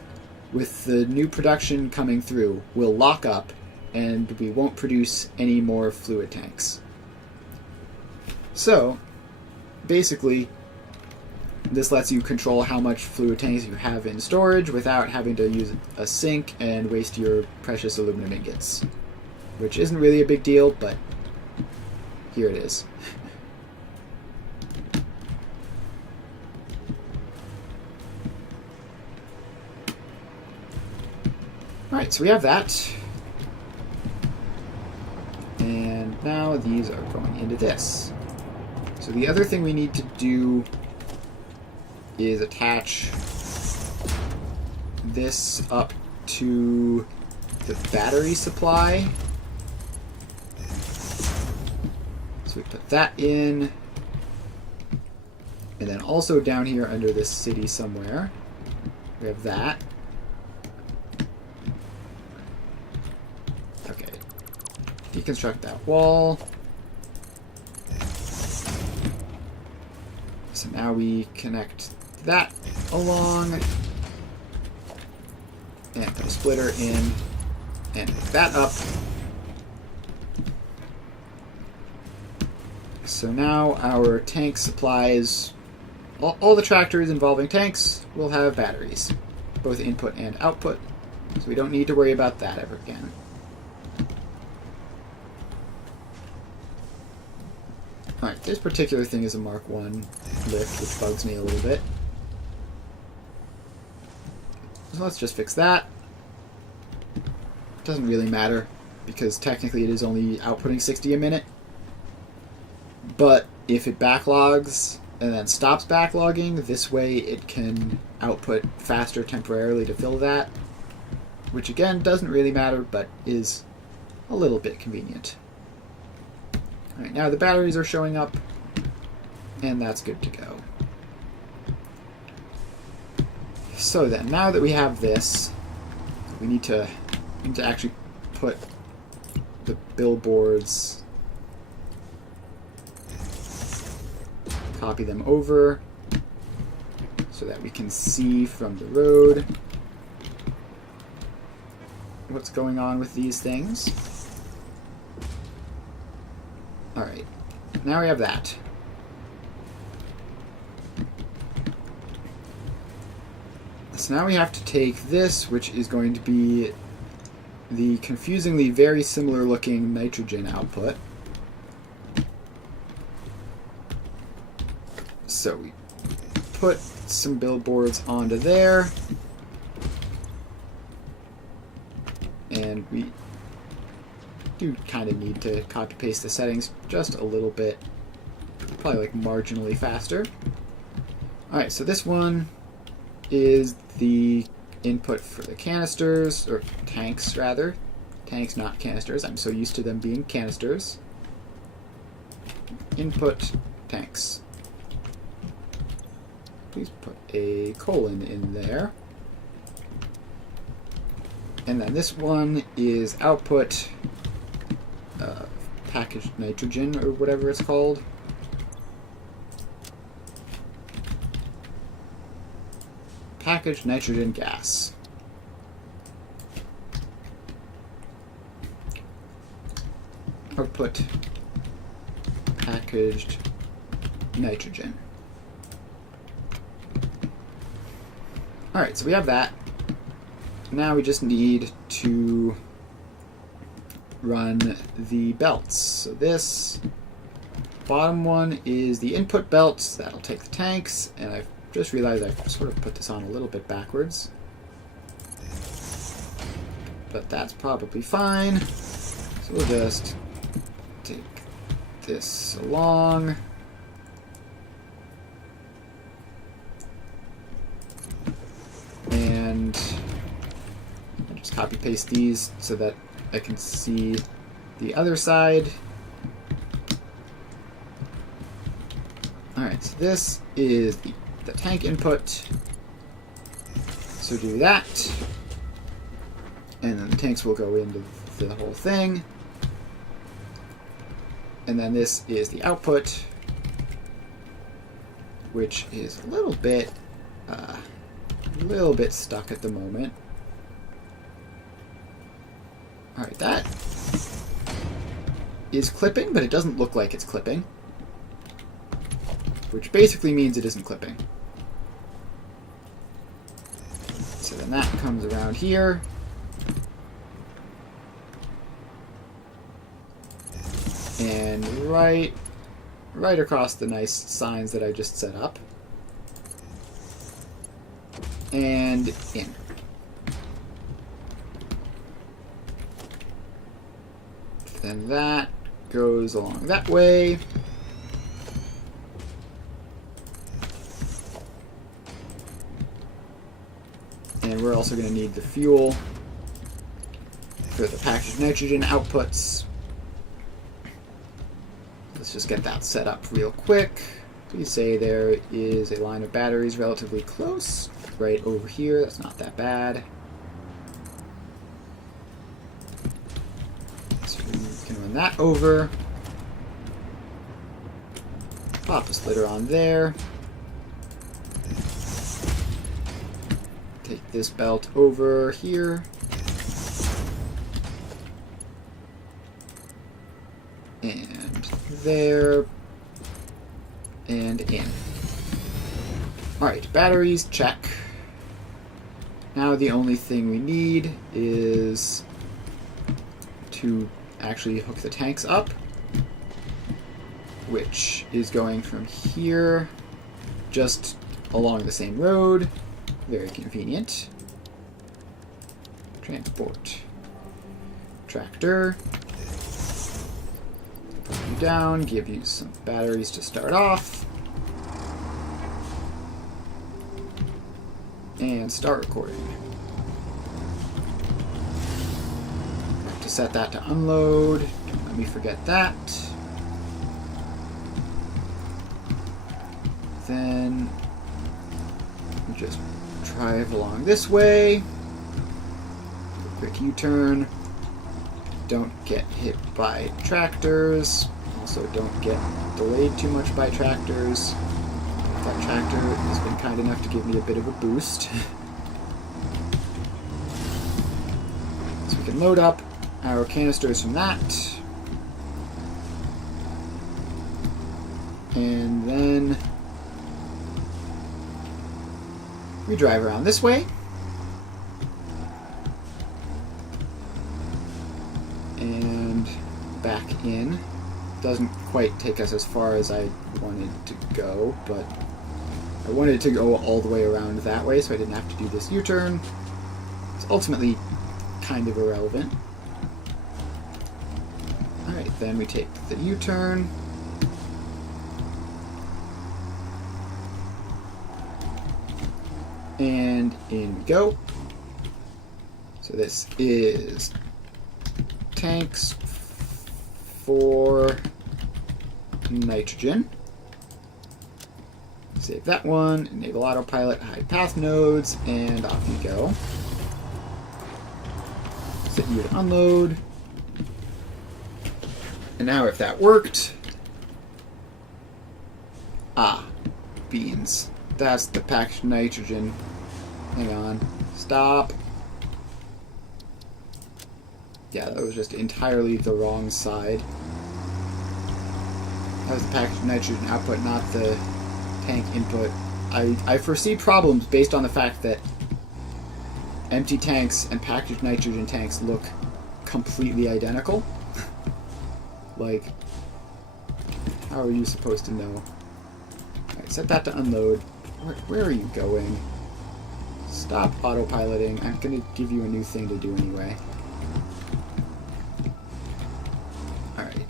with the new production coming through will lock up and we won't produce any more fluid tanks. So basically this lets you control how much fluid tanks you have in storage without having to use a sink and waste your precious aluminum ingots. Which isn't really a big deal, but here it is. Alright, so we have that. And now these are going into this. So the other thing we need to do is attach this up to the battery supply. So we put that in, and then also down here under this city somewhere, we have that. Okay. deconstruct that wall. So now we connect that along and put a splitter in and hook that up. So now our tank supplies, all the tractors involving tanks will have batteries, both input and output, so we don't need to worry about that ever again. Alright, this particular thing is a Mark 1 lift, which bugs me a little bit. So let's just fix that. Doesn't really matter, because technically it is only outputting 60 a minute. But if it backlogs and then stops backlogging, this way it can output faster temporarily to fill that. Which again, doesn't really matter, but is a little bit convenient. Alright, now the batteries are showing up, and that's good to go. So then, now that we have this, we need to actually put the billboards, copy them over, so that we can see from the road what's going on with these things. Alright, now we have that. So now we have to take this, which is going to be the confusingly very similar looking nitrogen output. So we put some billboards onto there. And we do kind of need to copy paste the settings just a little bit. Probably like marginally faster. Alright, so this one is the input for the canisters, or tanks rather. Tanks, not canisters. I'm so used to them being canisters. Input tanks. Please put a colon in there. And then this one is output packaged nitrogen, or whatever it's called. Packaged nitrogen gas. Output packaged nitrogen. Alright, so we have that. Now we just need to run the belts. So this bottom one is the input belts. That'll take the tanks, and I've just realized I've sort of put this on a little bit backwards. But that's probably fine. So we'll just take this along. And I'll just copy paste these so that I can see the other side. Alright, so this is the tank input. So do that. And then the tanks will go into the whole thing. And then this is the output, which is a little bit stuck at the moment. Alright, that is clipping, but it doesn't look like it's clipping. Which basically means it isn't clipping. So then that comes around here. And right across the nice signs that I just set up. And in. Then that goes along that way. And we're also going to need the fuel for the packaged nitrogen outputs. Let's just get that set up real quick. Please say there is a line of batteries relatively close. Right over here. That's not that bad. So we can run Run that over. Pop a splitter on there. Take this belt over here. And there. And in. Alright, batteries, check. Now the only thing we need is to actually hook the tanks up, which is going from here just along the same road. Very convenient. Transport. Tractor. Put you down, give you some batteries to start off. And start recording. Have to set that to unload. Don't let me forget that. Then we just drive along this way. Do a quick U-turn. Don't get hit by tractors. Also don't get delayed too much by tractors. That tractor has been kind enough to give me a bit of a boost. So we can load up our canisters from that. And then we drive around this way. And back in. Doesn't quite take us as far as I wanted to go, but I wanted to go all the way around that way so I didn't have to do this U-turn. It's ultimately kind of irrelevant. Alright, then we take the U-turn. And in we go. So this is tanks for nitrogen. Save that one, enable autopilot, hide path nodes, and off you go. Set you to unload. And now if that worked... Ah, beans. That's the packaged nitrogen. Hang on. Stop. Yeah, that was just entirely the wrong side. That was the packaged nitrogen output, not the tank input. I foresee problems based on the fact that empty tanks and packaged nitrogen tanks look completely identical. Like, how are you supposed to know? Alright, set that to unload. Where are you going? Stop autopiloting. I'm going to give you a new thing to do anyway. Alright.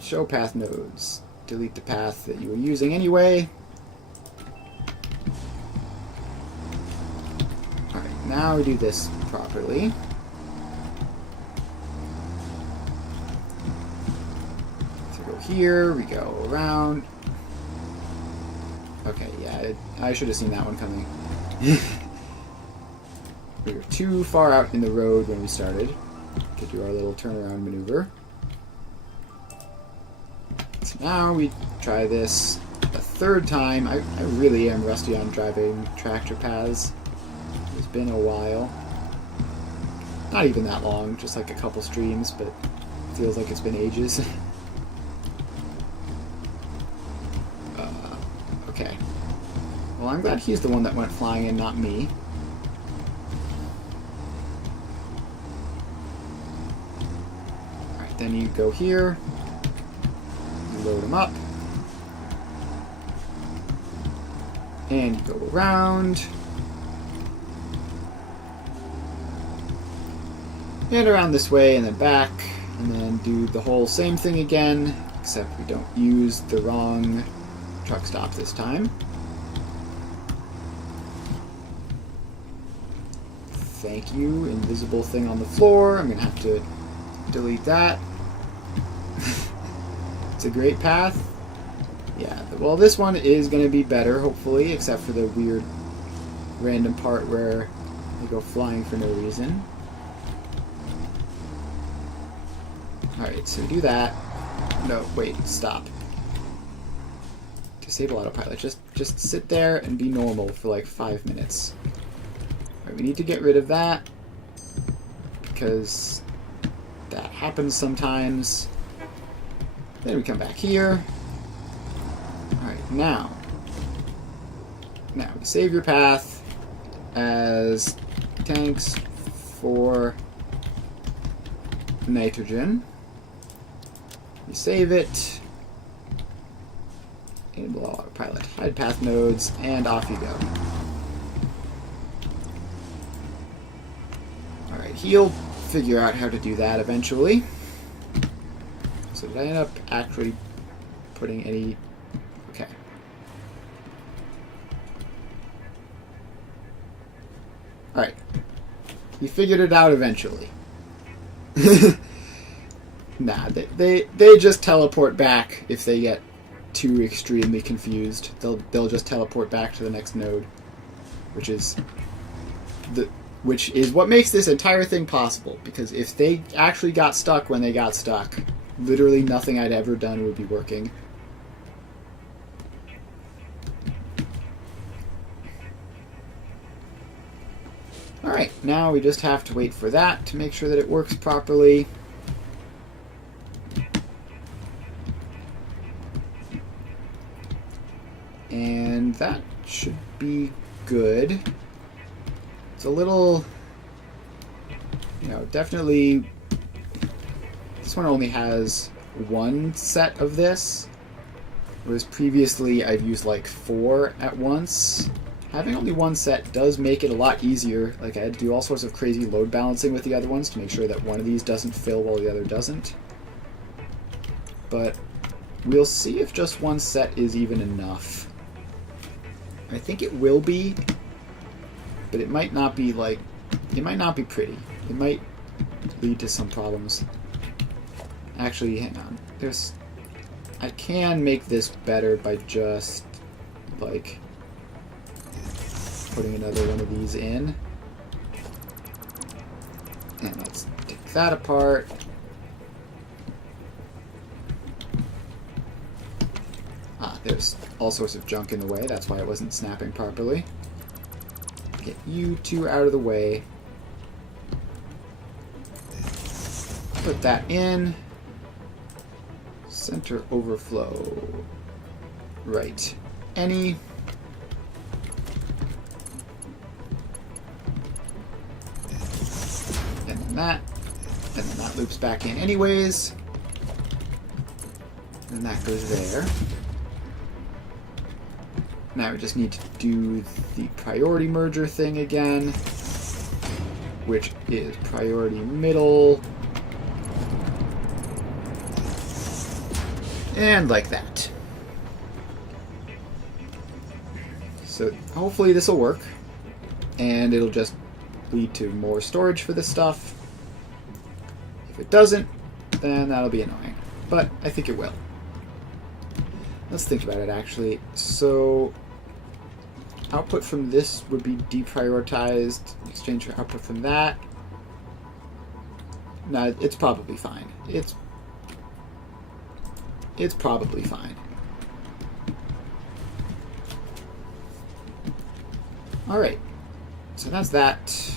Show path nodes. Delete the path that you were using anyway. Alright, now we do this properly. So go here, we go around. Okay, yeah, I should have seen that one coming. We were too far out in the road when we started to do our little turnaround maneuver. So now we try this a third time. I really am rusty on driving tractor paths. It's been a while. Not even that long, just like a couple streams, but it feels like it's been ages. Okay. Well, I'm glad he's the one that went flying and not me. Alright, then you go here. You load him up. And you go around. And around this way and then back. And then do the whole same thing again, except we don't use the wrong truck stop this time. Thank you, invisible thing on the floor. I'm gonna have to delete that. It's a great path. Yeah, well, this one is gonna be better, hopefully, except for the weird random part where they go flying for no reason. Alright, so do that. No, wait, stop. Disable autopilot. Just sit there and be normal for like 5 minutes. Alright, we need to get rid of that because that happens sometimes. Then we come back here. Alright, now we save your path as tanks for nitrogen. You save it. Enable autopilot. Hide path nodes, and off you go. Alright, he'll figure out how to do that eventually. So did I end up actually putting any... Okay. Alright. He figured it out eventually. Nah, they just teleport back if they get too extremely confused. They'll just teleport back to the next node, which is what makes this entire thing possible. Because if they actually got stuck when they got stuck, literally nothing I'd ever done would be working. Alright, now we just have to wait for that to make sure that it works properly. And that should be good. It's a little, definitely, this one only has one set of this, whereas previously I've used like 4 at once. Having only one set does make it a lot easier. Like, I had to do all sorts of crazy load balancing with the other ones to make sure that one of these doesn't fill while the other doesn't. But we'll see if just one set is even enough. I think it will be, but it might not be it might not be pretty. It might lead to some problems. Actually, hang on. I can make this better by just, putting another one of these in. And let's take that apart. There's all sorts of junk in the way. That's why it wasn't snapping properly. Get you 2 out of the way. Put that in. Center overflow. Right. Any. And then that. And then that loops back in anyways. And that goes there. Now we just need to do the priority merger thing again, which is priority middle. And like that. So hopefully this will work, and it'll just lead to more storage for this stuff. If it doesn't, then that'll be annoying. But I think it will. Let's think about it, actually. So output from this would be deprioritized in exchange for output from that. No, it's probably fine. It's probably fine. Alright. So that's that.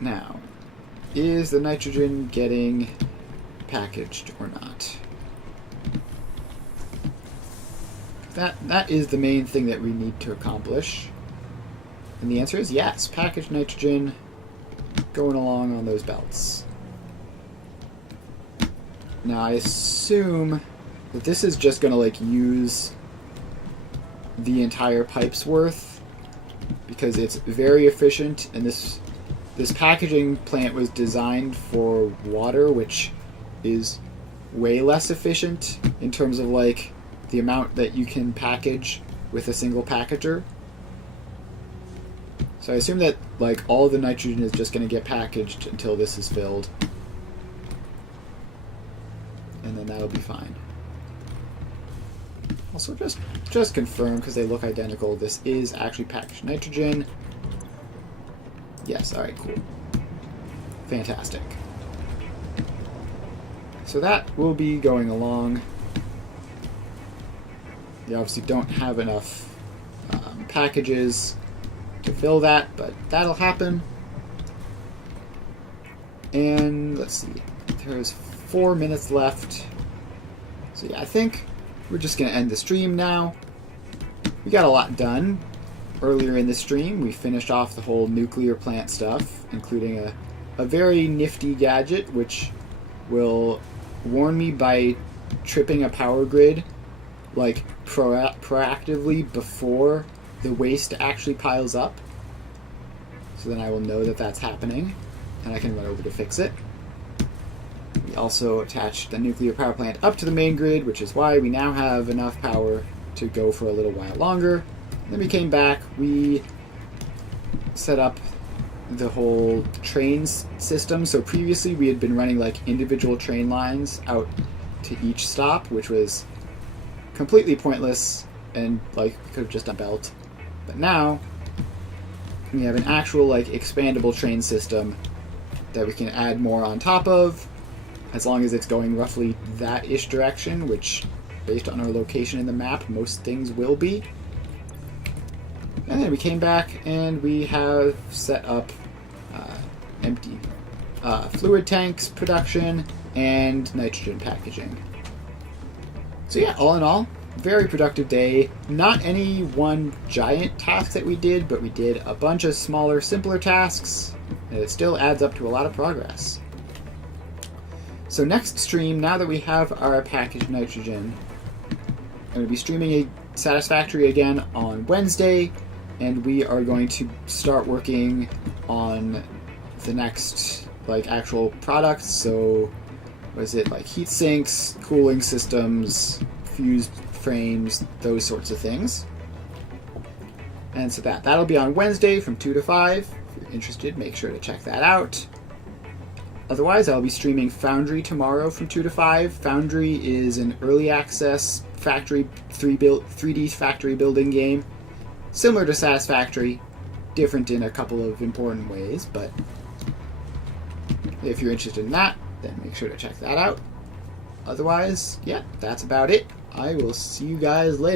Now, is the nitrogen getting packaged or not? That is the main thing that we need to accomplish. And the answer is yes. Packaged nitrogen going along on those belts. Now I assume that this is just going to use the entire pipe's worth because it's very efficient, and this packaging plant was designed for water, which is way less efficient in terms of the amount that you can package with a single packager. So I assume that all the nitrogen is just going to get packaged until this is filled. And then that'll be fine. Also, just confirm, because they look identical, this is actually packaged nitrogen. Yes, alright, cool. Fantastic. So that will be going along. You obviously don't have enough packages to fill that, but that'll happen. And let's see, there's 4 minutes left. So yeah, I think we're just going to end the stream now. We got a lot done. Earlier in the stream, we finished off the whole nuclear plant stuff, including a very nifty gadget which will warn me by tripping a power grid like proactively before the waste actually piles up. So then I will know that that's happening and I can run over to fix it. We also attached the nuclear power plant up to the main grid, which is why we now have enough power to go for a little while longer. Then we came back, we set up the whole trains system. So previously we had been running like individual train lines out to each stop, which was completely pointless and like we could have just done belt. But now we have an actual like expandable train system that we can add more on top of, as long as it's going roughly that ish direction, which based on our location in the map most things will be. And then we came back and we have set up empty fluid tanks production and nitrogen packaging. So yeah, all in all, very productive day. Not any one giant task that we did, but we did a bunch of smaller, simpler tasks, and it still adds up to a lot of progress. So next stream, now that we have our packaged nitrogen, I'm going to be streaming a Satisfactory again on Wednesday, and we are going to start working on the next like actual products. So what is it, like heat sinks, cooling systems, fused frames, those sorts of things. And so that'll be on Wednesday from 2 to 5. If you're interested, make sure to check that out. Otherwise, I'll be streaming Foundry tomorrow from 2 to 5. Foundry is an early access factory 3D factory building game. Similar to Satisfactory, different in a couple of important ways, but if you're interested in that, then make sure to check that out. Otherwise, yeah, that's about it. I will see you guys later.